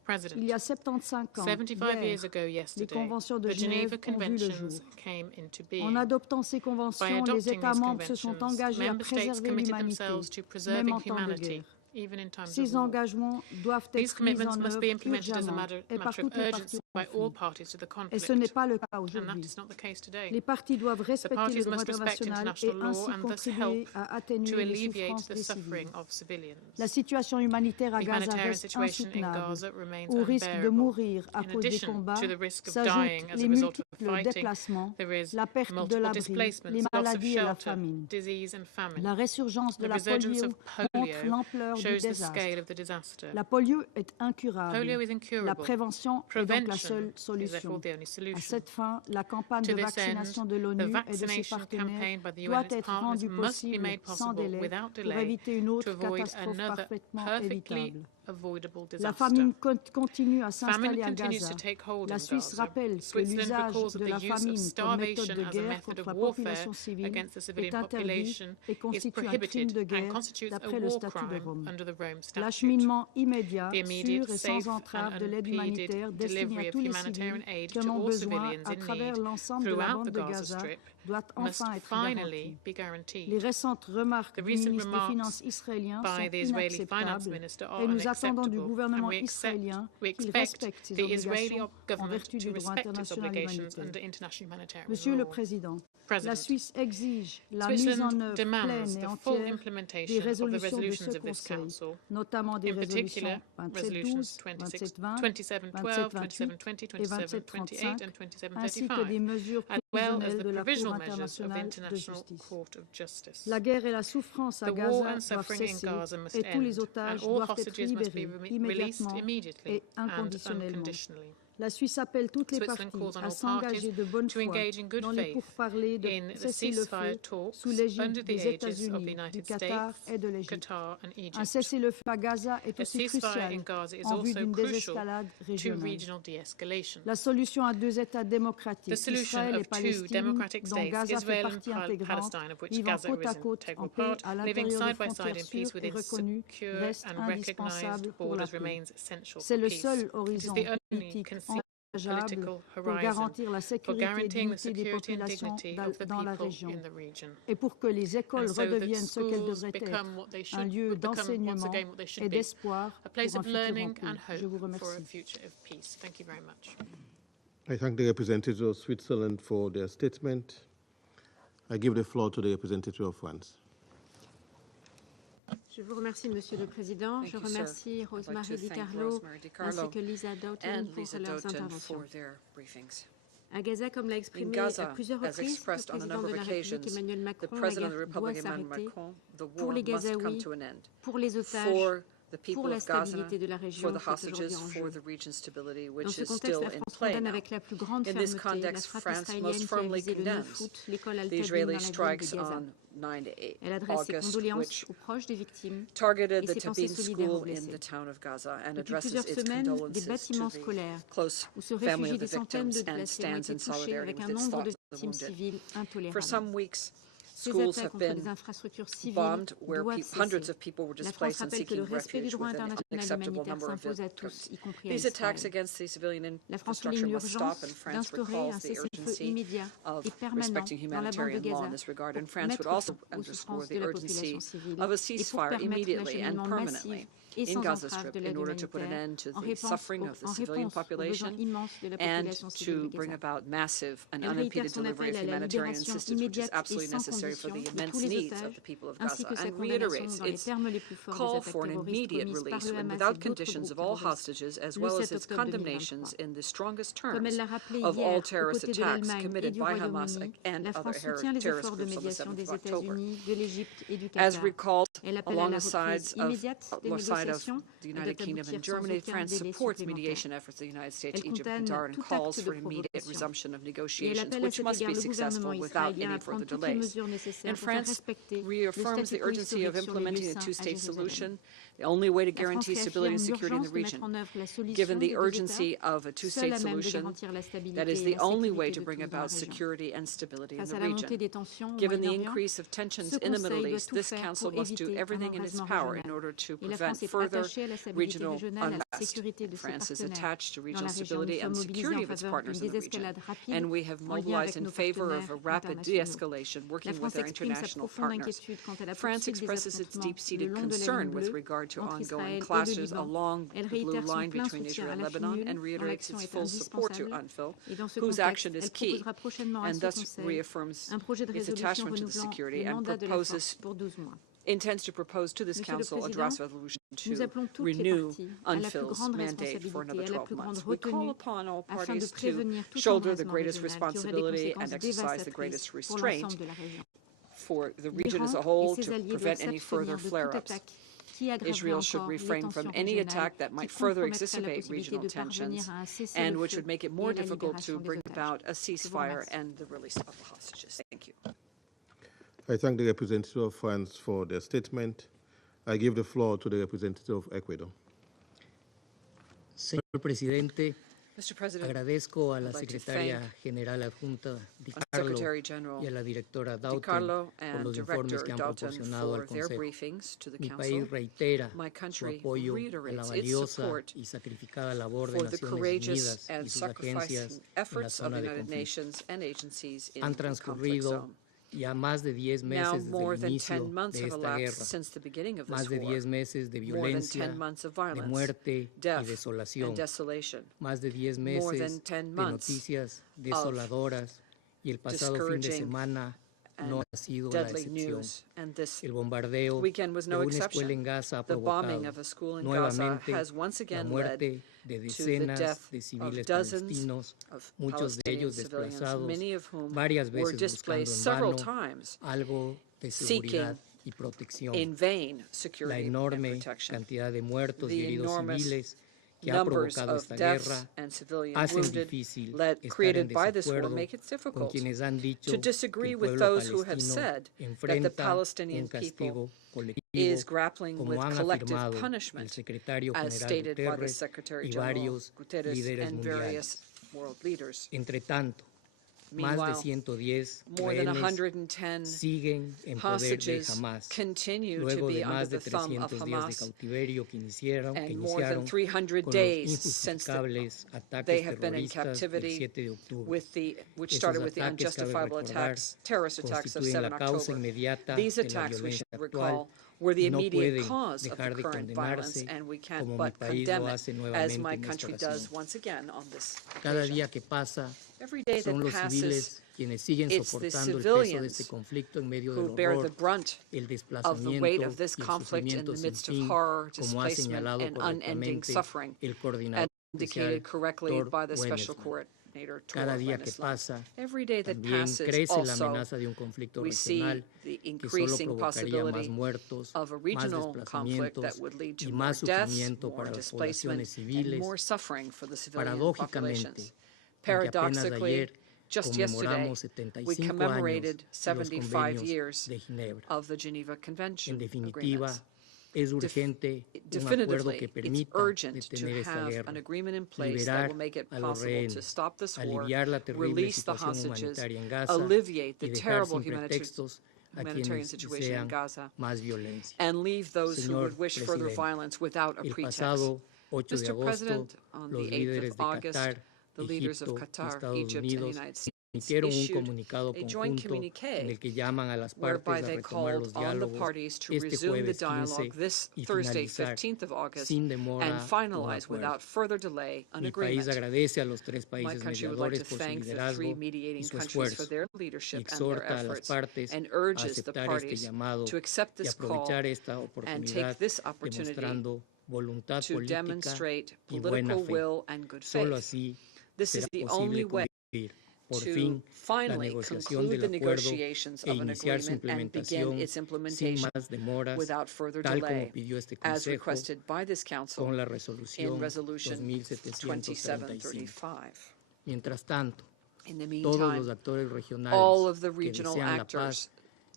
President, Il y a 75 ans, 75 years hier, ago les yesterday, conventions de the Genève Geneva ont vu le jour. Conventions came into En being. adoptant ces By conventions, les adopting États these membres se sont conventions, engagés à member states préserver committed l'humanité, themselves to même preserving en temps de humanity, guerre. even in times of Ces war. engagements doivent These être mis commitments en must œuvre be implemented as a urgemment et par matter of toutes les parties urgency au by all conflit. parties to the Et conflict. ce n'est pas le cas And that aujourd'hui. is not the case today. Les parties doivent The respecter le parties droit must respect international et international law ainsi and thus contribuer help à to atténuer les alleviate souffrances the des civils. suffering of civilians. La situation humanitaire à The Gaza humanitarian reste situation in insoutenable. Gaza remains Au risque de unbearable. mourir à In cause des addition combats to the risk of s'ajoutent dying as les a result of multiples fighting, déplacements, there is la perte de multiple l'abri, displacements, les loss of maladies et la shelter, famine. disease and famine. La résurgence de The la resurgence polio of montre polio l'ampleur du shows the désastre. scale of the disaster. La polio est incurable. Polio is La incurable. prévention est donc la Prevention seule is solution. therefore the only À solution. cette fin, la campagne To de this vaccination end, de the l'ONU et de ses vaccination partenaires campaign by the UN doit and its être partners rendue must be possible made sans possible délai without pour delay éviter une to autre avoid catastrophe another parfaitement perfectly évitable. avoidable La disaster. famine continue à Famine s'installer à continues Gaza. to take hold La in Suisse Gaza. rappelle que Switzerland l'usage recalls that de the la use of famine comme méthode starvation de as a guerre method contre of la warfare population civile against the est civilian interdit population et is constitue un crime prohibited de and guerre constitutes a d'après le war statut de crime Rome. under the Rome Statute. L'acheminement immédiat, The immediate, sûr et sans safe entrave and de l'aide humanitaire unimpeded destinée delivery à of tous les humanitarian civils aid qui en to ont all besoin civilians à in travers need l'ensemble de la throughout bande the de Gaza Gaza Strip doit must enfin être finally garantie. be guaranteed. Les récentes remarques The du recent ministre des remarks Finances israélien by sont the Israeli finance inacceptables minister are et nous attendons du unacceptable, gouvernement and we israélien qu'il expect respecte ses the Israeli obligations en government vertu to du droit respect its international obligations humanitaire. under international humanitarian Monsieur le law. Président, la President, Suisse exige la mise Switzerland en œuvre demands pleine et the full entière des implementation of the résolutions de resolutions ce of this Conseil, Council, notamment des in particular résolutions resolutions 2712, 2712, 2728 2720, et 2728 2735, and ainsi que 2735, des mesures as well as prévisionnelles the de la Cour provisional measures of the internationale de International justice. Court of Justice. La guerre et la souffrance à The war Gaza and doivent suffering in cesser Gaza must et tous les end, and otages all doivent être hostages must be libérés released immédiatement immediately et and inconditionnellement. unconditionally. La Suisse appelle toutes les Switzerland parties calls on à all s'engager de bonne to foi engage in good dans les faith pourparlers de in the cessez-le-feu ceasefire talks sous l'égide under the des aegis of the États-Unis, du United Qatar States, et de l'Égypte. Qatar and Egypt. Un cessez-le-feu à Gaza est A aussi ceasefire in crucial Gaza is en vue also d'une crucial désescalade to régionale. regional de-escalation. La solution à deux États The démocratiques, solution Israël et of two Palestine, democratic dont states, Gaza fait Israel partie and intégrante, Palestine, of which vivant Gaza côte à is an côte, en integral paix, part, à living l'intérieur de side by side frontières in peace sûres et within reconnues, secure reste and recognized indispensable pour la borders paix. remains essential C'est for le peace. seul It is horizon the only politique conceivable envisageable political pour horizon garantir la for sécurité et guaranteeing the dignité des security and populations dignity of the dans la people région in the region. et pour que les écoles And so that redeviennent ce qu'elles schools devraient être, become what they un should lieu become once d'enseignement again what they should et be, d'espoir a place pour un of futur en learning paix. and Je vous hope for a remercie. future of peace. Thank you very much. I thank the representatives of Switzerland for their statement. I give the floor to the representative of France. Je vous remercie, Monsieur le Président. Je remercie Rosemarie DiCarlo ainsi que Lisa Doughten pour leurs interventions. À Gaza, comme l'a exprimé à plusieurs reprises le président de la République Emmanuel Macron, la guerre doit s'arrêter pour les Gazaouis, pour les otages, pour la stabilité de la région qui est aujourd'hui en jeu. Dans ce contexte, la France condamne avec la plus grande fermeté la frappe israélienne qui a visé le 9 août l'école Al-Tabin dans la ville de Gaza. Elle adresse ses condoléances aux proches des victimes et ses pensées solidaires aux blessés. Depuis plusieurs semaines, des bâtiments scolaires où se réfugient des centaines de déplacés ont été touchés avec un nombre de victimes civiles intolérable. Ces attaques contre des infrastructures civiles doivent cesser. La France rappelle que le respect du droit international humanitaire s'impose à tous, y compris à Israël. La France souligne l'urgence d'instaurer un cessez-le-feu immédiat et permanent dans la bande de Gaza pour mettre fin aux souffrances de la population civile et pour permettre l'acheminement massif et sans entrave de l'aide humanitaire en réponse aux besoins immenses de la population civile de Gaza. Elle réitère son appel à la libération immédiate et sans condition de tous les otages, ainsi que sa condamnation dans les termes les plus forts des attaques terroristes commises par le Hamas et d'autres groupes terroristes le 7 octobre 2023. Comme elle l'a rappelé hier, aux côtés de l'Allemagne et du Royaume-Uni, la France soutient les efforts de médiation des États-Unis, de l'Égypte et du Qatar. Elle appelle à la reprise immédiate des négociations the United Kingdom and Germany, France supports mediation efforts of the United States, Egypt, and Qatar, and calls for immediate resumption of negotiations, which must be successful without any further delays. And France reaffirms the urgency of implementing a two-state solution, the only way to guarantee stability and security in the region. Given the urgency of a two-state solution, that is the only way to bring about security and stability in the region. Given the increase of tensions in the Middle East, this Council must do everything in its power in order to prevent further regional unrest. France is attached to regional stability and security of its partners in the region, and we have mobilized in favor of a rapid de-escalation, working with our international partners. France expresses its deep-seated concern with regard to ongoing clashes along the blue line between Israel and Lebanon, and reiterates its full support to UNFIL, whose action is key, and thus reaffirms its attachment to the security and intends to propose to this Council a draft resolution to renew UNFIL's mandate for another 12 months. We call upon all parties to shoulder the greatest responsibility and exercise the greatest restraint for the region as a whole to prevent any further flare-ups. Israel should refrain from any attack that might further exacerbate regional tensions and which would make it more difficult to bring about a ceasefire and the release of the hostages. Thank you. I thank the representative of France for their statement. I give the floor to the representative of Ecuador. Señor Presidente, Mr. President, agradezco a la Secretaria General Adjunta DiCarlo y a la Directora Doughten por los informes que han proporcionado al Consejo. Mi país reitera su apoyo a la valiosa y sacrificada labor de Naciones Unidas y sus agencias en la zona de conflicto. Han transcurrido ya más de 10 meses desde el inicio de esta guerra, más de 10 meses de violencia, de muerte y desolación, más de 10 meses de noticias desoladoras, y el pasado fin de semana no ha sido la excepción. El bombardeo de una escuela en Gaza ha provocado nuevamente la muerte de decenas de civiles palestinos, muchos de ellos desplazados, varias veces buscando en vano algo de seguridad y protección. La enorme cantidad de muertos y heridos civiles que ha provocado esta guerra hacen difícil estar en desacuerdo con quienes han dicho que el pueblo palestino enfrenta un castigo colectivo, como han afirmado el secretario general Guterres y varios líderes mundiales. Entre tanto, más de 110 rehenes siguen en poder de Hamas, luego de más de 300 días de cautiverio que iniciaron con los injustificables ataques terroristas del 7 de octubre. Estos ataques, cabe recordar, constituyen la causa inmediata de la violencia actual y no pueden dejar de condenarse como mi país lo hace nuevamente en esta ocasión. Cada día que pasa, son los civiles quienes siguen soportando el peso de este conflicto en medio del horror, el desplazamiento y el sufrimiento sin fin, como ha señalado correctamente el coordinador especial Doughten. Cada día que pasa, también crece la amenaza de un conflicto regional que solo provocaría más muertos, más desplazamientos y más sufrimiento para las poblaciones civiles. Paradójicamente, porque apenas ayer conmemoramos 75 años de los convenios de Ginebra. En definitiva, es urgente un acuerdo que permita detener esta guerra, liberar a los rehenes, aliviar la terrible situación humanitaria en Gaza y dejar sin pretextos a quienes desean más violencia. Señor Presidente, el pasado 8 de agosto, los líderes de Qatar, Egipto y Estados Unidos emitieron un comunicado conjunto en el que llaman a las partes a retomar los diálogos este jueves 15 y finalizar sin demora un acuerdo. Mi país agradece a los tres países mediadores por su liderazgo y su esfuerzo y exhorta a las partes a aceptar este llamado y aprovechar esta oportunidad demostrando voluntad política y buena fe. Solo así será posible concluir por fin la negociación del acuerdo e iniciar su implementación sin más demoras, tal como pidió este Consejo con la resolución 2735. Mientras tanto, todos los actores regionales que desean la paz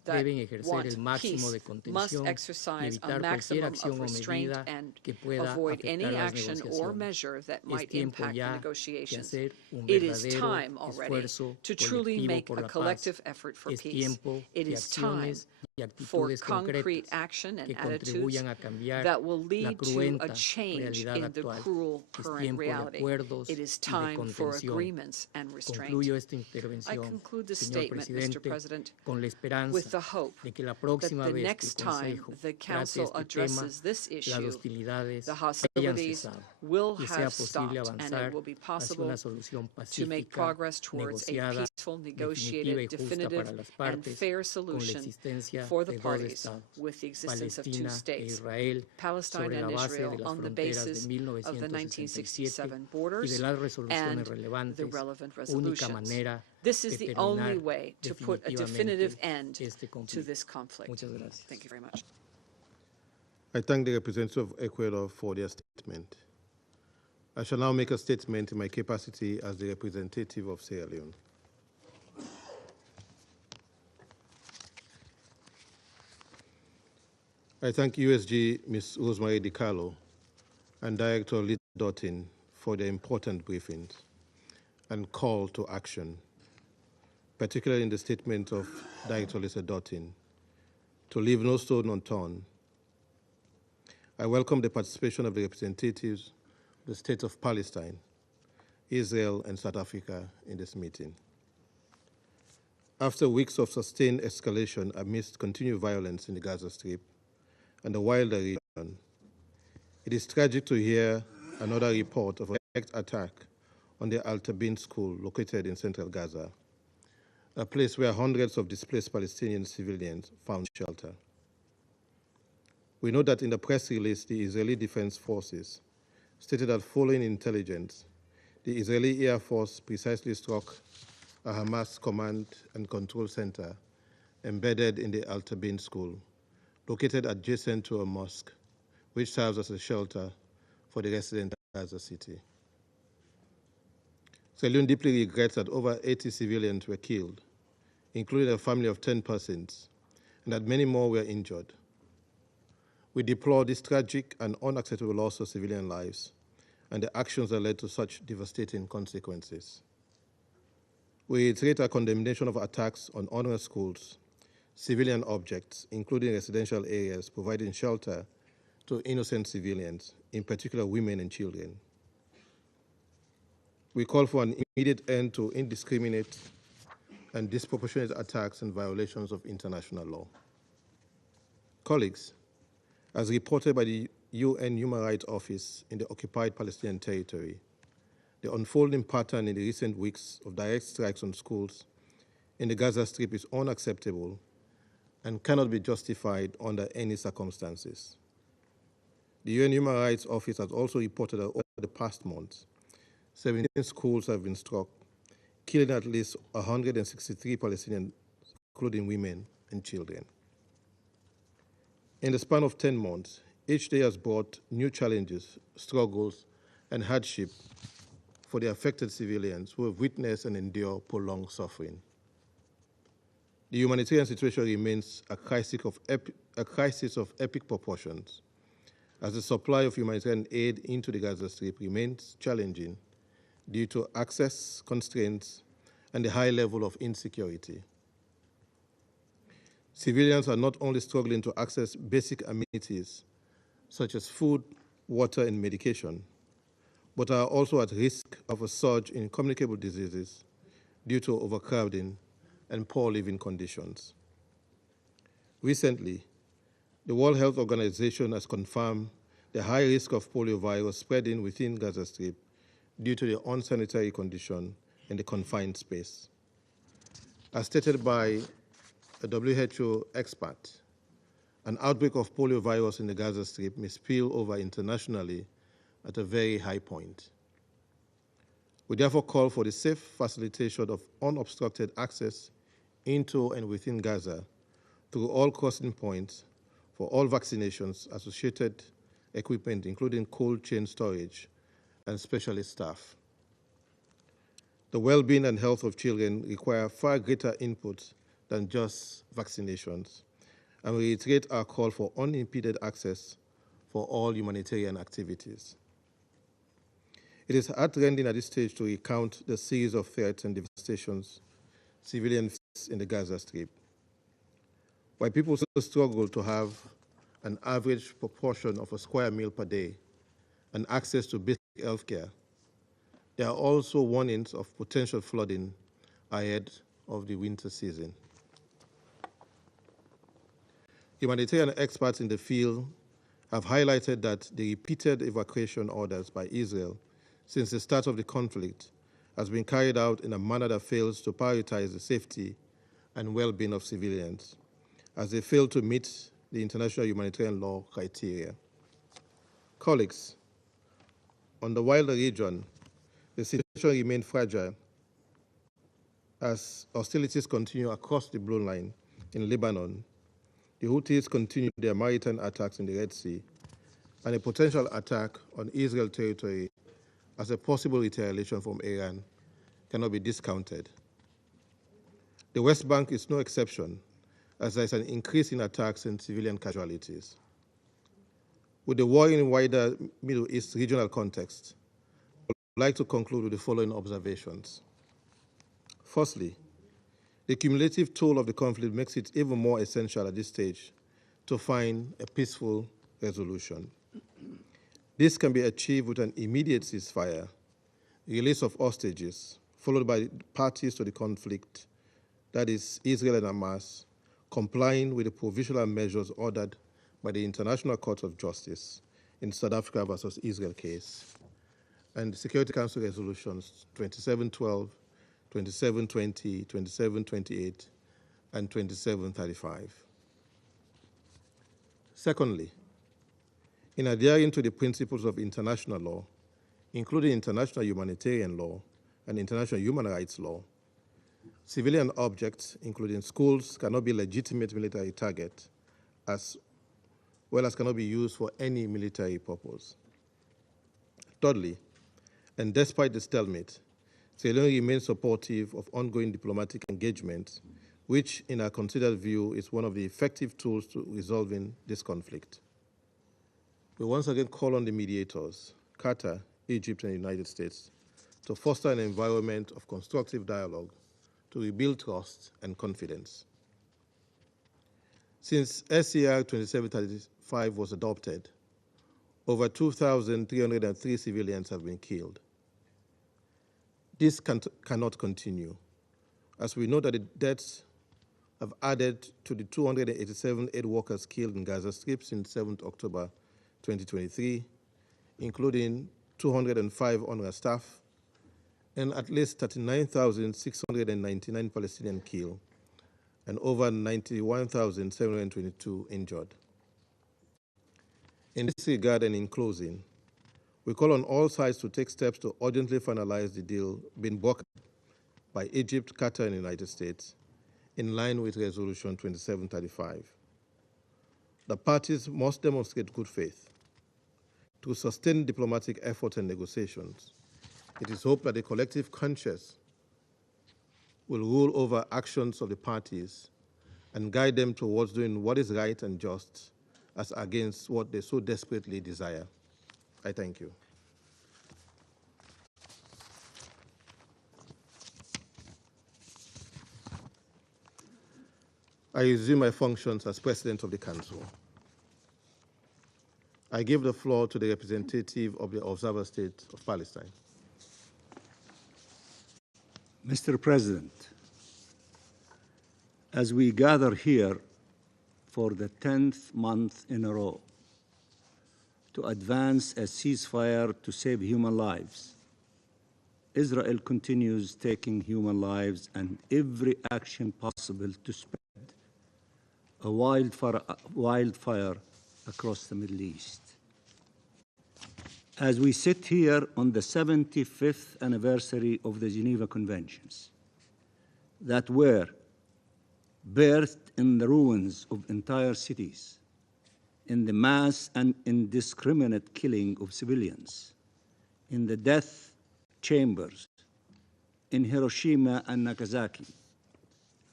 that want peace must exercise a maximum of restraint and avoid any action or measure that might impact the negotiations. It is time already to truly make a collective effort for peace. It is time for concrete action and attitudes that will lead to a change in the cruel current reality. It is time for agreements and restraint. I conclude this statement, Mr. President, with the hope that the next time the Council addresses this issue, the hostilities will have stopped and it will be possible to make progress towards a peaceful, negotiated, definitive, and fair solution for the parties with the existence of two states, Palestine and Israel, on the basis of the 1967 borders and the relevant resolutions. This is the only way to put a definitive end to this conflict. Thank you very much. I thank the representative of Ecuador for their statement. I shall now make a statement in my capacity as the representative of Sierra Leone. I thank USG Ms. Rosemarie DiCarlo and Director Gilad Erdan for their important briefings and call to action, particularly in the statement of Director Gilad Erdan, to leave no stone unturned. I welcome the participation of the representatives of the State of Palestine, Israel, and South Africa in this meeting. After weeks of sustained escalation amidst continued violence in the Gaza Strip and the wider region, it is tragic to hear another report of a direct attack on the Al-Tabin school located in central Gaza, a place where hundreds of displaced Palestinian civilians found shelter. We know that in the press release, the Israeli Defense Forces stated that following intelligence, the Israeli Air Force precisely struck a Hamas command and control center embedded in the Al-Tabin school, located adjacent to a mosque, which serves as a shelter for the residents of Gaza City. Sierra Leone deeply regrets that over 80 civilians were killed, including a family of 10 persons, and that many more were injured. We deplore this tragic and unacceptable loss of civilian lives and the actions that led to such devastating consequences. We reiterate our condemnation of attacks on honor schools, civilian objects, including residential areas, providing shelter to innocent civilians, in particular women and children. We call for an immediate end to indiscriminate and disproportionate attacks and violations of international law. Colleagues, as reported by the UN Human Rights Office in the occupied Palestinian territory, the unfolding pattern in the recent weeks of direct strikes on schools in the Gaza Strip is unacceptable and cannot be justified under any circumstances. The UN Human Rights Office has also reported that over the past months, 17 schools have been struck, killing at least 163 Palestinians, including women and children. In the span of 10 months, each day has brought new challenges, struggles, and hardship for the affected civilians who have witnessed and endured prolonged suffering. The humanitarian situation remains a crisis of epic proportions, as the supply of humanitarian aid into the Gaza Strip remains challenging due to access constraints and the high level of insecurity. Civilians are not only struggling to access basic amenities such as food, water, and medication, but are also at risk of a surge in communicable diseases due to overcrowding and poor living conditions. Recently, the World Health Organization has confirmed the high risk of poliovirus spreading within Gaza Strip due to the unsanitary condition in the confined space. As stated by a WHO expert, an outbreak of poliovirus in the Gaza Strip may spill over internationally at a very high point. We therefore call for the safe facilitation of unobstructed access into and within Gaza through all crossing points for all vaccinations, associated equipment, including cold chain storage, and specialist staff. The well-being and health of children require far greater input than just vaccinations, and we reiterate our call for unimpeded access for all humanitarian activities. It is heartrending at this stage to recount the series of threats and devastations civilians face in the Gaza Strip. While people still struggle to have an average proportion of a square meal per day and access to basic health care, there are also warnings of potential flooding ahead of the winter season. Humanitarian experts in the field have highlighted that the repeated evacuation orders by Israel since the start of the conflict has been carried out in a manner that fails to prioritize the safety and well-being of civilians, as they fail to meet the international humanitarian law criteria. Colleagues, on the wider region, the situation remains fragile as hostilities continue across the blue line in Lebanon. The Houthis continue their maritime attacks in the Red Sea, and a potential attack on Israel territory as a possible retaliation from Iran cannot be discounted. The West Bank is no exception, as there is an increase in attacks and civilian casualties. With the war in wider Middle East regional context, I would like to conclude with the following observations. Firstly, the cumulative toll of the conflict makes it even more essential at this stage to find a peaceful resolution. This can be achieved with an immediate ceasefire, release of hostages, followed by parties to the conflict, that is, Israel and Hamas, complying with the provisional measures ordered by the International Court of Justice in South Africa versus Israel case, and the Security Council resolutions 2712, 2720, 2728, and 2735. Secondly, in adhering to the principles of international law, including international humanitarian law and international human rights law, civilian objects, including schools, cannot be legitimate military target, as well as cannot be used for any military purpose. Thirdly, and despite the stalemate, Sierra Leone remains supportive of ongoing diplomatic engagement, which, in our considered view, is one of the effective tools to resolving this conflict. We once again call on the mediators, Qatar, Egypt, and the United States, to foster an environment of constructive dialogue to rebuild trust and confidence. Since SCR 2735 was adopted, over 2,303 civilians have been killed. This cannot continue, as we know that the deaths have added to the 287 aid workers killed in Gaza Strip since 7th October 2023, including 205 UNRWA staff, and at least 39,699 Palestinians killed, and over 91,722 injured. In this regard and in closing, we call on all sides to take steps to urgently finalize the deal being brokered by Egypt, Qatar, and the United States, in line with Resolution 2735. The parties must demonstrate good faith. To sustain diplomatic efforts and negotiations, it is hoped that the collective conscience will rule over actions of the parties and guide them towards doing what is right and just, as against what they so desperately desire. I thank you. I resume my functions as President of the Council. I give the floor to the representative of the Observer State of Palestine. Mr. President, as we gather here for the 10th month in a row to advance a ceasefire to save human lives, Israel continues taking human lives and every action possible to spread a wildfire across the Middle East. As we sit here on the 75th anniversary of the Geneva Conventions that were birthed in the ruins of entire cities, in the mass and indiscriminate killing of civilians, in the death chambers in Hiroshima and Nagasaki,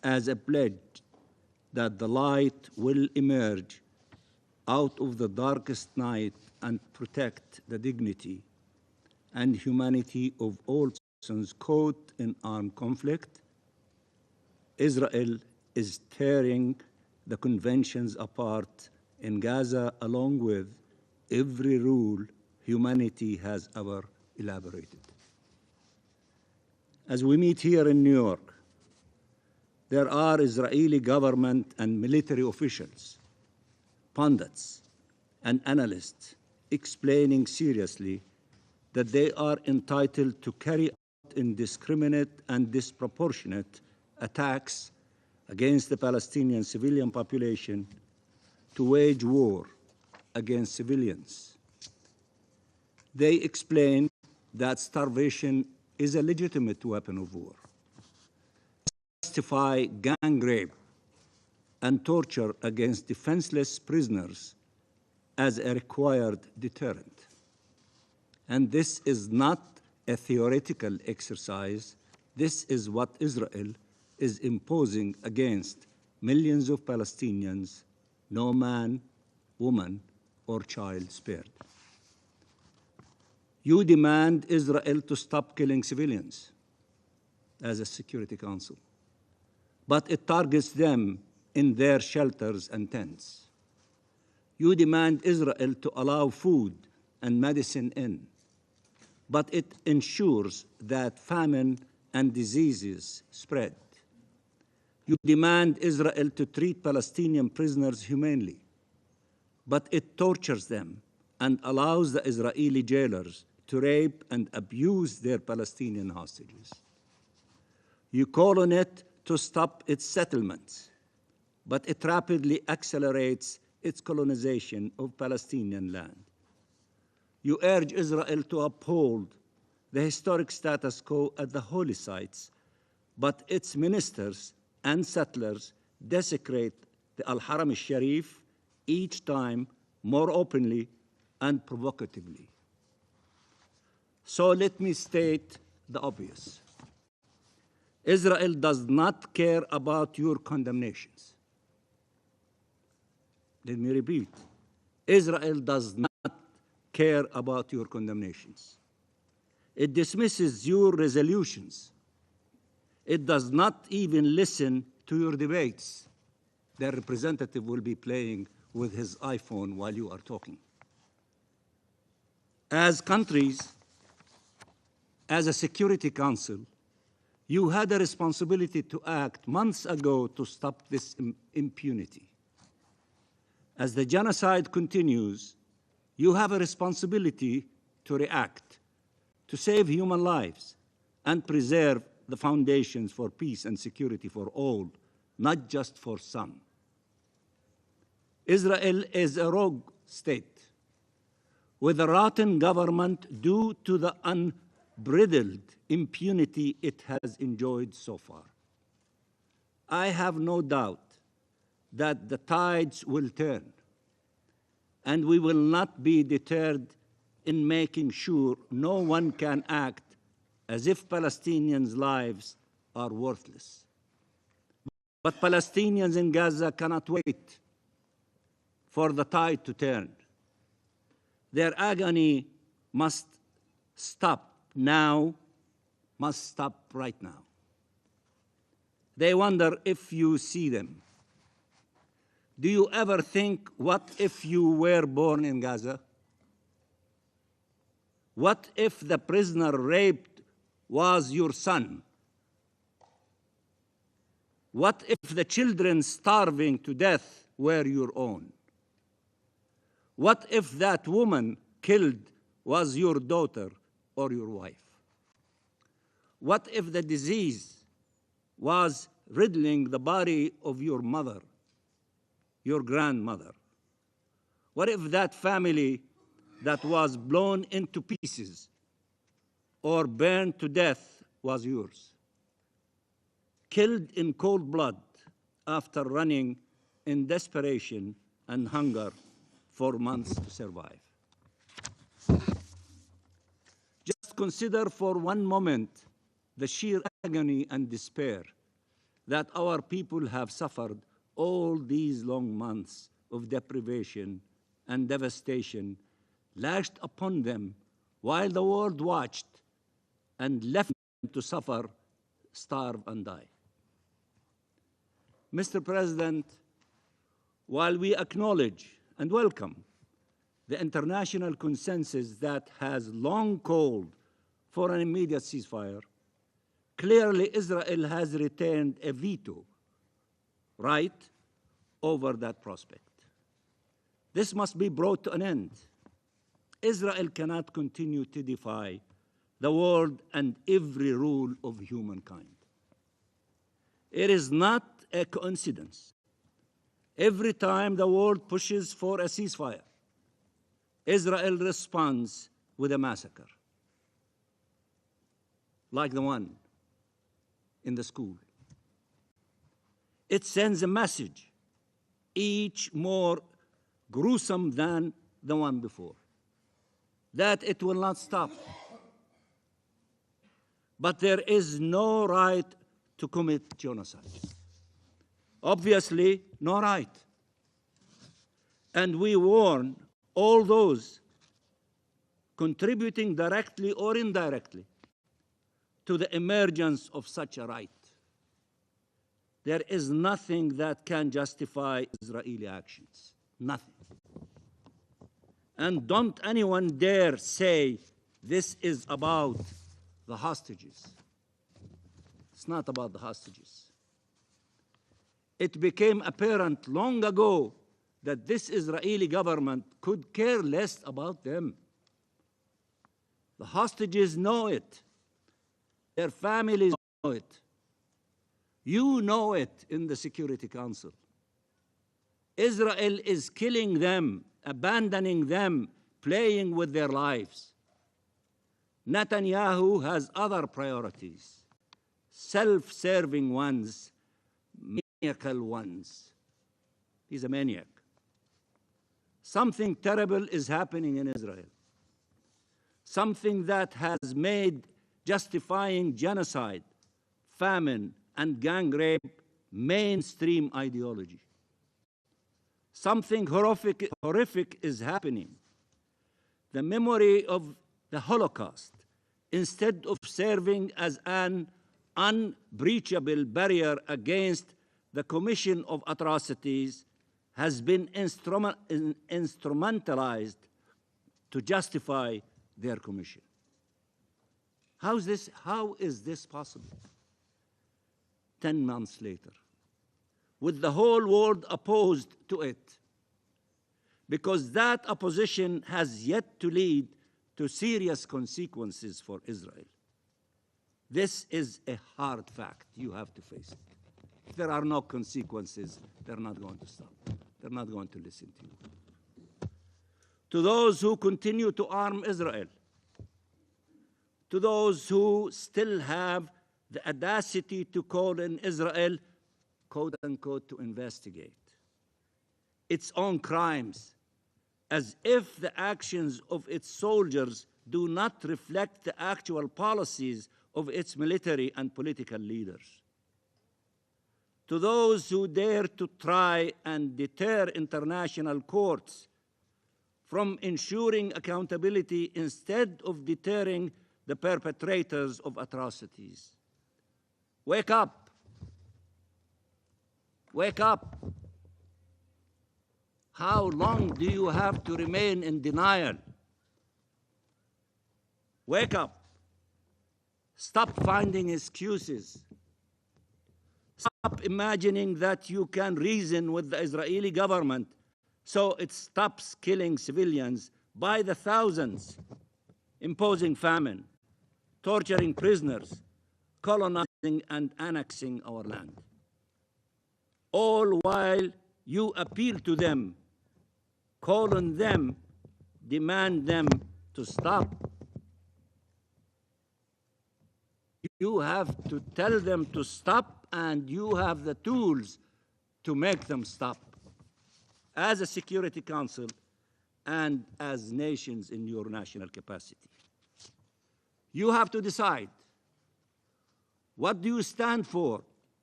as a pledge that the light will emerge out of the darkest night and protect the dignity and humanity of all persons caught in armed conflict, Israel is tearing the conventions apart in Gaza along with every rule humanity has ever elaborated. As we meet here in New York, there are Israeli government and military officials, pundits, and analysts explaining seriously that they are entitled to carry out indiscriminate and disproportionate attacks against the Palestinian civilian population, to wage war against civilians. They explain that starvation is a legitimate weapon of war, justify gang rape and torture against defenseless prisoners as a required deterrent. And this is not a theoretical exercise. This is what Israel is imposing against millions of Palestinians, no man, woman, or child spared. You demand Israel to stop killing civilians as a Security Council, but it targets them in their shelters and tents. You demand Israel to allow food and medicine in, but it ensures that famine and diseases spread. You demand Israel to treat Palestinian prisoners humanely, but it tortures them and allows the Israeli jailers to rape and abuse their Palestinian hostages. You call on it to stop its settlements, but it rapidly accelerates its colonization of Palestinian land. You urge Israel to uphold the historic status quo at the holy sites, but its ministers and settlers desecrate the Al-Haram al-Sharif each time more openly and provocatively. So let me state the obvious. Israel does not care about your condemnations. Let me repeat. Israel does not care about your condemnations. It dismisses your resolutions. It does not even listen to your debates. Their representative will be playing with his iPhone while you are talking. As countries, as a Security Council, you had a responsibility to act months ago to stop this impunity. As the genocide continues, you have a responsibility to react, to save human lives, and preserve the foundations for peace and security for all, not just for some. Israel is a rogue state with a rotten government due to the unbridled impunity it has enjoyed so far. I have no doubt that the tides will turn, and we will not be deterred in making sure no one can act as if Palestinians' lives are worthless. But Palestinians in Gaza cannot wait for the tide to turn. Their agony must stop now, must stop right now. They wonder if you see them. Do you ever think, what if you were born in Gaza? What if the prisoner raped was your son? What if the children starving to death were your own? What if that woman killed was your daughter or your wife? What if the disease was riddling the body of your mother, your grandmother? What if that family that was blown into pieces or burned to death was yours? Killed in cold blood after running in desperation and hunger for months to survive. Just consider for one moment the sheer agony and despair that our people have suffered all these long months of deprivation and devastation lashed upon them while the world watched and left them to suffer, starve, and die. Mr. President, while we acknowledge and welcome the international consensus that has long called for an immediate ceasefire, clearly Israel has retained a veto right over that prospect. This must be brought to an end. Israel cannot continue to defy the world and every rule of humankind. It is not a coincidence. Every time the world pushes for a ceasefire, Israel responds with a massacre, like the one in the school. It sends a message, each more gruesome than the one before, that it will not stop. But there is no right to commit genocide. Obviously, no right. And we warn all those contributing directly or indirectly to the emergence of such a right. There is nothing that can justify Israeli actions. Nothing. And don't anyone dare say this is about the hostages. It's not about the hostages. It became apparent long ago that this Israeli government could care less about them. The hostages know it. Their families know it. You know it in the Security Council. Israel is killing them, abandoning them, playing with their lives. Netanyahu has other priorities, self-serving ones, maniacal ones. He's a maniac. Something terrible is happening in Israel. Something that has made justifying genocide, famine, and gang rape mainstream ideology. Something horrific is happening. The memory of the Holocaust, instead of serving as an unbreachable barrier against the commission of atrocities, has been instrumentalized to justify their commission. How is this possible? 10 months later, with the whole world opposed to it, because that opposition has yet to lead to serious consequences for Israel. This is a hard fact. You have to face it. If there are no consequences, they're not going to stop. They're not going to listen to you. To those who continue to arm Israel, to those who still have the audacity to call in Israel, quote unquote, to investigate its own crimes, as if the actions of its soldiers do not reflect the actual policies of its military and political leaders. To those who dare to try and deter international courts from ensuring accountability instead of deterring the perpetrators of atrocities. Wake up. Wake up. How long do you have to remain in denial? Wake up. Stop finding excuses. Stop imagining that you can reason with the Israeli government so it stops killing civilians by the thousands, imposing famine, torturing prisoners, colonizing and annexing our land. All while you appeal to them, call on them, demand them to stop. You have to tell them to stop, and you have the tools to make them stop. As a Security Council and as nations in your national capacity. You have to decide, what do you stand for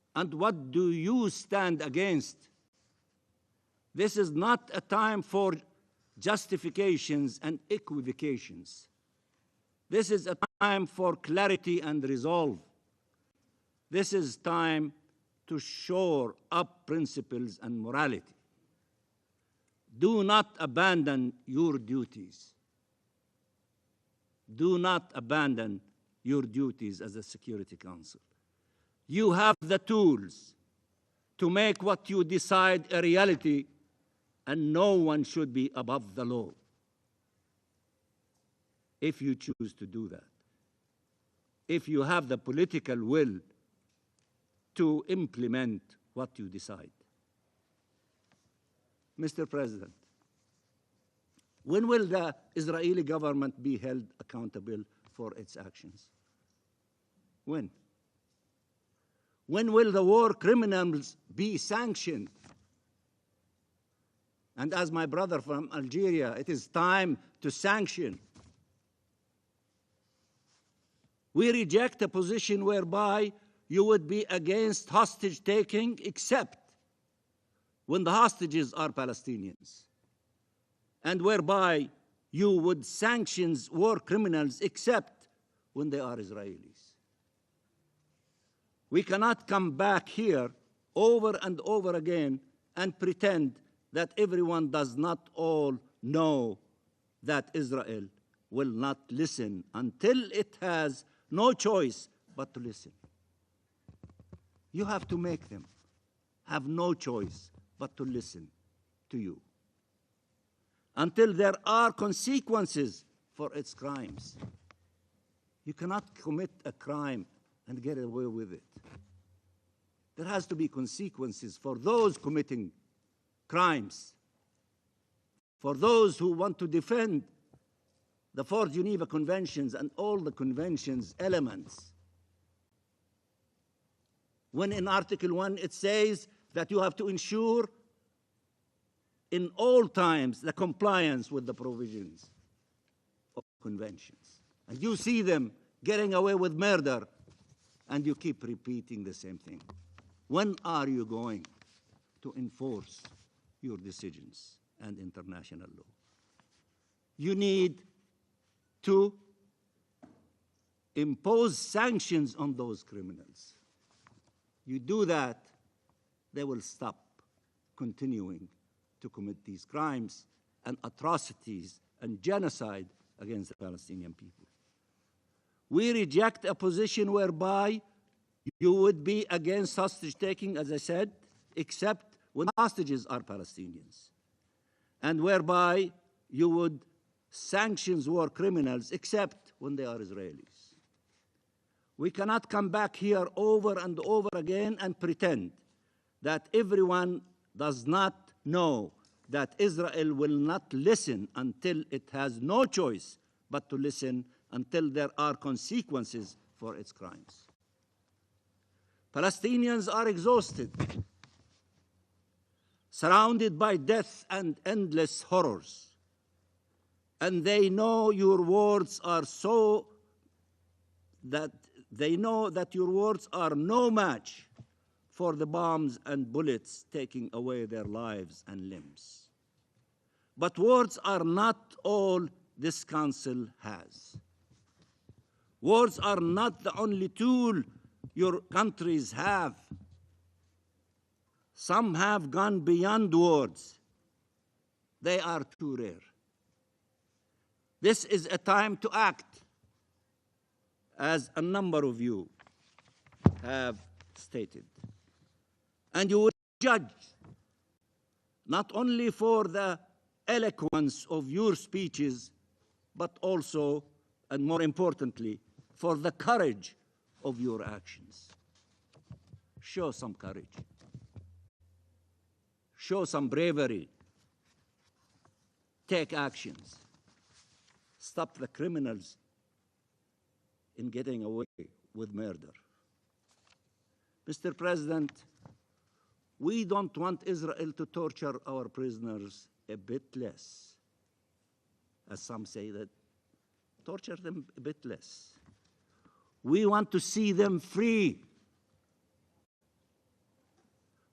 And what do you stand against? This is not a time for justifications and equivocations. This is a time for clarity and resolve. This is time to shore up principles and morality. Do not abandon your duties. Do not abandon your duties as a Security Council. You have the tools to make what you decide a reality, and no one should be above the law if you choose to do that. If you have the political will to implement what you decide. Mr. President, when will the Israeli government be held accountable for its actions? When? When will the war criminals be sanctioned? And as my brother from Algeria, it is time to sanction. We reject a position whereby you would be against hostage-taking except when the hostages are Palestinians, and whereby you would sanction war criminals except when they are Israelis. We cannot come back here over and over again and pretend that everyone does not all know that Israel will not listen until it has no choice but to listen. You have to make them have no choice but to listen to you until there are consequences for its crimes. You cannot commit a crime and get away with it. There has to be consequences for those committing crimes, for those who want to defend the four Geneva Conventions and all the conventions' elements. When in Article 1 it says that you have to ensure in all times the compliance with the provisions of conventions. And you see them getting away with murder, and you keep repeating the same thing. When are you going to enforce your decisions and international law? You need to impose sanctions on those criminals. You do that, they will stop continuing to commit these crimes and atrocities and genocide against the Palestinian people. We reject a position whereby you would be against hostage-taking, as I said, except when hostages are Palestinians, and whereby you would sanction war criminals except when they are Israelis. We cannot come back here over and over again and pretend that everyone does not know that Israel will not listen until it has no choice but to listen until there are consequences for its crimes. Palestinians are exhausted, surrounded by death and endless horrors. And they know your words are they know that your words are no match for the bombs and bullets taking away their lives and limbs. But words are not all this council has. Words are not the only tool your countries have. Some have gone beyond words. They are too rare. This is a time to act, as a number of you have stated. And you will judge not only for the eloquence of your speeches, but also, and more importantly, for the courage of your actions. Show some courage. Show some bravery. Take actions. Stop the criminals in getting away with murder. Mr. President, we don't want Israel to torture our prisoners a bit less. As some say, that torture them a bit less. We want to see them free.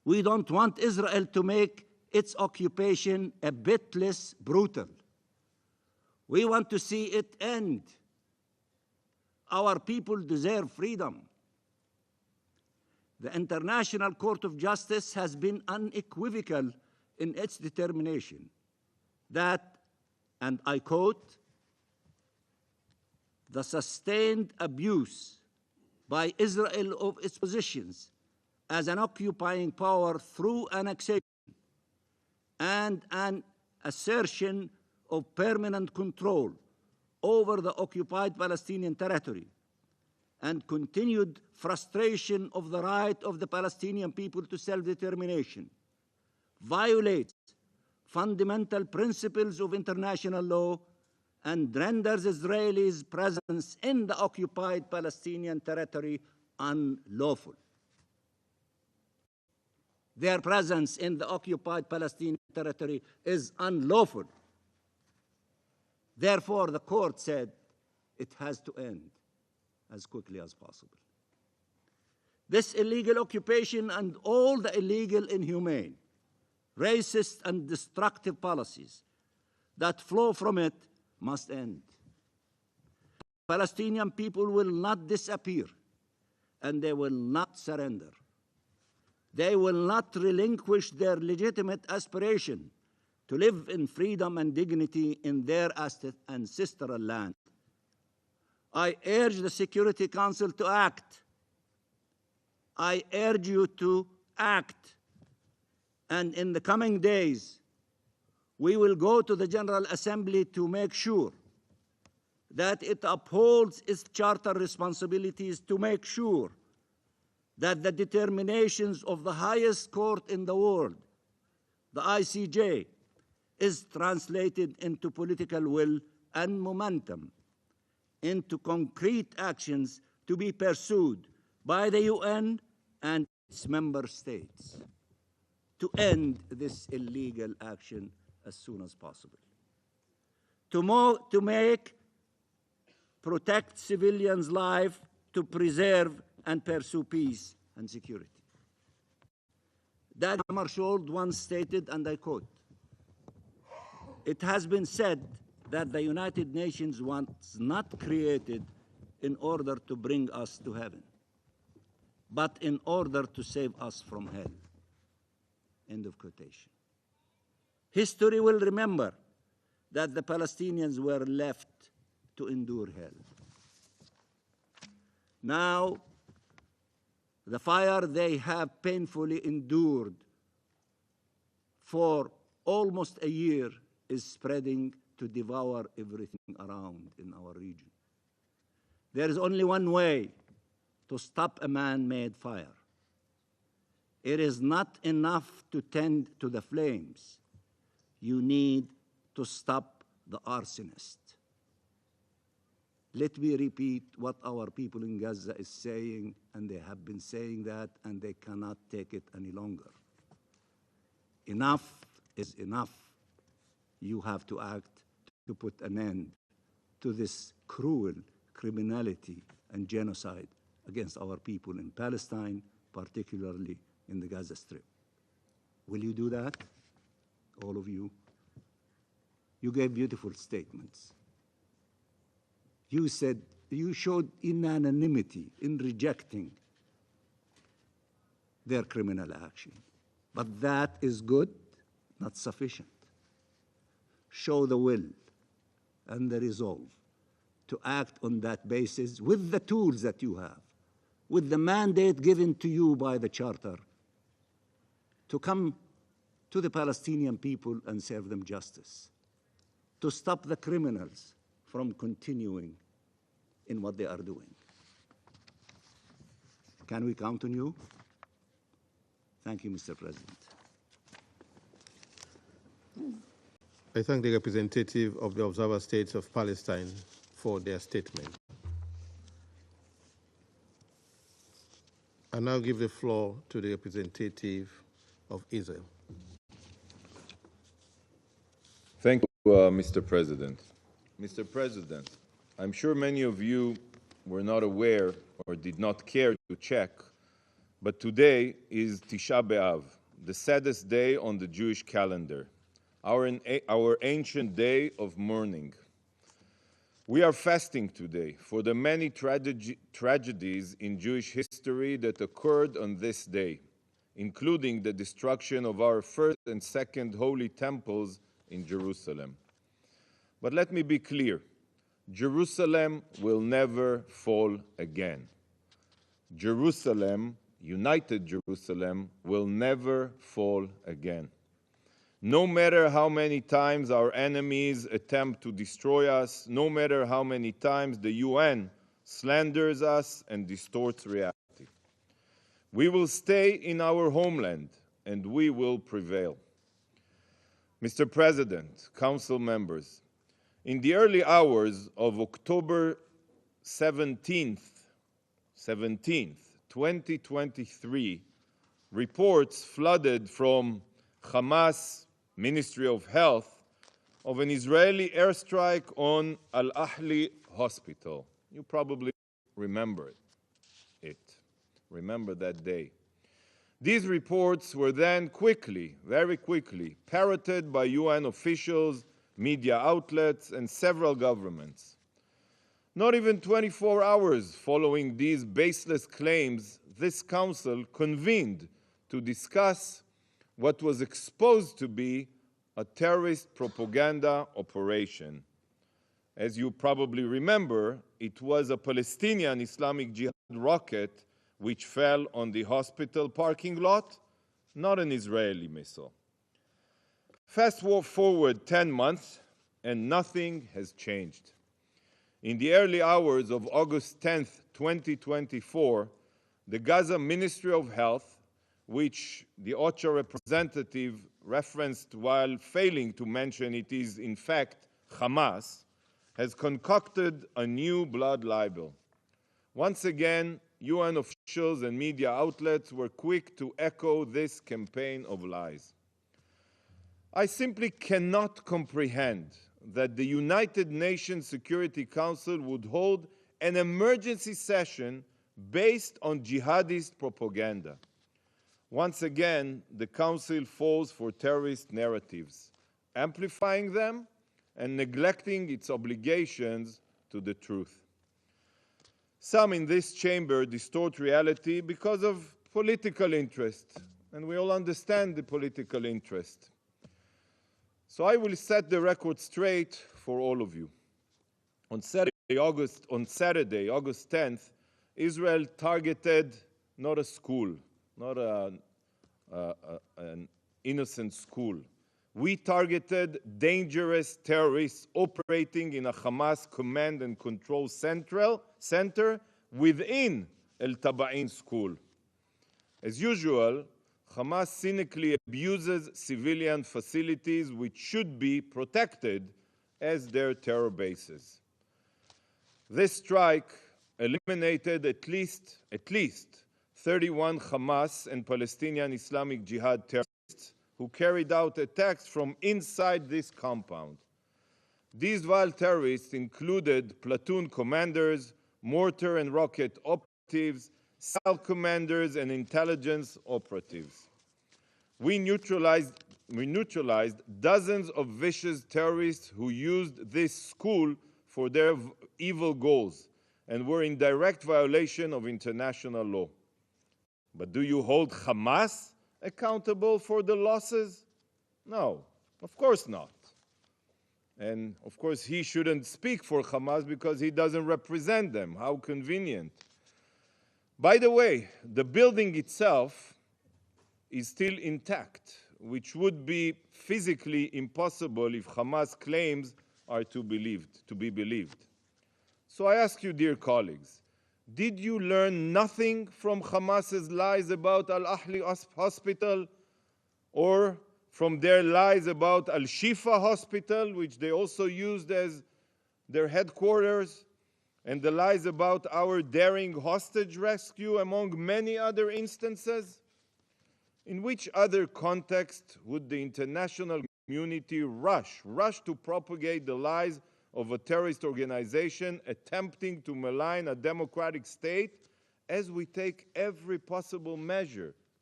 We don't want Israel to make its occupation a bit less brutal. We want to see it end. Our people deserve freedom. The International Court of Justice has been unequivocal in its determination that, and I quote, the sustained abuse by Israel of its positions as an occupying power through annexation and an assertion of permanent control over the occupied Palestinian territory and continued frustration of the right of the Palestinian people to self-determination violates fundamental principles of international law and renders Israelis' presence in the occupied Palestinian territory unlawful. Their presence in the occupied Palestinian territory is unlawful. Therefore, the court said it has to end as quickly as possible. This illegal occupation and all the illegal, inhumane, racist, and destructive policies that flow from it must end. Palestinian people will not disappear, and they will not surrender. They will not relinquish their legitimate aspiration to live in freedom and dignity in their ancestral land. I urge the Security Council to act. I urge you to act. And in the coming days, we will go to the General Assembly to make sure that it upholds its charter responsibilities to make sure that the determinations of the highest court in the world, the ICJ, is translated into political will and momentum, into concrete actions to be pursued by the UN and its member states to end this illegal action as soon as possible. To protect civilians' lives, to preserve and pursue peace and security. Dag Hammarskjöld once stated, and I quote, "It has been said that the United Nations was not created in order to bring us to heaven, but in order to save us from hell." End of quotation. History will remember that the Palestinians were left to endure hell. Now, the fire they have painfully endured for almost a year is spreading to devour everything around in our region. There is only one way to stop a man-made fire. It is not enough to tend to the flames. You need to stop the arsonist. Let me repeat what our people in Gaza is saying, and they have been saying that, and they cannot take it any longer. Enough is enough. You have to act to put an end to this cruel criminality and genocide against our people in Palestine, particularly in the Gaza Strip. Will you do that, all of you? You gave beautiful statements. You said, you showed unanimity in rejecting their criminal action. But that is good, not sufficient. Show the will and the resolve to act on that basis with the tools that you have, with the mandate given to you by the Charter, to come to the Palestinian people and serve them justice, to stop the criminals from continuing in what they are doing. Can we count on you? Thank you, Mr. President. I thank the representative of the observer states of Palestine for their statement. I now give the floor to the representative of Israel. Thank you, Mr. President. Mr. President, I'm sure many of you were not aware or did not care to check, but today is Tisha B'Av, the saddest day on the Jewish calendar, our ancient day of mourning. We are fasting today for the many tragedies in Jewish history that occurred on this day, including the destruction of our first and second holy temples in Jerusalem. But let me be clear, Jerusalem will never fall again. Jerusalem, united Jerusalem, will never fall again. No matter how many times our enemies attempt to destroy us, no matter how many times the UN slanders us and distorts reality. We will stay in our homeland and we will prevail. Mr. President, Council members, in the early hours of October 17th, 2023, reports flooded from Hamas Ministry of Health of an Israeli airstrike on Al-Ahli Hospital. You probably remember it. Remember that day. These reports were then very quickly, parroted by UN officials, media outlets, and several governments. Not even 24 hours following these baseless claims, this council convened to discuss what was exposed to be a terrorist propaganda operation. As you probably remember, it was a Palestinian Islamic Jihad rocket which fell on the hospital parking lot, not an Israeli missile. Fast forward 10 months, and nothing has changed. In the early hours of August 10th, 2024, the Gaza Ministry of Health, which the OCHA representative referenced while failing to mention it is in fact Hamas, has concocted a new blood libel. Once again, UN officials and media outlets were quick to echo this campaign of lies. I simply cannot comprehend that the United Nations Security Council would hold an emergency session based on jihadist propaganda. Once again, the Council falls for terrorist narratives, amplifying them and neglecting its obligations to the truth. Some in this chamber distort reality because of political interest, and we all understand the political interest. So I will set the record straight for all of you. On Saturday, August 10th, Israel targeted not a school, not an innocent school. We targeted dangerous terrorists operating in a Hamas command and control center within El Taba'in school. As usual, Hamas cynically abuses civilian facilities which should be protected as their terror bases. This strike eliminated at least 31 Hamas and Palestinian Islamic Jihad terrorists who carried out attacks from inside this compound. These vile terrorists included platoon commanders, mortar and rocket operatives, cell commanders, and intelligence operatives. We neutralized dozens of vicious terrorists who used this school for their evil goals and were in direct violation of international law. But do you hold Hamas accountable for the losses? No, of course not. And of course he shouldn't speak for Hamas because he doesn't represent them. How convenient. By the way, the building itself is still intact, which would be physically impossible if Hamas claims are to be believed. So I ask you, dear colleagues, did you learn nothing from Hamas's lies about Al-Ahli Hospital or from their lies about Al-Shifa Hospital, which they also used as their headquarters, and the lies about our daring hostage rescue, among many other instances? In which other context would the international community rush to propagate the lies of a terrorist organization attempting to malign a democratic state, as we take every possible measure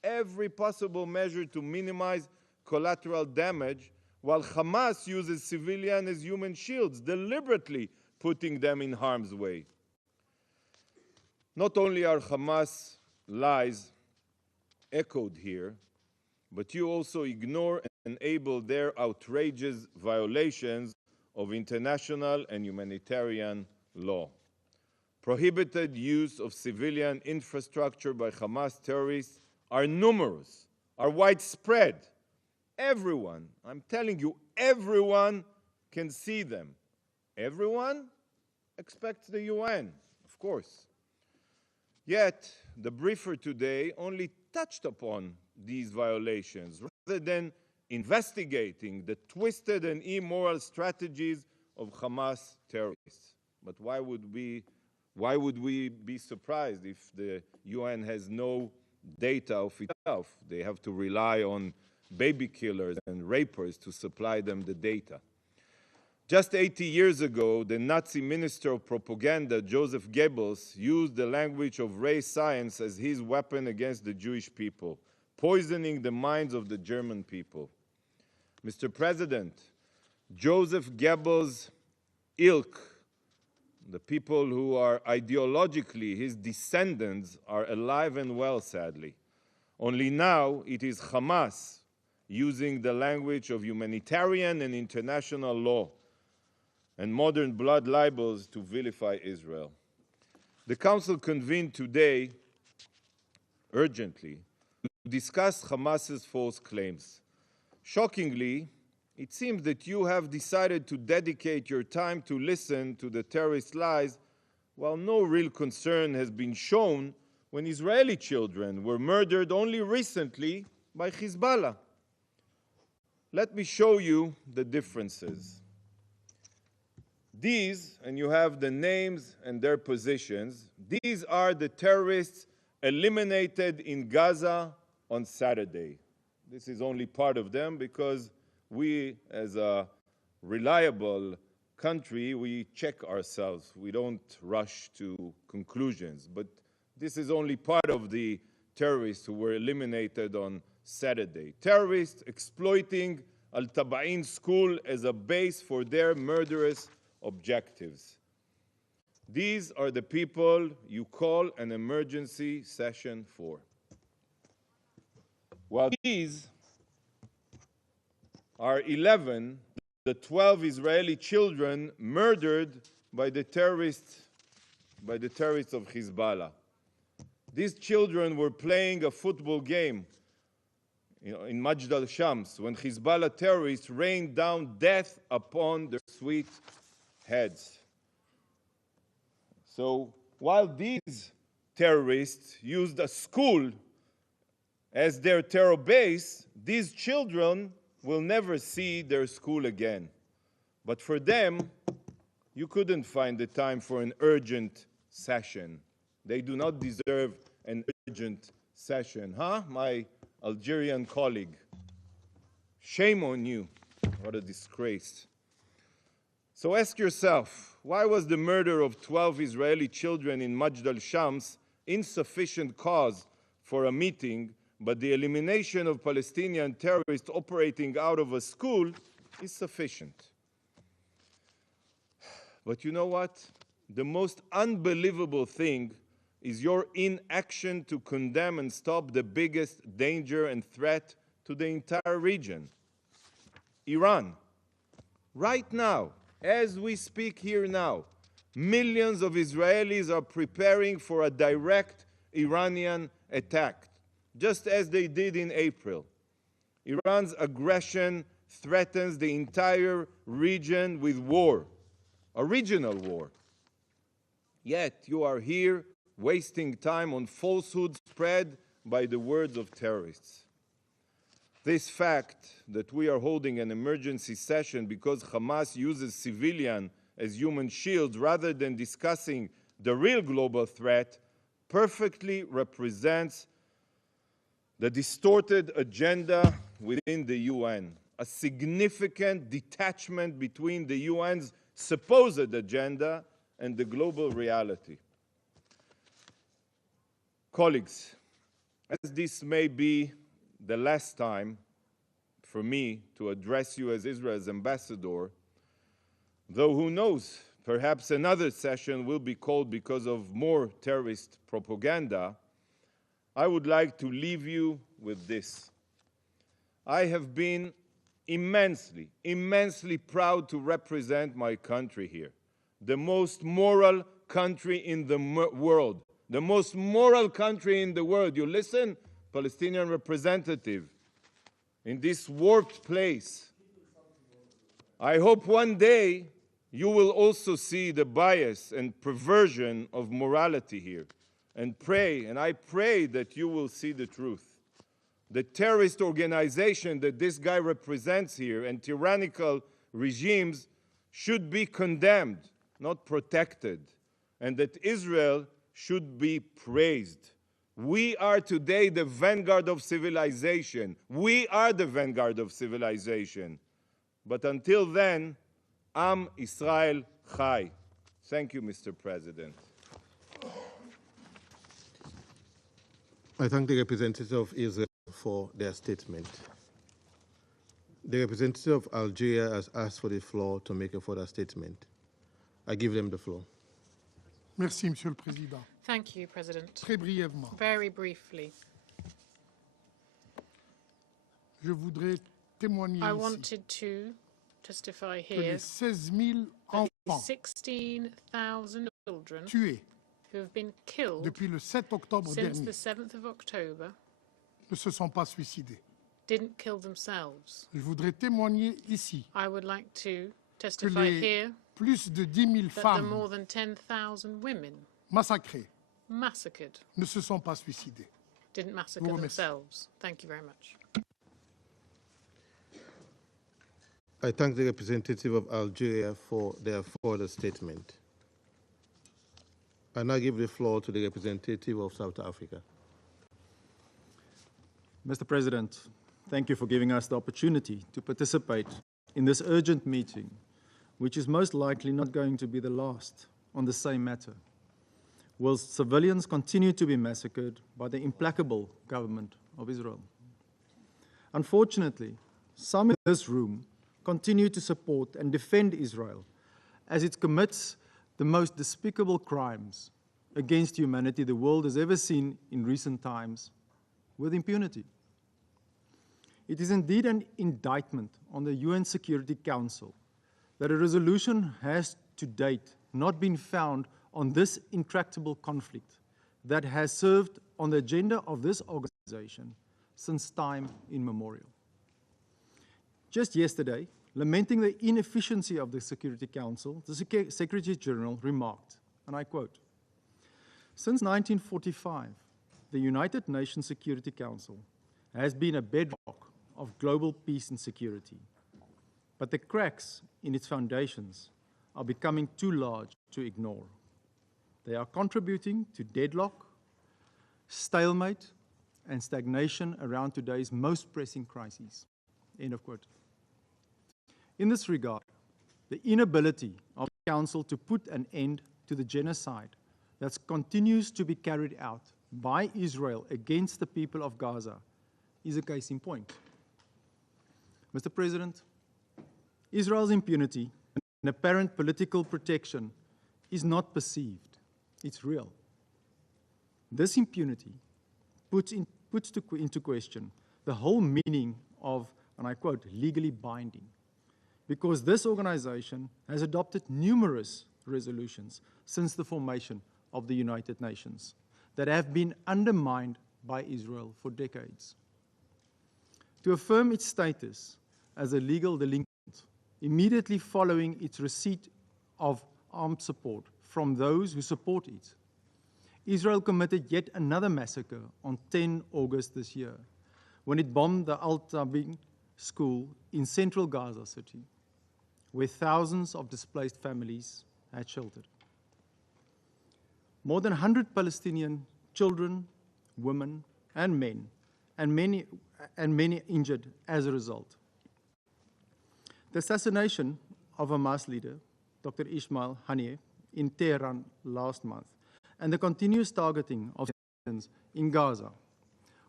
every possible measure to minimize collateral damage, while Hamas uses civilians as human shields, deliberately putting them in harm's way. Not only are Hamas lies echoed here, but you also ignore and enable their outrageous violations of international and humanitarian law. Prohibited use of civilian infrastructure by Hamas terrorists are numerous, are widespread. Everyone, I'm telling you, everyone can see them. Everyone except the UN, of course. Yet, the briefer today only touched upon these violations rather than investigating the twisted and immoral strategies of Hamas terrorists. But why would we be surprised if the UN has no data of itself? They have to rely on baby killers and rapers to supply them the data. Just 80 years ago, the Nazi Minister of Propaganda, Joseph Goebbels, used the language of race science as his weapon against the Jewish people, poisoning the minds of the German people. Mr. President, Joseph Goebbels' ilk, the people who are ideologically his descendants, are alive and well, sadly. Only now it is Hamas using the language of humanitarian and international law and modern blood libels to vilify Israel. The Council convened today urgently to discuss Hamas's false claims. Shockingly, it seems that you have decided to dedicate your time to listen to the terrorist lies, while no real concern has been shown when Israeli children were murdered only recently by Hezbollah. Let me show you the differences. These, and you have the names and their positions, these are the terrorists eliminated in Gaza on Saturday. This is only part of them because we, as a reliable country, we check ourselves. We don't rush to conclusions. But this is only part of the terrorists who were eliminated on Saturday. Terrorists exploiting Al-Taba'in school as a base for their murderous objectives. These are the people you call an emergency session for. While these are 11, the 12 Israeli children murdered by the terrorists of Hezbollah. These children were playing a football game in Majd al-Shams when Hezbollah terrorists rained down death upon their sweet heads. So while these terrorists used a school as their terror base, these children will never see their school again. But for them, you couldn't find the time for an urgent session. They do not deserve an urgent session, huh, my Algerian colleague? Shame on you. What a disgrace. So ask yourself, why was the murder of 12 Israeli children in Majd al-Shams insufficient cause for a meeting, but the elimination of Palestinian terrorists operating out of a school is sufficient? But you know what? The most unbelievable thing is your inaction to condemn and stop the biggest danger and threat to the entire region, Iran. Right now, as we speak here now, millions of Israelis are preparing for a direct Iranian attack, just as they did in April. Iran's aggression threatens the entire region with war, a regional war. Yet you are here wasting time on falsehoods spread by the words of terrorists. This fact that we are holding an emergency session because Hamas uses civilians as human shields rather than discussing the real global threat perfectly represents the distorted agenda within the UN, a significant detachment between the UN's supposed agenda and the global reality. Colleagues, As this may be the last time for me to address you as Israel's ambassador, though who knows, perhaps another session will be called because of more terrorist propaganda, I would like to leave you with this. I have been immensely, immensely proud to represent my country here, the most moral country in the world, the most moral country in the world. You listen, Palestinian representative, in this warped place. I hope one day you will also see the bias and perversion of morality here, and pray, and I pray that you will see the truth. The terrorist organization that this guy represents here and tyrannical regimes should be condemned, not protected, and that Israel should be praised. We are today the vanguard of civilization. We are the vanguard of civilization. But until then, Am Israel Chai. Thank you, Mr. President. I thank the representative of Israel for their statement. The representative of Algeria has asked for the floor to make a further statement. I give them the floor. Merci, Monsieur le Président. Thank you, President. Très brièvement. Very briefly. Je voudrais témoigner I ici wanted to testify que here les 16 000 that enfants 16,000 children tués who have been killed depuis le 7 octobre since dernier the 7th of October ne se sont pas suicidés. didn't kill themselves. Je voudrais témoigner ici I would like to que testify les here plus de 10 000 that the femmes more than 10,000 women massacrées massacred ne se sont pas suicidées. didn't massacre vous remercie. themselves. Thank you very much. I thank the representative of Algeria for their further statement. I now give the floor to the representative of South Africa. Mr. President, thank you for giving us the opportunity to participate in this urgent meeting, which is most likely not going to be the last on the same matter, whilst civilians continue to be massacred by the implacable government of Israel. Unfortunately, some in this room continue to support and defend Israel as it commits the most despicable crimes against humanity the world has ever seen in recent times with impunity. It is indeed an indictment on the UN Security Council that a resolution has to date not been found on this intractable conflict that has served on the agenda of this organization since time immemorial. Just yesterday, lamenting the inefficiency of the Security Council, the Secretary General remarked, and I quote, "Since 1945, the United Nations Security Council has been a bedrock of global peace and security, but the cracks in its foundations are becoming too large to ignore. They are contributing to deadlock, stalemate, and stagnation around today's most pressing crises." End of quote. In this regard, the inability of the Council to put an end to the genocide that continues to be carried out by Israel against the people of Gaza is a case in point. Mr. President, Israel's impunity and apparent political protection is not perceived, it's real. This impunity puts into question the whole meaning of, and I quote, legally binding, because this organization has adopted numerous resolutions since the formation of the United Nations that have been undermined by Israel for decades. To affirm its status as a legal delinquent immediately following its receipt of armed support from those who support it, Israel committed yet another massacre on 10 August this year when it bombed the Al-Tabin school in central Gaza City, where thousands of displaced families had sheltered. More than 100 Palestinian children, women, and men, and many injured as a result. The assassination of Hamas leader, Dr. Ismail Haniyeh, in Tehran last month, and the continuous targeting of civilians in Gaza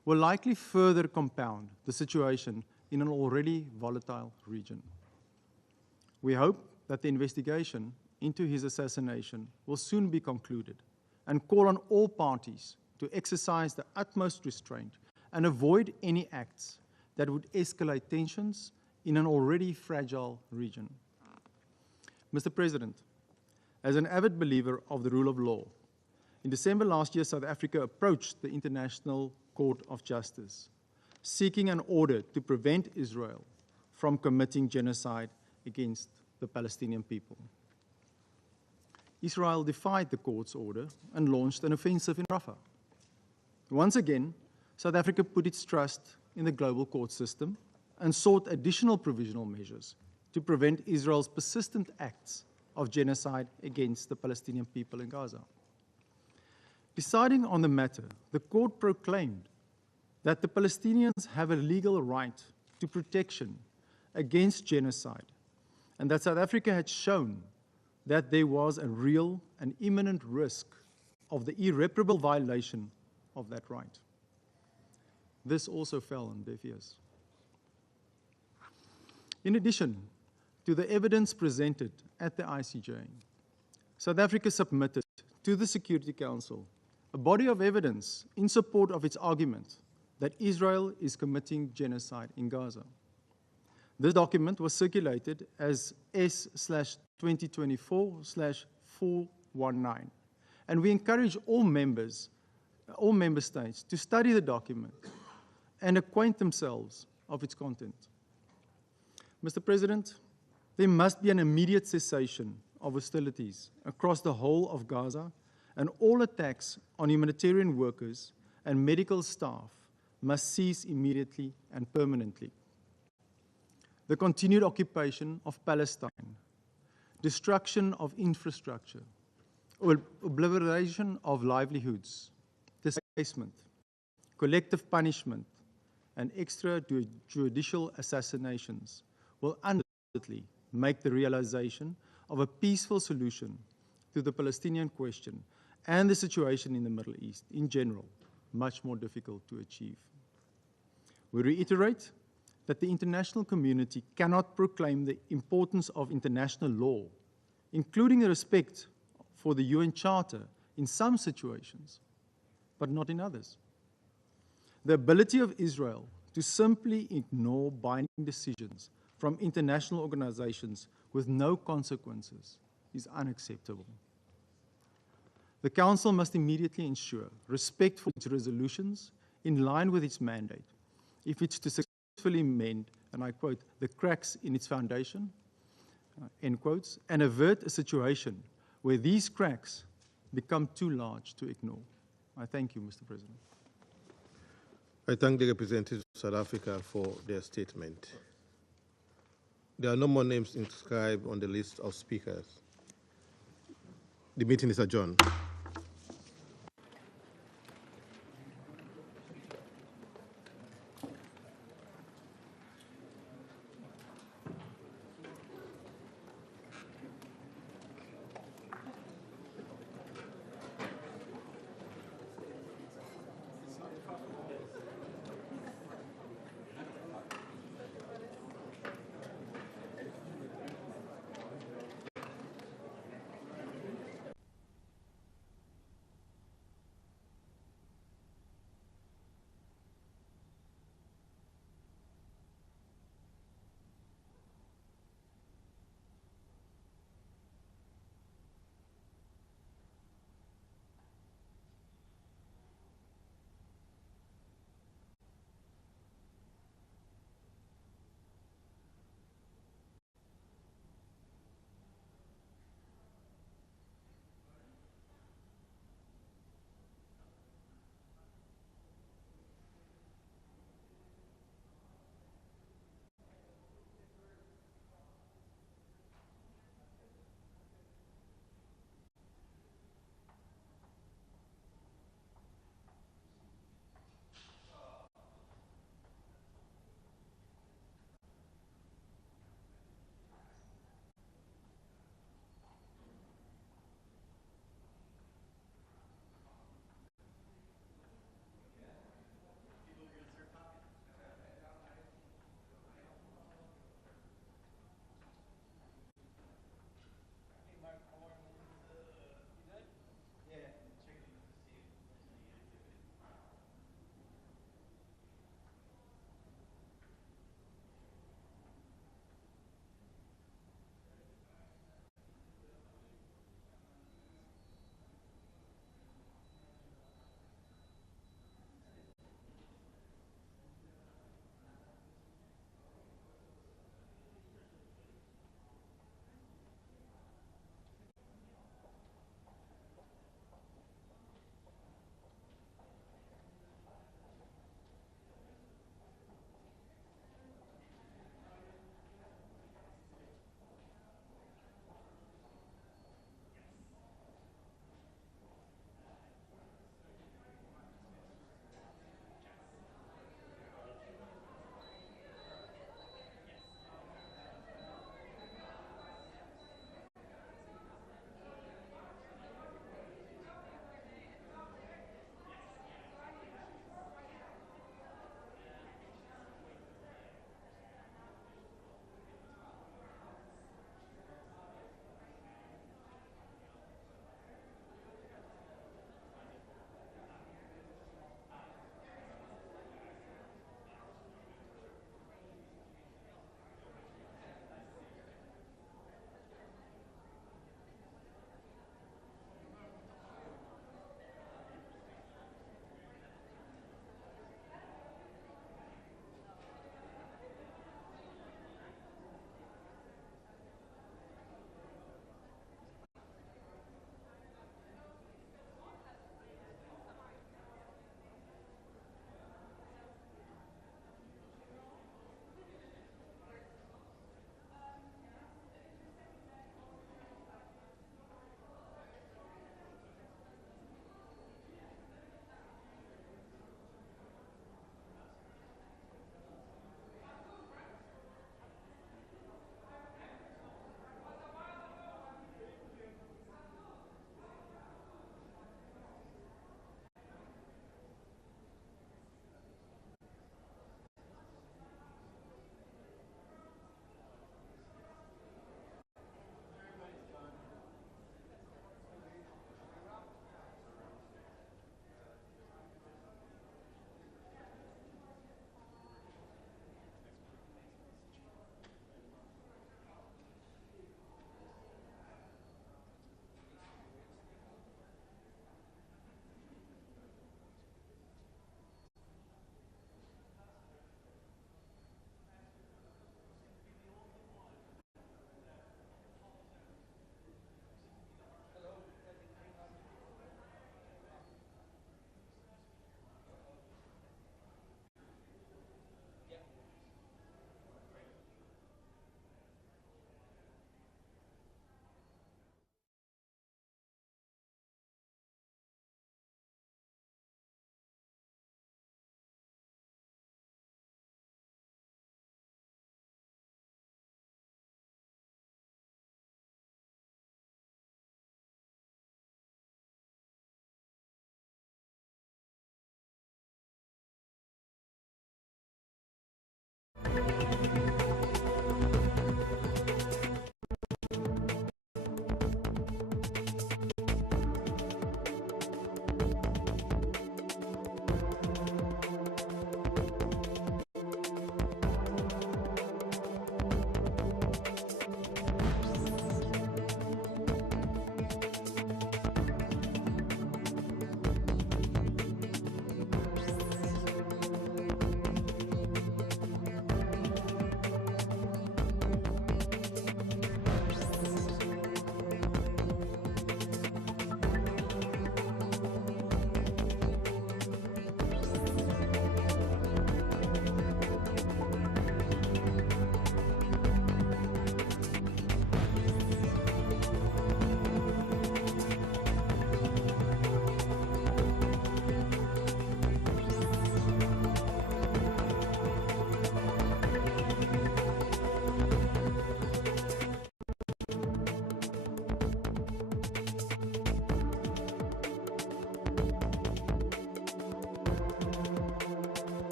will likely further compound the situation in an already volatile region. We hope that the investigation into his assassination will soon be concluded and call on all parties to exercise the utmost restraint and avoid any acts that would escalate tensions in an already fragile region. Mr. President, as an avid believer of the rule of law, in December last year, South Africa approached the International Court of Justice, seeking an order to prevent Israel from committing genocide against the Palestinian people. Israel defied the court's order and launched an offensive in Rafah. Once again, South Africa put its trust in the global court system and sought additional provisional measures to prevent Israel's persistent acts of genocide against the Palestinian people in Gaza. Deciding on the matter, the court proclaimed that the Palestinians have a legal right to protection against genocide, and that South Africa had shown that there was a real and imminent risk of the irreparable violation of that right. This also fell on deaf ears. In addition to the evidence presented at the ICJ, South Africa submitted to the Security Council a body of evidence in support of its argument that Israel is committing genocide in Gaza. This document was circulated as S/2024/419, and we encourage all member states to study the document and acquaint themselves of its content. Mr. President, there must be an immediate cessation of hostilities across the whole of Gaza, and all attacks on humanitarian workers and medical staff must cease immediately and permanently. The continued occupation of Palestine, destruction of infrastructure, obliteration of livelihoods, displacement, collective punishment, and extrajudicial assassinations will undoubtedly make the realization of a peaceful solution to the Palestinian question and the situation in the Middle East in general much more difficult to achieve. We reiterate that the international community cannot proclaim the importance of international law, including the respect for the UN Charter in some situations, but not in others. The ability of Israel to simply ignore binding decisions from international organizations with no consequences is unacceptable. The Council must immediately ensure respect for its resolutions in line with its mandate if it's to successfully mend, and I quote, the cracks in its foundation, end quotes, and avert a situation where these cracks become too large to ignore. I thank you, Mr. President. I thank the representatives of South Africa for their statement. There are no more names inscribed on the list of speakers. The meeting is adjourned.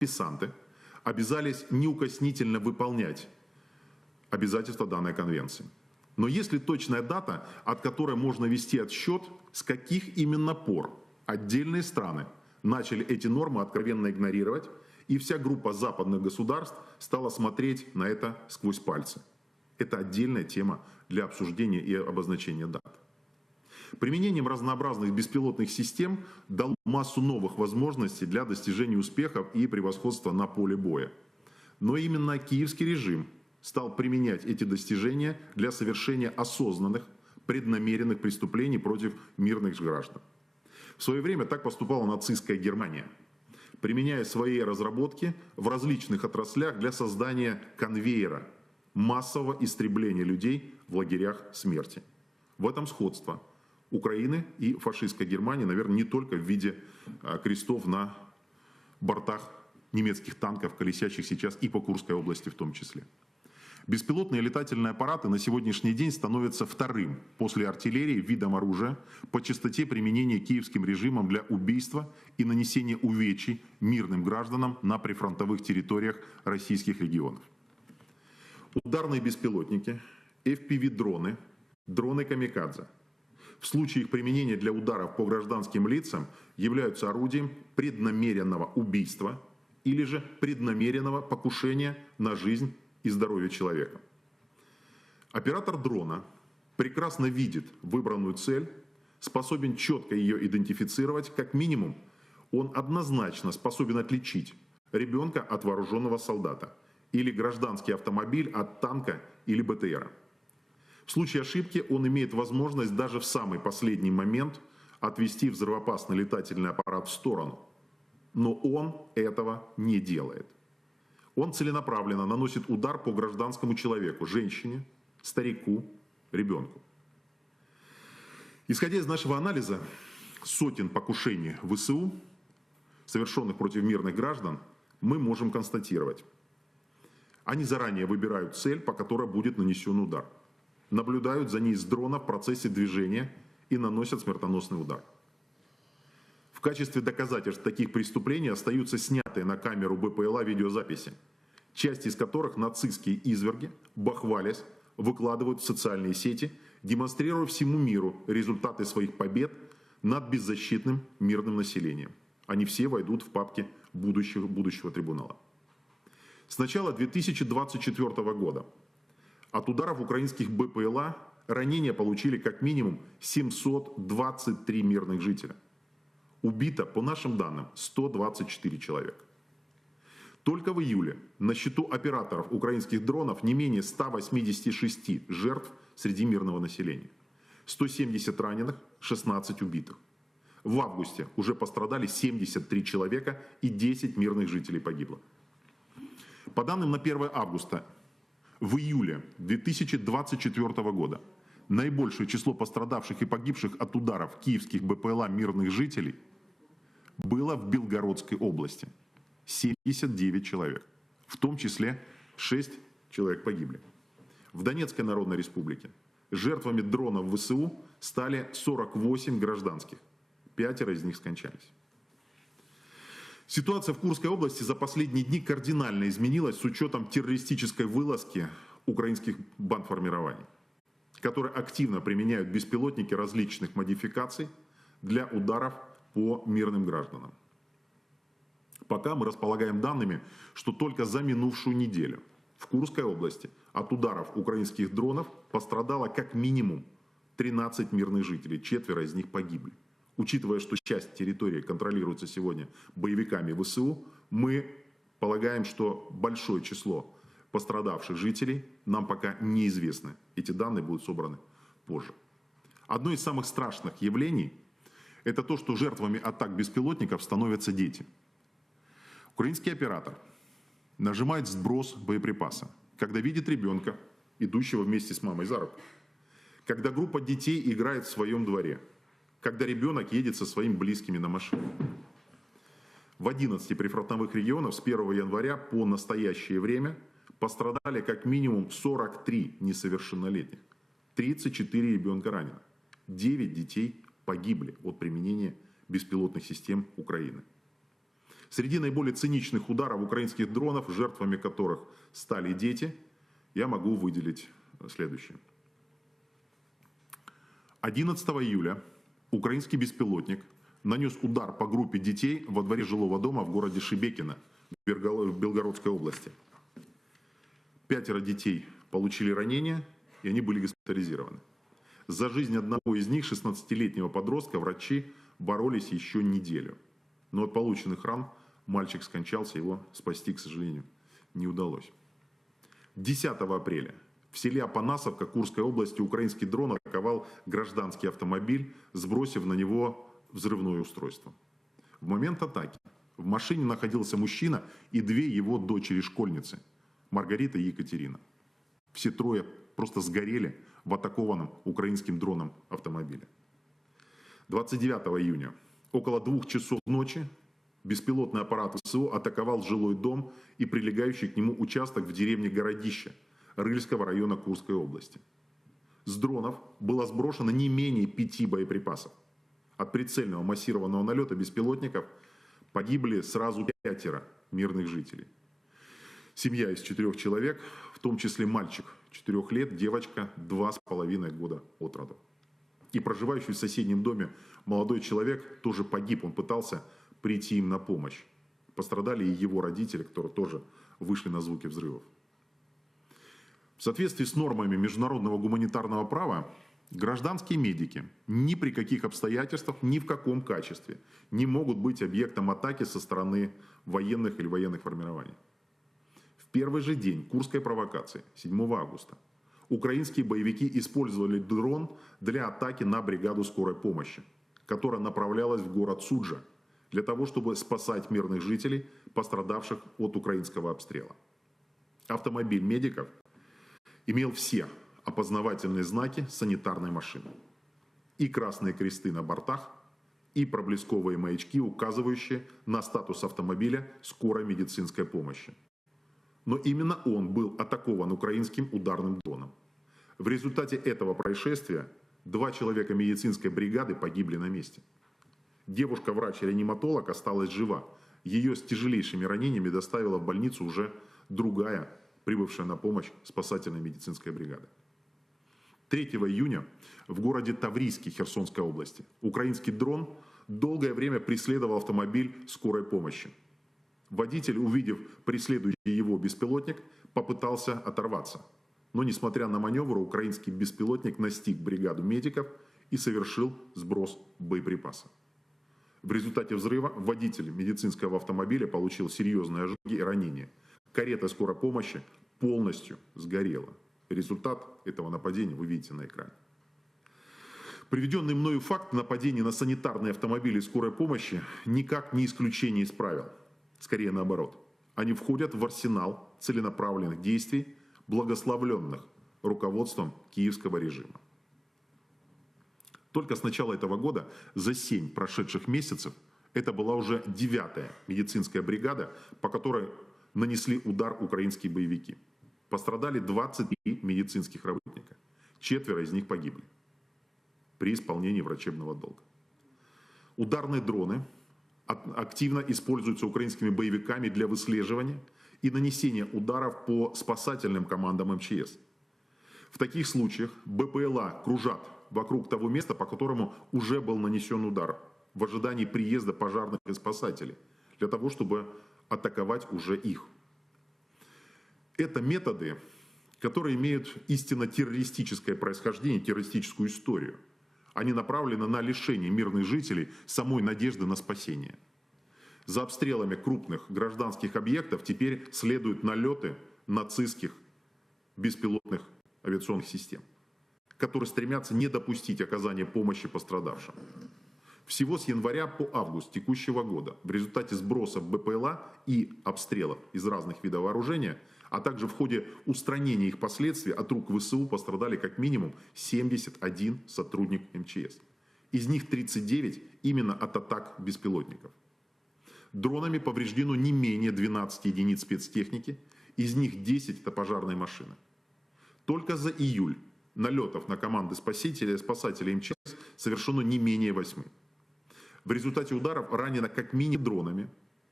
подписанты обязались неукоснительно выполнять обязательства данной конвенции. Но есть ли точная дата, от которой можно вести отсчет, с каких именно пор отдельные страны начали эти нормы откровенно игнорировать, и вся группа западных государств стала смотреть на это сквозь пальцы? Это отдельная тема для обсуждения и обозначения дат. Применением разнообразных беспилотных систем дало массу новых возможностей для достижения успехов и превосходства на поле боя. Но именно киевский режим стал применять эти достижения для совершения осознанных, преднамеренных преступлений против мирных граждан. В свое время так поступала нацистская Германия, применяя свои разработки в различных отраслях для создания конвейера массового истребления людей в лагерях смерти. В этом сходство Украины и фашистской Германии, наверное, не только в виде крестов на бортах немецких танков, колесящих сейчас и по Курской области в том числе. Беспилотные летательные аппараты на сегодняшний день становятся вторым после артиллерии видом оружия по частоте применения киевским режимом для убийства и нанесения увечий мирным гражданам на прифронтовых территориях российских регионов. Ударные беспилотники, FPV-дроны, дроны-камикадзе в случае их применения для ударов по гражданским лицам являются орудием преднамеренного убийства или же преднамеренного покушения на жизнь и здоровье человека. Оператор дрона прекрасно видит выбранную цель, способен четко ее идентифицировать, как минимум он однозначно способен отличить ребенка от вооруженного солдата или гражданский автомобиль от танка или БТРа. В случае ошибки он имеет возможность даже в самый последний момент отвести взрывоопасный летательный аппарат в сторону. Но он этого не делает. Он целенаправленно наносит удар по гражданскому человеку, женщине, старику, ребенку. Исходя из нашего анализа сотен покушений ВСУ, совершенных против мирных граждан, мы можем констатировать: они заранее выбирают цель, по которой будет нанесен удар, наблюдают за ней с дрона в процессе движения и наносят смертоносный удар. В качестве доказательств таких преступлений остаются снятые на камеру БПЛА видеозаписи, часть из которых нацистские изверги, бахвалясь, выкладывают в социальные сети, демонстрируя всему миру результаты своих побед над беззащитным мирным населением. Они все войдут в папки будущего трибунала. С начала 2024 года от ударов украинских БПЛА ранения получили как минимум 723 мирных жителя. Убито, по нашим данным, 124 человека. Только в июле на счету операторов украинских дронов не менее 186 жертв среди мирного населения. 170 раненых, 16 убитых. В августе уже пострадали 73 человека и 10 мирных жителей погибло. По данным на 1 августа, в июле 2024 года наибольшее число пострадавших и погибших от ударов киевских БПЛА мирных жителей было в Белгородской области. 79 человек, в том числе 6 человек погибли. В Донецкой Народной Республике жертвами дронов ВСУ стали 48 гражданских, 5 из них скончались. Ситуация в Курской области за последние дни кардинально изменилась с учетом террористической вылазки украинских бандформирований, которые активно применяют беспилотники различных модификаций для ударов по мирным гражданам. Пока мы располагаем данными, что только за минувшую неделю в Курской области от ударов украинских дронов пострадало как минимум 13 мирных жителей, 4 из них погибли. Учитывая, что часть территории контролируется сегодня боевиками ВСУ, мы полагаем, что большое число пострадавших жителей нам пока неизвестны. Эти данные будут собраны позже. Одно из самых страшных явлений – это то, что жертвами атак беспилотников становятся дети. Украинский оператор нажимает сброс боеприпаса, когда видит ребенка, идущего вместе с мамой за руку, когда группа детей играет в своем дворе, когда ребенок едет со своими близкими на машине. В 11 прифронтовых регионах с 1 января по настоящее время пострадали как минимум 43 несовершеннолетних, 34 ребенка ранено, 9 детей погибли от применения беспилотных систем Украины. Среди наиболее циничных ударов украинских дронов, жертвами которых стали дети, я могу выделить следующее. 11 июля украинский беспилотник нанес удар по группе детей во дворе жилого дома в городе Шебекино в Белгородской области. 5 детей получили ранения, и они были госпитализированы. За жизнь одного из них, 16-летнего подростка, врачи боролись еще неделю. Но от полученных ран мальчик скончался, его спасти, к сожалению, не удалось. 10 апреля в селе Апанасовка Курской области украинский дрон атаковал гражданский автомобиль, сбросив на него взрывное устройство. В момент атаки в машине находился мужчина и 2 его дочери-школьницы, Маргарита и Екатерина. Все 3 просто сгорели в атакованном украинским дроном автомобиле. 29 июня около 2 часов ночи беспилотный аппарат ВСУ атаковал жилой дом и прилегающий к нему участок в деревне Городище Рыльского района Курской области. С дронов было сброшено не менее 5 боеприпасов. От прицельного массированного налета беспилотников погибли сразу 5 мирных жителей. Семья из 4 человек, в том числе мальчик 4 лет, девочка 2,5 года от роду. И проживающий в соседнем доме молодой человек тоже погиб, он пытался прийти им на помощь. Пострадали и его родители, которые тоже вышли на звуки взрывов. В соответствии с нормами международного гуманитарного права, гражданские медики ни при каких обстоятельствах, ни в каком качестве не могут быть объектом атаки со стороны военных или военных формирований. В первый же день Курской провокации, 7 августа, украинские боевики использовали дрон для атаки на бригаду скорой помощи, которая направлялась в город Суджа для того, чтобы спасать мирных жителей, пострадавших от украинского обстрела. Автомобиль медиков имел все опознавательные знаки санитарной машины. И красные кресты на бортах, и проблесковые маячки, указывающие на статус автомобиля скорой медицинской помощи. Но именно он был атакован украинским ударным дроном. В результате этого происшествия 2 человека медицинской бригады погибли на месте. Девушка-врач-реаниматолог осталась жива. Ее с тяжелейшими ранениями доставила в больницу уже другая, прибывшая на помощь спасательная медицинская бригада. 3 июня в городе Таврийске Херсонской области украинский дрон долгое время преследовал автомобиль скорой помощи. Водитель, увидев преследующий его беспилотник, попытался оторваться. Но, несмотря на маневр, украинский беспилотник настиг бригаду медиков и совершил сброс боеприпаса. В результате взрыва водитель медицинского автомобиля получил серьезные ожоги и ранения. Карета скорой помощи полностью сгорела. Результат этого нападения вы видите на экране. Приведенный мною факт нападения на санитарные автомобили скорой помощи никак не исключение из правил. Скорее наоборот. Они входят в арсенал целенаправленных действий, благословленных руководством киевского режима. Только с начала этого года, за 7 прошедших месяцев, это была уже 9-я медицинская бригада, по которой нанесли удар украинские боевики. Пострадали 23 медицинских работника. 4 из них погибли при исполнении врачебного долга. Ударные дроны активно используются украинскими боевиками для выслеживания и нанесения ударов по спасательным командам МЧС. В таких случаях БПЛА кружат вокруг того места, по которому уже был нанесен удар, в ожидании приезда пожарных и спасателей, для того, чтобы атаковать уже их. Это методы, которые имеют истинно террористическое происхождение, террористическую историю. Они направлены на лишение мирных жителей самой надежды на спасение. За обстрелами крупных гражданских объектов теперь следуют налеты нацистских беспилотных авиационных систем, которые стремятся не допустить оказания помощи пострадавшим. Всего с января по август текущего года в результате сбросов БПЛА и обстрелов из разных видов вооружения, а также в ходе устранения их последствий от рук ВСУ пострадали как минимум 71 сотрудник МЧС. Из них 39 именно от атак беспилотников. Дронами повреждено не менее 12 единиц спецтехники, из них 10 это пожарные машины. Только за июль налетов на команды спасателей МЧС совершено не менее 8. В результате ударов ранено как минимум дронами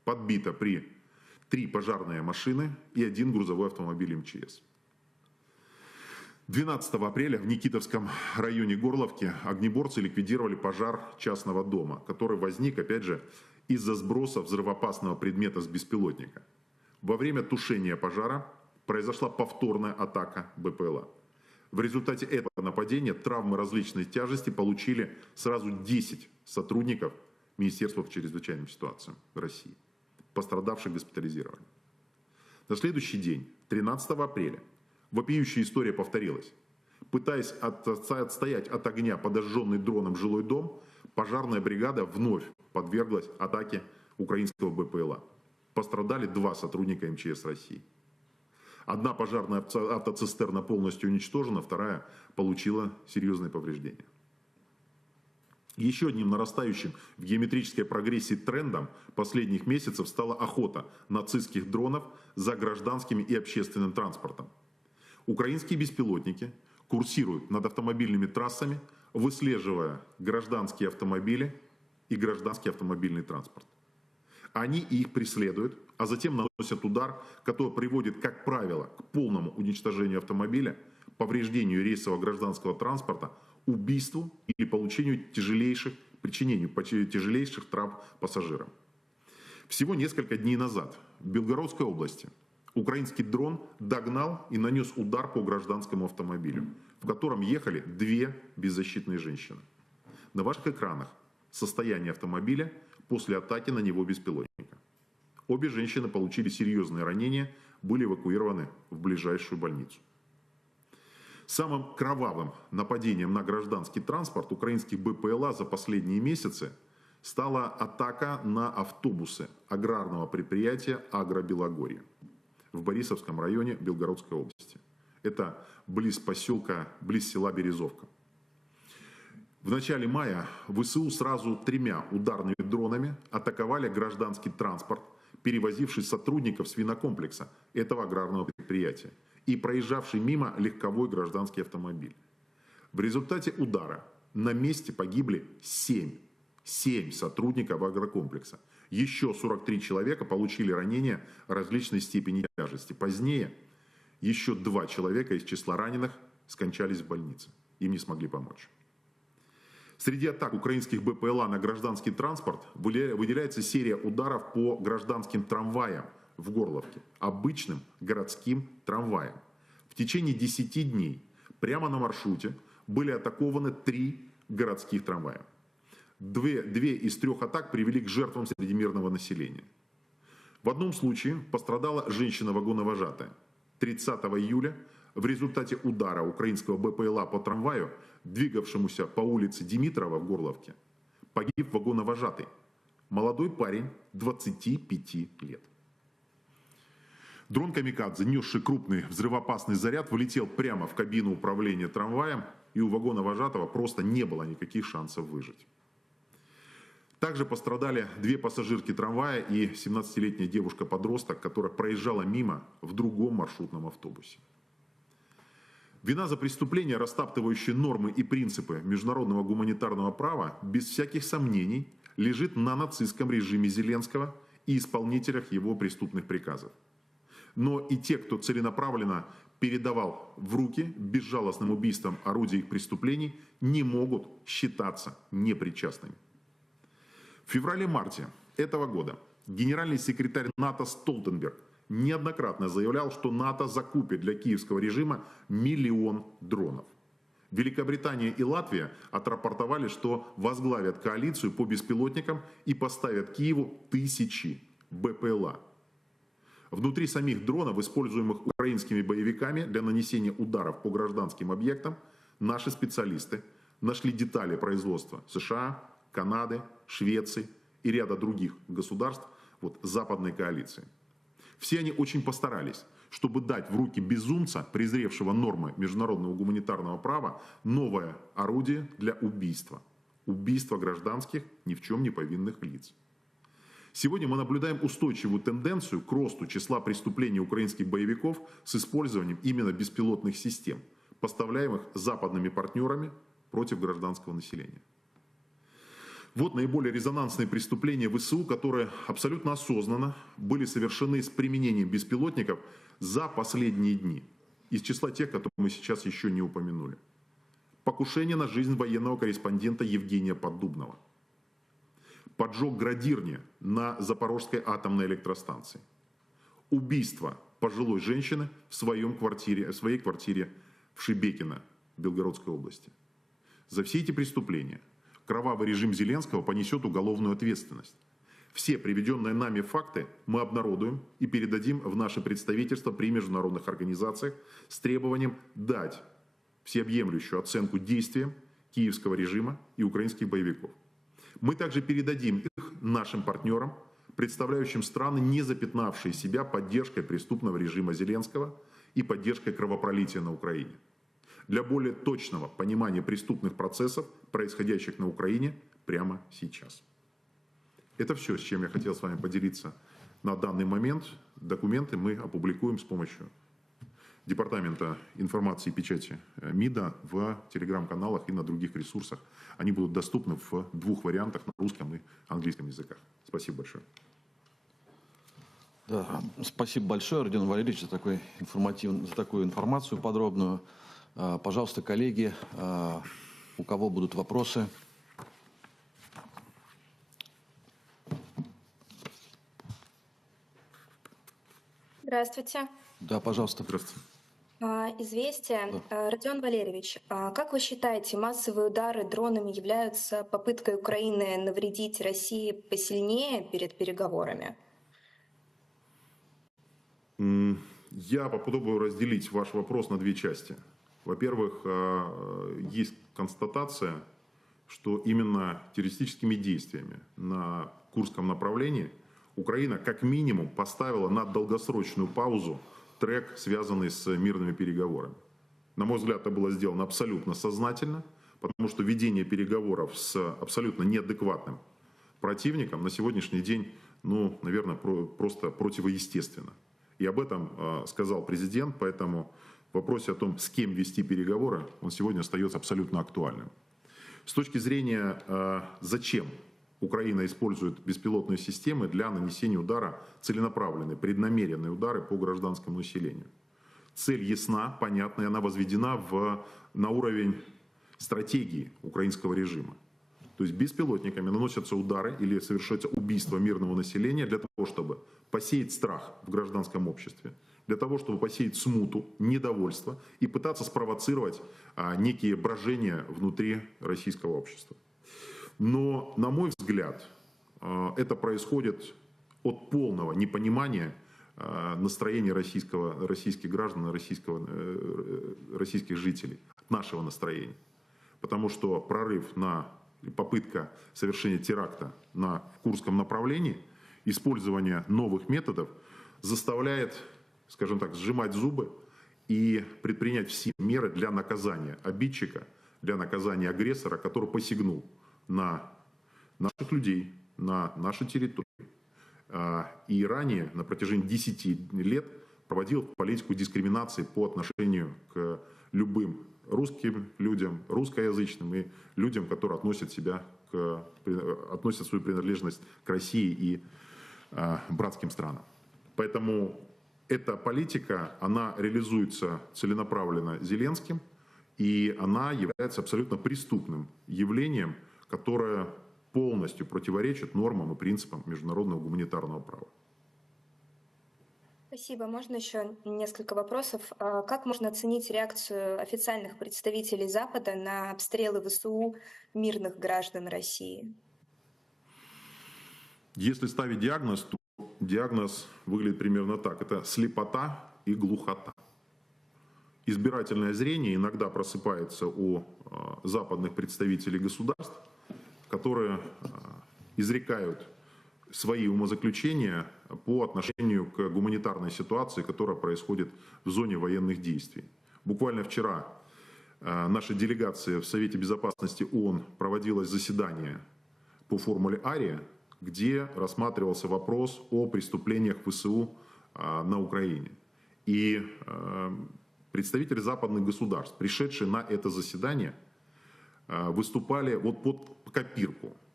подбито 3 пожарные машины и 1 грузовой автомобиль МЧС. 12 апреля в Никитовском районе Горловки огнеборцы ликвидировали пожар частного дома, который возник, опять же, из-за сброса взрывоопасного предмета с беспилотника. Во время тушения пожара произошла повторная атака БПЛА. В результате этого нападения травмы различной тяжести получили сразу 10 сотрудников Министерства по чрезвычайным ситуациям России. Пострадавших госпитализировали. На следующий день, 13 апреля, вопиющая история повторилась. Пытаясь отстоять от огня подожженный дроном жилой дом, пожарная бригада вновь подверглась атаке украинского БПЛА. Пострадали 2 сотрудника МЧС России. Одна пожарная автоцистерна полностью уничтожена, вторая получила серьезные повреждения. Еще одним нарастающим в геометрической прогрессии трендом последних месяцев стала охота нацистских дронов за гражданским и общественным транспортом. Украинские беспилотники курсируют над автомобильными трассами, выслеживая гражданские автомобили и гражданский автомобильный транспорт. Они их преследуют, а затем наносят удар, который приводит, как правило, к полному уничтожению автомобиля, повреждению рейсового гражданского транспорта, убийству или причинению тяжелейших травм пассажирам. Всего несколько дней назад в Белгородской области украинский дрон догнал и нанес удар по гражданскому автомобилю, в котором ехали 2 беззащитные женщины. На ваших экранах состояние автомобиля после атаки на него беспилотника. Обе женщины получили серьезные ранения, были эвакуированы в ближайшую больницу. Самым кровавым нападением на гражданский транспорт украинских БПЛА за последние месяцы стала атака на автобусы аграрного предприятия «Агробелогорье» в Борисовском районе Белгородской области. Это близ села Березовка. В начале мая ВСУ сразу 3 ударными дронами атаковали гражданский транспорт, перевозивший сотрудников свинокомплекса этого аграрного предприятия и проезжавший мимо легковой гражданский автомобиль. В результате удара на месте погибли 7 сотрудников агрокомплекса. Еще 43 человека получили ранения различной степени тяжести. Позднее еще 2 человека из числа раненых скончались в больнице. Им не смогли помочь. Среди атак украинских БПЛА на гражданский транспорт выделяется серия ударов по гражданским трамваям в Горловке, обычным городским трамваям. В течение 10 дней прямо на маршруте были атакованы 3 городских трамвая. 2 из 3 атак привели к жертвам среди мирного населения. В одном случае пострадала женщина-вагоновожатая. 30 июля в результате удара украинского БПЛА по трамваю, двигавшемуся по улице Димитрова в Горловке, погиб вагоновожатый, молодой парень 25 лет. Дрон «Камикадзе», несший крупный взрывоопасный заряд, влетел прямо в кабину управления трамваем, и у вагоновожатого просто не было никаких шансов выжить. Также пострадали 2 пассажирки трамвая и 17-летняя девушка-подросток, которая проезжала мимо в другом маршрутном автобусе. Вина за преступления, растаптывающие нормы и принципы международного гуманитарного права, без всяких сомнений, лежит на нацистском режиме Зеленского и исполнителях его преступных приказов. Но и те, кто целенаправленно передавал в руки безжалостным убийствам орудия их преступлений, не могут считаться непричастными. В феврале-марте этого года генеральный секретарь НАТО Столтенберг неоднократно заявлял, что НАТО закупит для киевского режима 1 000 000 дронов. Великобритания и Латвия отрапортовали, что возглавят коалицию по беспилотникам и поставят Киеву 1000 БПЛА. Внутри самих дронов, используемых украинскими боевиками для нанесения ударов по гражданским объектам, наши специалисты нашли детали производства США, Канады, Швеции и ряда других государств западной коалиции. Все они очень постарались, чтобы дать в руки безумца, презревшего нормы международного гуманитарного права, новое орудие для убийства. Убийства гражданских, ни в чем не повинных лиц. Сегодня мы наблюдаем устойчивую тенденцию к росту числа преступлений украинских боевиков с использованием именно беспилотных систем, поставляемых западными партнерами против гражданского населения. Вот наиболее резонансные преступления ВСУ, которые абсолютно осознанно были совершены с применением беспилотников за последние дни. Из числа тех, которые мы сейчас еще не упомянули. Покушение на жизнь военного корреспондента Евгения Поддубного. Поджог градирни на Запорожской атомной электростанции. Убийство пожилой женщины в своей квартире в Шебекино, Белгородской области. За все эти преступления кровавый режим Зеленского понесет уголовную ответственность. Все приведенные нами факты мы обнародуем и передадим в наше представительство при международных организациях с требованием дать всеобъемлющую оценку действиям киевского режима и украинских боевиков. Мы также передадим их нашим партнерам, представляющим страны, не запятнавшие себя поддержкой преступного режима Зеленского и поддержкой кровопролития на Украине. Для более точного понимания преступных процессов, происходящих на Украине прямо сейчас. Это все, с чем я хотел с вами поделиться на данный момент. Документы мы опубликуем с помощью Департамента информации и печати МИДа в телеграм-каналах и на других ресурсах. Они будут доступны в двух вариантах, на русском и английском языках. Спасибо большое. Да, спасибо большое, Родион Валерьевич, за такую информацию подробную. Пожалуйста, коллеги, у кого будут вопросы? Здравствуйте. Да, пожалуйста. Здравствуйте. Известие. Родион Валерьевич, как вы считаете, массовые удары дронами являются попыткой Украины навредить России посильнее перед переговорами? Я попробую разделить ваш вопрос на две части. Во-первых, есть констатация, что именно террористическими действиями на Курском направлении Украина как минимум поставила на долгосрочную паузу трек, связанный с мирными переговорами. На мой взгляд, это было сделано абсолютно сознательно, потому что ведение переговоров с абсолютно неадекватным противником на сегодняшний день, наверное, просто противоестественно. И об этом сказал президент, поэтому в вопросе о том, с кем вести переговоры, он сегодня остается абсолютно актуальным. С точки зрения, зачем Украина использует беспилотные системы для нанесения удара, целенаправленные, преднамеренные удары по гражданскому населению. Цель ясна, понятна, и она возведена на уровень стратегии украинского режима. То есть беспилотниками наносятся удары или совершается убийство мирного населения для того, чтобы посеять страх в гражданском обществе, для того, чтобы посеять смуту, недовольство и пытаться спровоцировать некие брожения внутри российского общества. Но, на мой взгляд, это происходит от полного непонимания настроения российских граждан, российских жителей, нашего настроения. Потому что прорыв попытка совершения теракта в Курском направлении, использование новых методов заставляет, скажем так, сжимать зубы и предпринять все меры для наказания обидчика, для наказания агрессора, который посягнул на наших людей, на наши территории. И ранее, на протяжении 10 лет, проводил политику дискриминации по отношению к любым русским людям, русскоязычным и людям, которые относят свою принадлежность к России и братским странам. Поэтому эта политика, она реализуется целенаправленно Зеленским, и она является абсолютно преступным явлением, которое полностью противоречит нормам и принципам международного гуманитарного права. Спасибо. Можно еще несколько вопросов? Как можно оценить реакцию официальных представителей Запада на обстрелы ВСУ мирных граждан России? Если ставить диагноз, то диагноз выглядит примерно так. Это слепота и глухота. Избирательное зрение иногда просыпается у западных представителей государств, которые изрекают свои умозаключения по отношению к гуманитарной ситуации, которая происходит в зоне военных действий. Буквально вчера наша делегация в Совете Безопасности ООН проводила заседание по формуле Ария, где рассматривался вопрос о преступлениях ВСУ на Украине. И представители западных государств, пришедшие на это заседание, выступали под копирку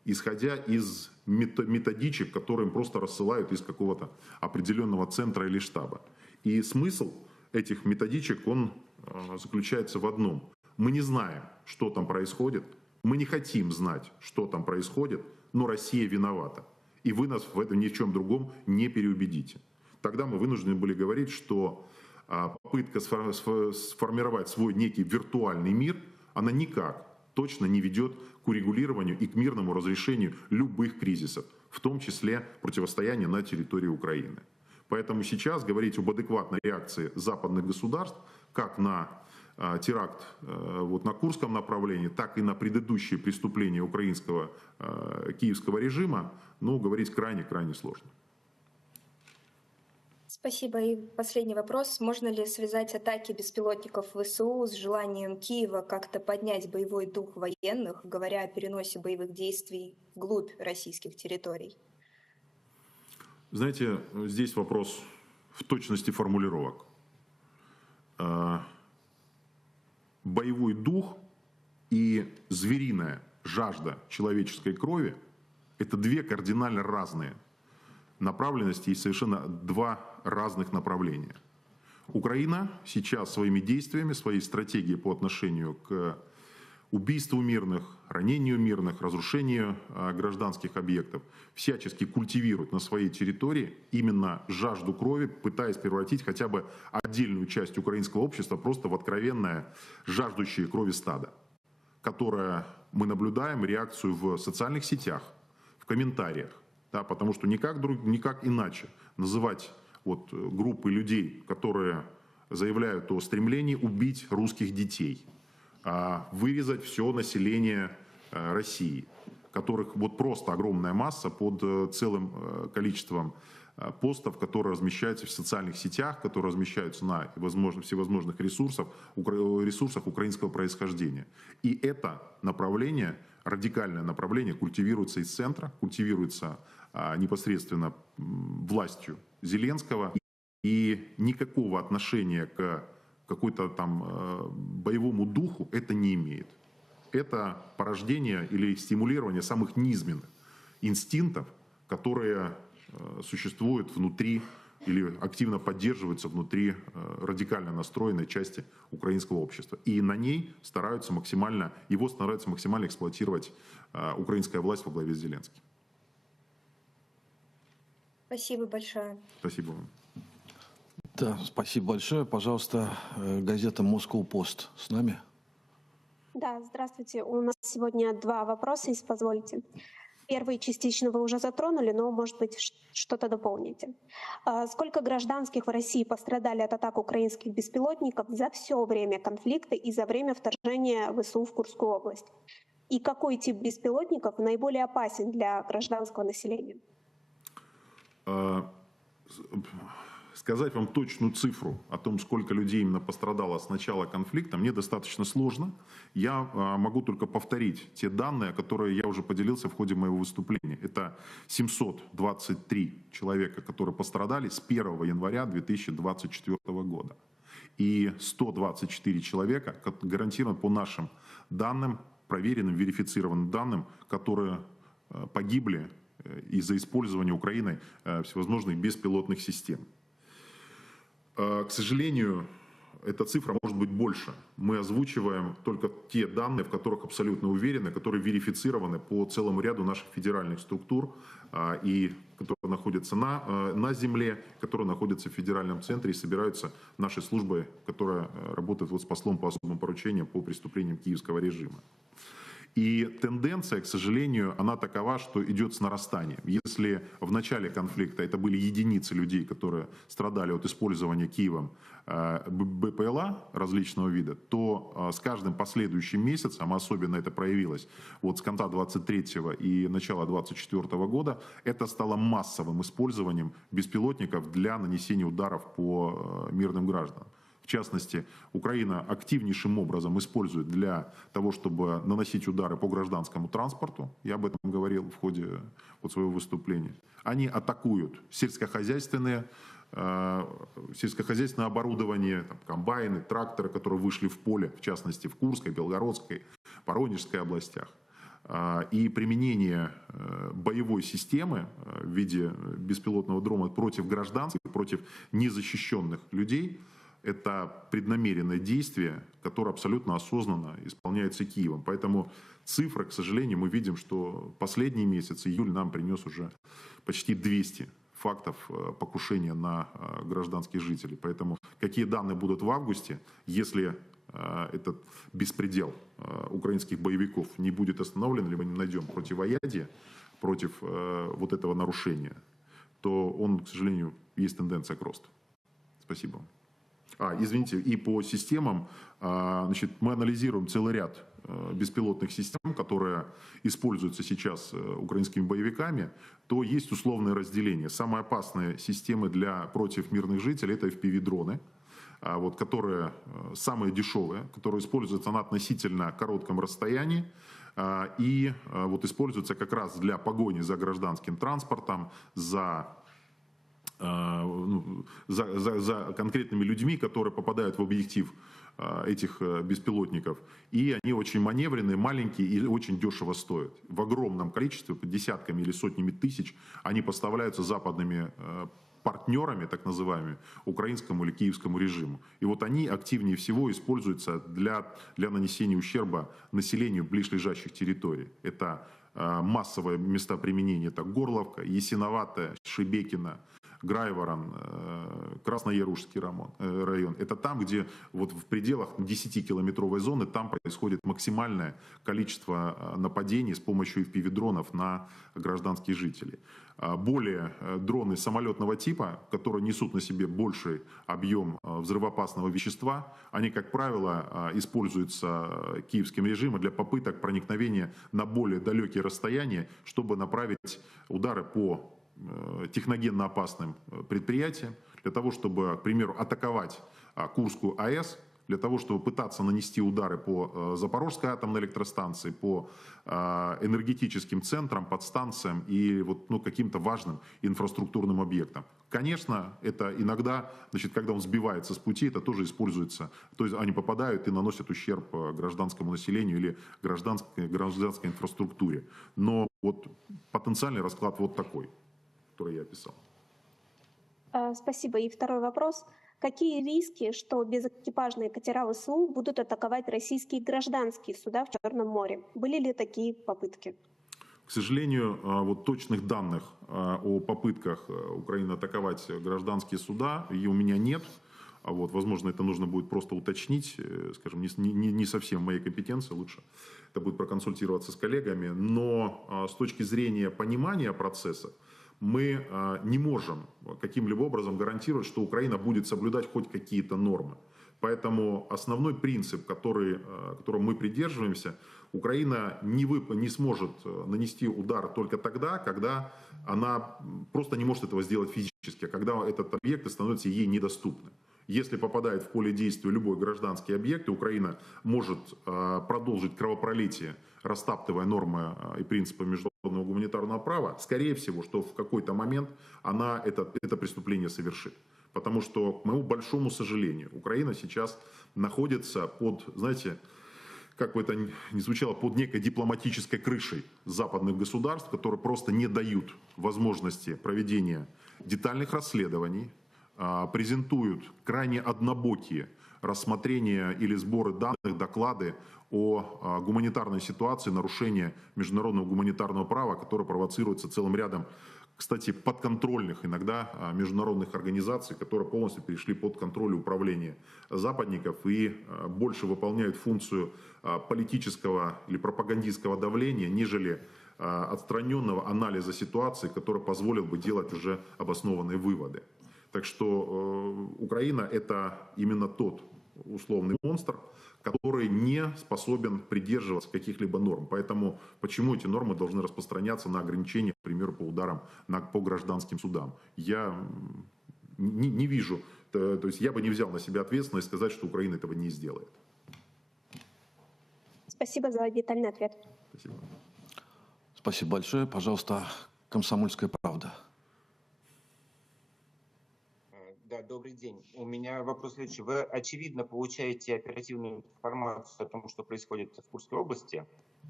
исходя из методичек, которые им просто рассылают из какого-то определенного центра или штаба. И смысл этих методичек, он заключается в одном. Мы не знаем, что там происходит, мы не хотим знать, что там происходит, но Россия виновата. И вы нас в этом ни в чем другом не переубедите. Тогда мы вынуждены были говорить, что попытка сформировать свой некий виртуальный мир, она никак точно не ведет к урегулированию и к мирному разрешению любых кризисов, в том числе противостояния на территории Украины. Поэтому сейчас говорить об адекватной реакции западных государств, как на теракт на Курском направлении, так и на предыдущие преступления украинского киевского режима, говорить крайне сложно. Спасибо. И последний вопрос. Можно ли связать атаки беспилотников ВСУ с желанием Киева как-то поднять боевой дух военных, говоря о переносе боевых действий вглубь российских территорий? Знаете, здесь вопрос в точности формулировок. Боевой дух и звериная жажда человеческой крови – это две кардинально разные направленности и совершенно два разных направления. Украина сейчас своими действиями, своей стратегией по отношению к убийству мирных, ранению мирных, разрушению гражданских объектов всячески культивирует на своей территории именно жажду крови, пытаясь превратить хотя бы отдельную часть украинского общества просто в откровенное жаждущее крови стадо, которое мы наблюдаем реакцию в социальных сетях, в комментариях, да, потому что никак иначе называть группы людей, которые заявляют о стремлении убить русских детей, вырезать все население России, которых просто огромная масса под целым количеством постов, которые размещаются в социальных сетях, которые размещаются на всевозможных ресурсах украинского происхождения. И это направление, радикальное направление, культивируется из центра, культивируется непосредственно властью Зеленского, и никакого отношения к какой-то там боевому духу это не имеет. Это порождение или стимулирование самых низменных инстинктов, которые существуют внутри или активно поддерживаются внутри радикально настроенной части украинского общества. И на ней стараются максимально эксплуатировать украинская власть во главе с Зеленским. Спасибо большое. Спасибо вам. Да, спасибо большое. Пожалуйста, газета «Moscow Post» с нами. Да, здравствуйте. У нас сегодня два вопроса, если позволите. Первый частично вы уже затронули, но, может быть, что-то дополните. Сколько гражданских в России пострадали от атак украинских беспилотников за все время конфликта и за время вторжения ВСУ в Курскую область? И какой тип беспилотников наиболее опасен для гражданского населения? Сказать вам точную цифру о том, сколько людей именно пострадало с начала конфликта, мне достаточно сложно. Я могу только повторить те данные, которые я уже поделился в ходе моего выступления. Это 723 человека, которые пострадали с 1 января 2024 года. И 124 человека, гарантированно по нашим данным, проверенным, верифицированным данным, которые погибли из-за использования Украиной всевозможных беспилотных систем. К сожалению, эта цифра может быть больше. Мы озвучиваем только те данные, в которых абсолютно уверены, которые верифицированы по целому ряду наших федеральных структур, и которые находятся на земле, которые находятся в федеральном центре, и собираются нашей службой, которая работает с послом по особым поручениям по преступлениям киевского режима. И тенденция, к сожалению, она такова, что идет с нарастанием. Если в начале конфликта это были единицы людей, которые страдали от использования Киевом БПЛА различного вида, то с каждым последующим месяцем, особенно это проявилось с конца 23-го и начала 24-го года, это стало массовым использованием беспилотников для нанесения ударов по мирным гражданам. В частности, Украина активнейшим образом использует для того, чтобы наносить удары по гражданскому транспорту. Я об этом говорил в ходе своего выступления. Они атакуют сельскохозяйственное оборудование, комбайны, тракторы, которые вышли в поле, в частности в Курской, Белгородской, Воронежской областях. И применение боевой системы в виде беспилотного дрона против гражданских, против незащищенных людей – это преднамеренное действие, которое абсолютно осознанно исполняется Киевом. Поэтому цифры, к сожалению, мы видим, что последний месяц, июль, нам принес уже почти 200 фактов покушения на гражданских жителей. Поэтому какие данные будут в августе, если этот беспредел украинских боевиков не будет остановлен, либо не найдем противоядие против вот этого нарушения, то он, к сожалению, есть тенденция к росту. Спасибо. Извините, и по системам, значит, мы анализируем целый ряд беспилотных систем, которые используются сейчас украинскими боевиками, то есть условное разделение. Самые опасные системы против мирных жителей – это FPV-дроны, вот, которые самые дешевые, которые используются на относительно коротком расстоянии и вот, используются как раз для погони за гражданским транспортом, за конкретными людьми, которые попадают в объектив этих беспилотников. И они очень маневренные, маленькие и очень дешево стоят. В огромном количестве, под десятками или сотнями тысяч, они поставляются западными партнерами, так называемыми, украинскому или киевскому режиму. И вот они активнее всего используются для нанесения ущерба населению ближайших территорий. Это массовые места применения, это Горловка, Ясиноватая, Шебекино, Грайворон, Красноярушский район. Это там, где вот в пределах 10-километровой зоны там происходит максимальное количество нападений с помощью FPV-дронов на гражданских жителей. Более дроны самолетного типа, которые несут на себе больший объем взрывоопасного вещества, они, как правило, используются киевским режимом для попыток проникновения на более далекие расстояния, чтобы направить удары по техногенно опасным предприятиям, для того, чтобы, к примеру, атаковать Курскую АЭС, для того, чтобы пытаться нанести удары по Запорожской атомной электростанции, по энергетическим центрам, подстанциям и вот, каким-то важным инфраструктурным объектам. Конечно, это иногда, значит, когда он сбивается с пути, это тоже используется, то есть они попадают и наносят ущерб гражданскому населению или гражданской инфраструктуре. Но вот потенциальный расклад вот такой, который я описал. Спасибо. И второй вопрос. Какие риски, что безэкипажные катера ВСУ будут атаковать российские гражданские суда в Черном море? Были ли такие попытки? К сожалению, вот точных данных о попытках Украины атаковать гражданские суда и у меня нет. Вот, возможно, это нужно будет просто уточнить, скажем, не совсем в моей компетенции, лучше это будет проконсультироваться с коллегами. Но с точки зрения понимания процесса, мы не можем каким-либо образом гарантировать, что Украина будет соблюдать хоть какие-то нормы. Поэтому основной принцип, которым мы придерживаемся, Украина не сможет нанести удар только тогда, когда она просто не может этого сделать физически, когда этот объект становится ей недоступным. Если попадает в поле действия любой гражданский объект, и Украина может продолжить кровопролитие, растаптывая нормы и принципы международного гуманитарного права, скорее всего, что в какой-то момент она это преступление совершит. Потому что, к моему большому сожалению, Украина сейчас находится под, знаете, как бы это ни звучало, под некой дипломатической крышей западных государств, которые просто не дают возможности проведения детальных расследований, презентуют крайне однобокие рассмотрения или сборы данных, доклады о гуманитарной ситуации, нарушения международного гуманитарного права, которое провоцируется целым рядом, кстати, подконтрольных иногда международных организаций, которые полностью перешли под контроль управления западников и больше выполняют функцию политического или пропагандистского давления, нежели отстраненного анализа ситуации, который позволил бы делать уже обоснованные выводы. Так что Украина – это именно тот условный монстр, который не способен придерживаться каких-либо норм. Поэтому почему эти нормы должны распространяться на ограничения, к примеру, по ударам по гражданским судам? Я не вижу, то есть я бы не взял на себя ответственность сказать, что Украина этого не сделает. Спасибо за детальный ответ. Спасибо. Спасибо большое. Пожалуйста, «Комсомольская правда». Да, добрый день. У меня вопрос следующий. Вы, очевидно, получаете оперативную информацию о том, что происходит в Курской области.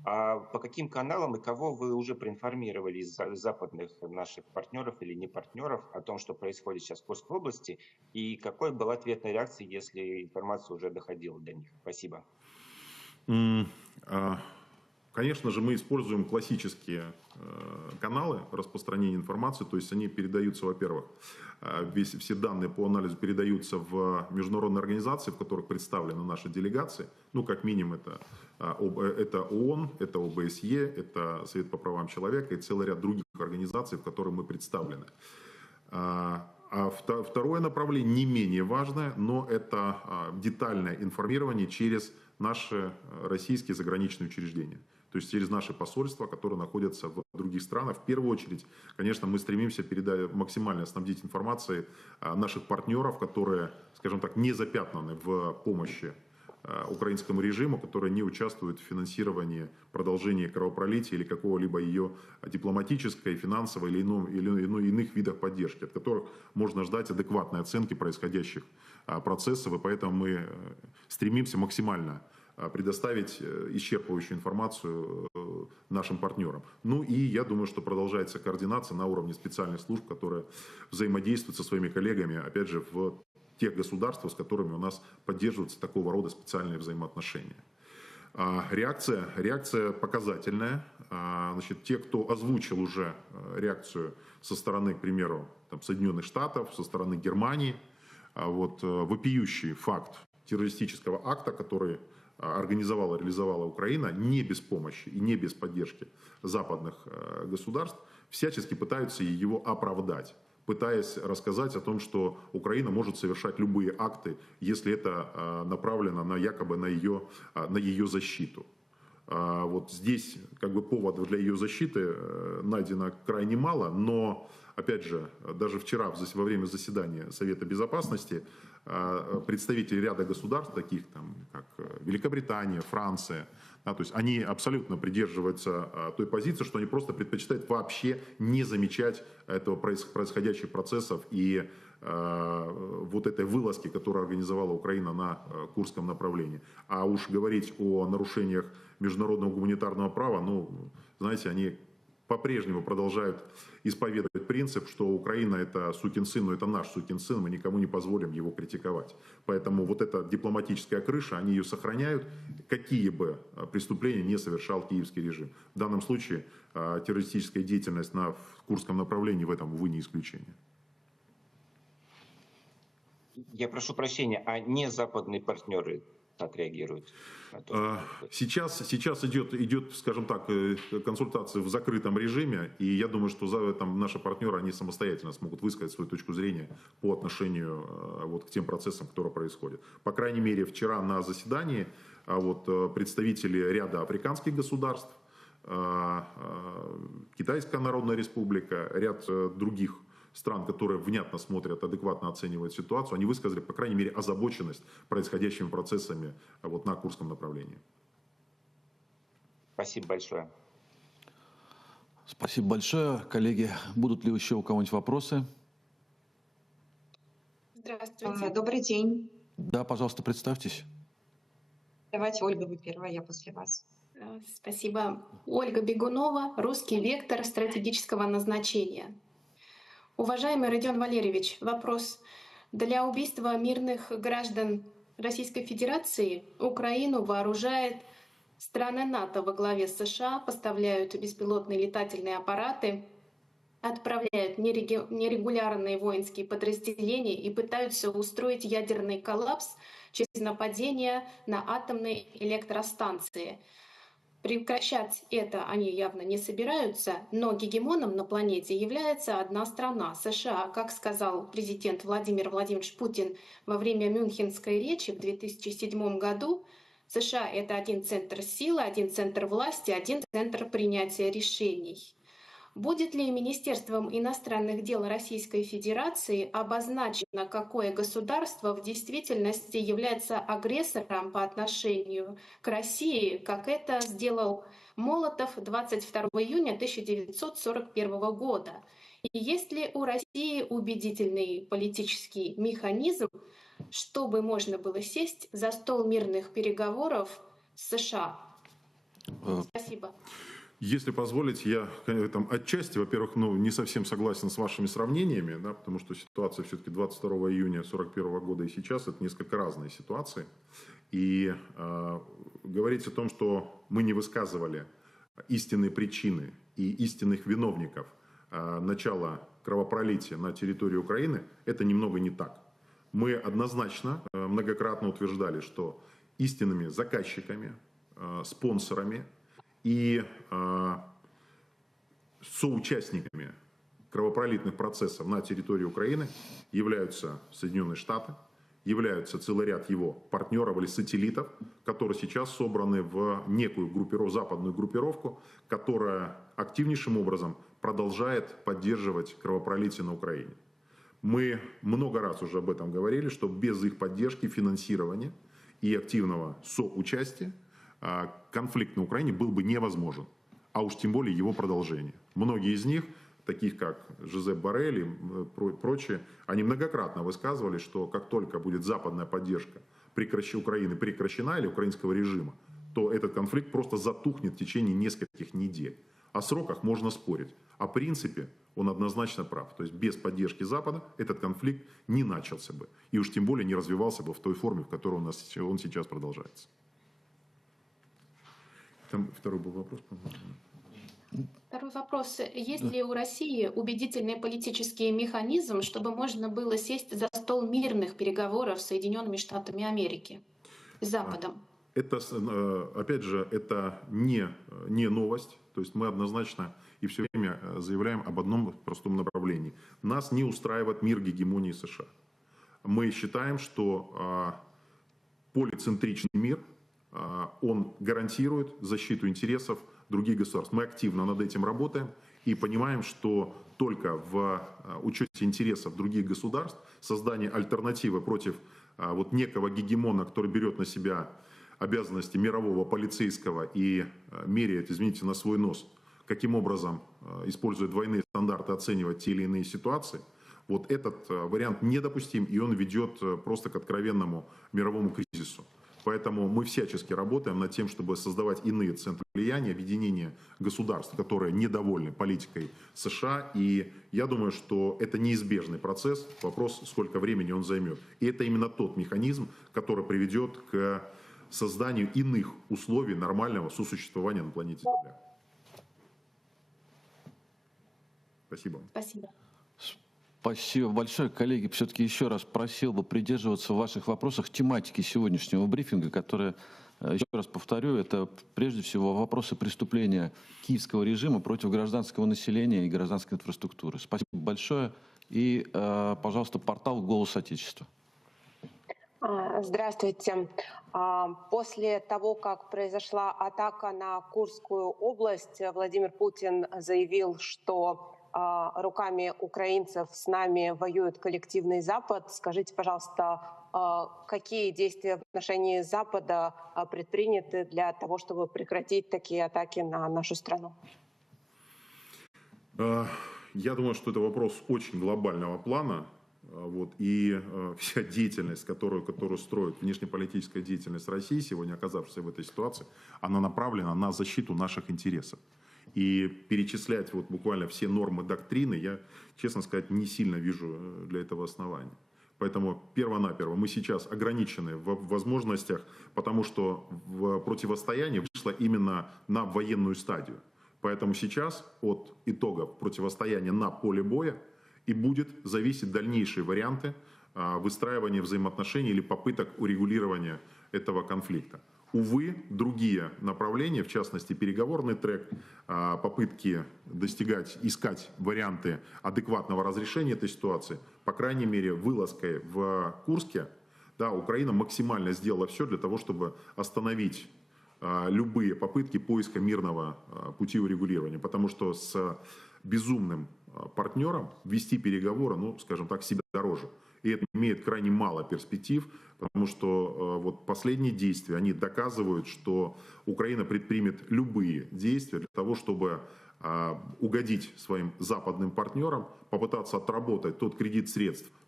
А по каким каналам и кого вы уже проинформировали из западных наших партнеров или не партнеров о том, что происходит сейчас в Курской области, и какой была ответная реакция, если информация уже доходила до них? Спасибо. Конечно же, мы используем классические каналы распространения информации, то есть они передаются, во-первых, все данные по анализу передаются в международные организации, в которых представлены наши делегации, ну, как минимум, это ООН, это ОБСЕ, это Совет по правам человека и целый ряд других организаций, в которых мы представлены. А второе направление, не менее важное, но это детальное информирование через наши российские заграничные учреждения. То есть через наши посольства, которые находятся в других странах. В первую очередь, конечно, мы стремимся максимально снабдить информацией наших партнеров, которые, скажем так, не запятнаны в помощи украинскому режиму, которые не участвуют в финансировании продолжения кровопролития или какого-либо ее дипломатической, финансовой или иных видах поддержки, от которых можно ждать адекватной оценки происходящих процессов. И поэтому мы стремимся максимально предоставить исчерпывающую информацию нашим партнерам. Ну и я думаю, что продолжается координация на уровне специальных служб, которые взаимодействуют со своими коллегами, опять же, в тех государствах, с которыми у нас поддерживаются такого рода специальные взаимоотношения. Реакция показательная. Значит, те, кто озвучил уже реакцию со стороны, к примеру, Соединенных Штатов, со стороны Германии, вопиющий факт террористического акта, который организовала, реализовала Украина, не без помощи и не без поддержки западных государств, всячески пытаются его оправдать, пытаясь рассказать о том, что Украина может совершать любые акты, если это направлено якобы на ее защиту. Вот здесь поводов для ее защиты найдено крайне мало, но, опять же, даже вчера во время заседания Совета Безопасности представители ряда государств, таких как Великобритания, Франция, то есть они абсолютно придерживаются той позиции, что они просто предпочитают вообще не замечать этого происходящих процессов и этой вылазки, которую организовала Украина на Курском направлении. А уж говорить о нарушениях международного гуманитарного права, знаете, они по-прежнему продолжают исповедовать принцип, что Украина это сукин сын, но это наш сукин сын, мы никому не позволим его критиковать. Поэтому эта дипломатическая крыша, они ее сохраняют, какие бы преступления не совершал киевский режим. В данном случае террористическая деятельность на Курском направлении в этом, увы, не исключение. Я прошу прощения, а не западные партнеры так реагируют? Сейчас идет, скажем так, консультация в закрытом режиме, и я думаю, что наши партнеры, они самостоятельно смогут высказать свою точку зрения по отношению к тем процессам, которые происходят. По крайней мере, вчера на заседании представители ряда африканских государств, Китайская Народная Республика, ряд других стран, которые внятно смотрят, адекватно оценивают ситуацию, они высказали, по крайней мере, озабоченность происходящими процессами на Курском направлении. Спасибо большое. Спасибо большое. Коллеги, будут ли еще у кого-нибудь вопросы? Здравствуйте. Добрый день. Да, пожалуйста, представьтесь. Давайте, Ольга, вы первая, я после вас. Спасибо. Ольга Бегунова, русский вектор стратегического назначения. Уважаемый Родион Валерьевич, вопрос. Для убийства мирных граждан Российской Федерации Украину вооружает страны НАТО во главе с США, поставляют беспилотные летательные аппараты, отправляют нерегулярные воинские подразделения и пытаются устроить ядерный коллапс через нападение на атомные электростанции. Прекращать это они явно не собираются, но гегемоном на планете является одна страна — США. Как сказал президент Владимир Владимирович Путин во время Мюнхенской речи в 2007 году, США — это один центр силы, один центр власти, один центр принятия решений. Будет ли Министерством иностранных дел Российской Федерации обозначено, какое государство в действительности является агрессором по отношению к России, как это сделал Молотов 22 июня 1941 года? И есть ли у России убедительный политический механизм, чтобы можно было сесть за стол мирных переговоров с США? Спасибо. Если позволите, я там отчасти, во-первых, не совсем согласен с вашими сравнениями, да, потому что ситуация все-таки 22 июня 1941 года и сейчас это несколько разные ситуации. И говорить о том, что мы не высказывали истинные причины и истинных виновников начала кровопролития на территории Украины, это немного не так. Мы однозначно многократно утверждали, что истинными заказчиками, спонсорами и соучастниками кровопролитных процессов на территории Украины являются Соединенные Штаты, являются целый ряд его партнеров или сателлитов, которые сейчас собраны в некую западную группировку, которая активнейшим образом продолжает поддерживать кровопролитие на Украине. Мы много раз уже об этом говорили, что без их поддержки, финансирования и активного соучастия конфликт на Украине был бы невозможен, а уж тем более его продолжение. Многие из них, таких как Жозеп Боррель и прочие, они многократно высказывали, что как только будет западная поддержка Украины прекращена или украинского режима, то этот конфликт просто затухнет в течение нескольких недель. О сроках можно спорить, о принципе он однозначно прав. То есть без поддержки Запада этот конфликт не начался бы, и уж тем более не развивался бы в той форме, в которой он сейчас продолжается. Там второй был вопрос, по-моему. Второй вопрос. Есть ли у России убедительный политический механизм, чтобы можно было сесть за стол мирных переговоров с Соединенными Штатами Америки, с Западом? Это, опять же, это не новость. То есть мы однозначно и все время заявляем об одном простом направлении. Нас не устраивает мир гегемонии США. Мы считаем, что полицентричный мир, он гарантирует защиту интересов других государств. Мы активно над этим работаем и понимаем, что только в учете интересов других государств, создание альтернативы против некого гегемона, который берет на себя обязанности мирового полицейского и меряет, извините, на свой нос, каким образом, используя двойные стандарты, оценивать те или иные ситуации, вот этот вариант недопустим, и он ведет просто к откровенному мировому кризису. Поэтому мы всячески работаем над тем, чтобы создавать иные центры влияния, объединения государств, которые недовольны политикой США. И я думаю, что это неизбежный процесс. Вопрос, сколько времени он займет. И это именно тот механизм, который приведет к созданию иных условий нормального сосуществования на планете Земля. Спасибо. Спасибо. Спасибо большое, коллеги. Все-таки еще раз просил бы придерживаться в ваших вопросах тематики сегодняшнего брифинга, которая, еще раз повторю, это прежде всего вопросы преступления киевского режима против гражданского населения и гражданской инфраструктуры. Спасибо большое. И, пожалуйста, портал «Голос Отечества». Здравствуйте. После того, как произошла атака на Курскую область, Владимир Путин заявил, что руками украинцев с нами воюет коллективный Запад. Скажите, пожалуйста, какие действия в отношении Запада предприняты для того, чтобы прекратить такие атаки на нашу страну? Я думаю, что это вопрос очень глобального плана. И вся деятельность, которую строит внешнеполитическая деятельность России, сегодня оказавшаяся в этой ситуации, она направлена на защиту наших интересов. И перечислять буквально все нормы доктрины я, честно сказать, не сильно вижу для этого основания. Поэтому перво-наперво мы сейчас ограничены в возможностях, потому что противостояние вышло именно на военную стадию. Поэтому сейчас от итогов противостояния на поле боя и будет зависеть дальнейшие варианты выстраивания взаимоотношений или попыток урегулирования этого конфликта. Увы, другие направления, в частности переговорный трек, попытки искать варианты адекватного разрешения этой ситуации, по крайней мере, вылазкой в Курске, Украина максимально сделала все для того, чтобы остановить любые попытки поиска мирного пути урегулирования, потому что с безумным партнером вести переговоры, скажем так, себе дороже. И это имеет крайне мало перспектив, потому что последние действия, они доказывают, что Украина предпримет любые действия для того, чтобы угодить своим западным партнерам, попытаться отработать тот кредит средств в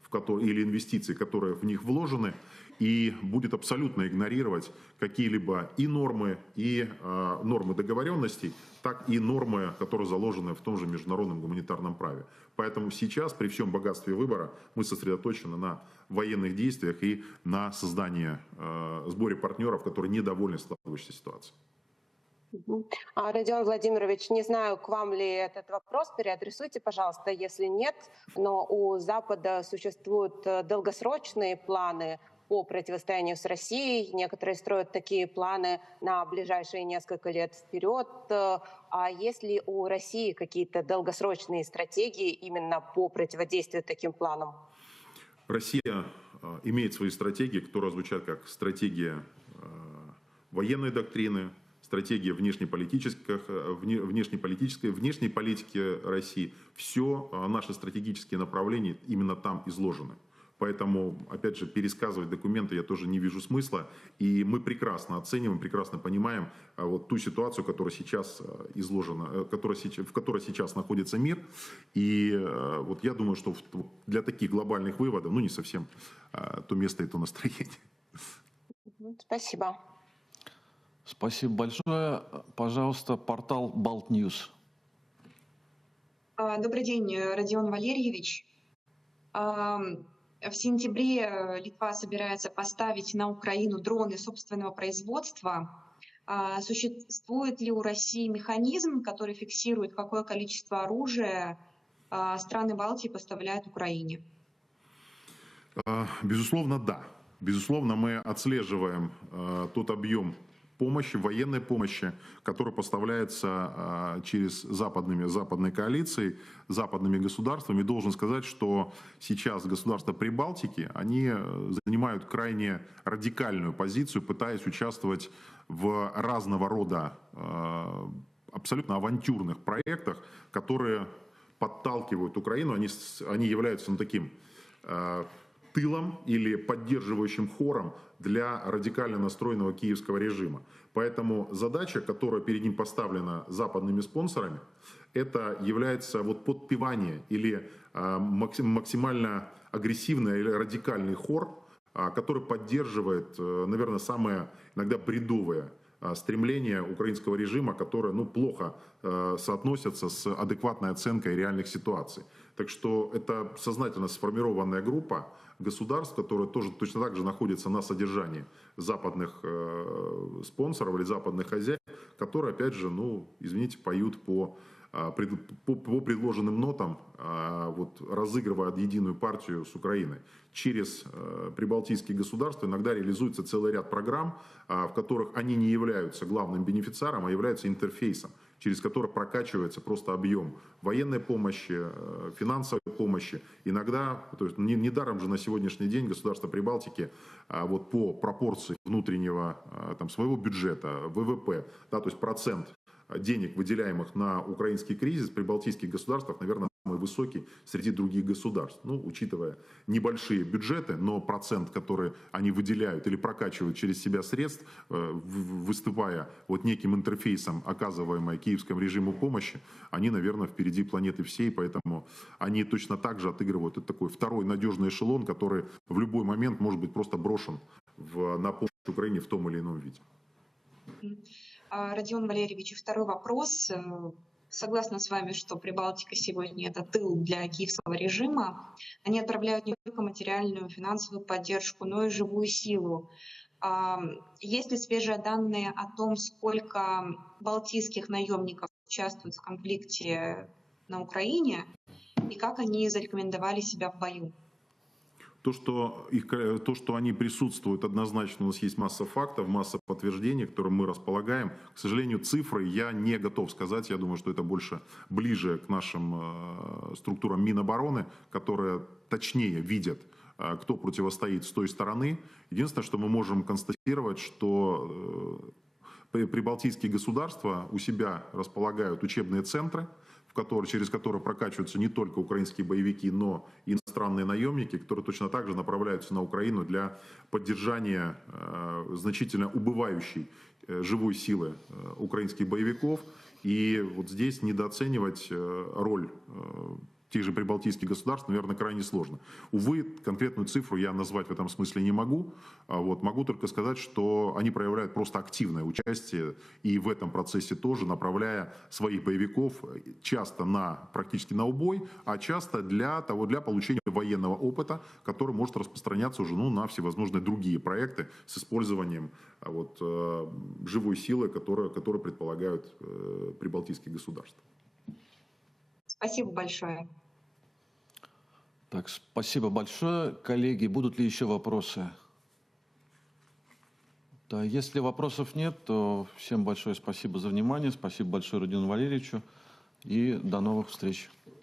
или инвестиций, которые в них вложены, и будет абсолютно игнорировать какие-либо и нормы договоренностей, так и нормы, которые заложены в том же международном гуманитарном праве. Поэтому сейчас, при всем богатстве выбора, мы сосредоточены на военных действиях и на создании, сборе партнеров, которые недовольны складывающейся ситуацией. Родион Владимирович, не знаю, к вам ли этот вопрос, переадресуйте, пожалуйста, если нет, но у Запада существуют долгосрочные планы по противостоянию с Россией. Некоторые строят такие планы на ближайшие несколько лет вперед. А есть ли у России какие-то долгосрочные стратегии именно по противодействию таким планам? Россия имеет свои стратегии, которые звучат как стратегия военной доктрины, стратегия внешней политики России. Все наши стратегические направления именно там изложены. Поэтому, опять же, пересказывать документы я тоже не вижу смысла. И мы прекрасно оцениваем, прекрасно понимаем вот ту ситуацию, которая сейчас изложена, в которой сейчас находится мир. И вот я думаю, что для таких глобальных выводов, не совсем то место и то настроение. Спасибо. Спасибо большое. Пожалуйста, портал Balt News. Добрый день, Родион Валерьевич. В сентябре Литва собирается поставить на Украину дроны собственного производства. Существует ли у России механизм, который фиксирует, какое количество оружия страны Балтии поставляют Украине? Безусловно, да. Безусловно, мы отслеживаем тот объем помощи, военной помощи, которая поставляется через западной коалицией, западными государствами. Должен сказать, что сейчас государства Прибалтики, они занимают крайне радикальную позицию, пытаясь участвовать в разного рода абсолютно авантюрных проектах, которые подталкивают Украину. Они являются таким тылом или поддерживающим хором для радикально настроенного киевского режима. Поэтому задача, которая перед ним поставлена западными спонсорами, это является подпевание или максимально агрессивный или радикальный хор, который поддерживает, наверное, самое иногда бредовое стремления украинского режима, которые плохо соотносятся с адекватной оценкой реальных ситуаций. Так что это сознательно сформированная группа государств, которые тоже точно так же находятся на содержании западных спонсоров или западных хозяев, которые, опять же, извините, поют по предложенным нотам, разыгрывая единую партию с Украиной. Через прибалтийские государства иногда реализуется целый ряд программ, в которых они не являются главным бенефициаром, а являются интерфейсом, через который прокачивается просто объем военной помощи, финансовой помощи. Иногда, то есть недаром же на сегодняшний день государства Прибалтики по пропорции внутреннего своего бюджета, ВВП, то есть процент денег, выделяемых на украинский кризис, в прибалтийских государствах, наверное, самый высокий среди других государств. Учитывая небольшие бюджеты, но процент, который они выделяют или прокачивают через себя средств, выступая неким интерфейсом, оказываемой киевскому режиму помощи, они, наверное, впереди планеты всей, поэтому они точно так же отыгрывают такой второй надежный эшелон, который в любой момент может быть просто брошен на помощь Украине в том или ином виде. Родион Валерьевич, второй вопрос. Согласна с вами, что Прибалтика сегодня это тыл для киевского режима. Они отправляют не только материальную, финансовую поддержку, но и живую силу. Есть ли свежие данные о том, сколько балтийских наемников участвуют в конфликте на Украине и как они зарекомендовали себя в бою? То, что они присутствуют, однозначно у нас есть масса фактов, масса подтверждений, к которым мы располагаем. К сожалению, цифры я не готов сказать. Я думаю, что это больше ближе к нашим структурам Минобороны, которые точнее видят, кто противостоит с той стороны. Единственное, что мы можем констатировать, что прибалтийские государства у себя располагают учебные центры, через которые прокачиваются не только украинские боевики, но и иностранные наемники, которые точно так же направляются на Украину для поддержания значительно убывающей живой силы украинских боевиков. И здесь недооценивать роль тех же прибалтийских государств, наверное, крайне сложно. Увы, конкретную цифру я назвать в этом смысле не могу. Могу только сказать, что они проявляют просто активное участие и в этом процессе тоже, направляя своих боевиков часто практически на убой, а часто для получения военного опыта, который может распространяться уже на всевозможные другие проекты с использованием живой силы, которые предполагают прибалтийские государства. Спасибо большое. Так, спасибо большое. Коллеги, будут ли еще вопросы? Да, если вопросов нет, то всем большое спасибо за внимание. Спасибо большое Родиону Валерьевичу и до новых встреч.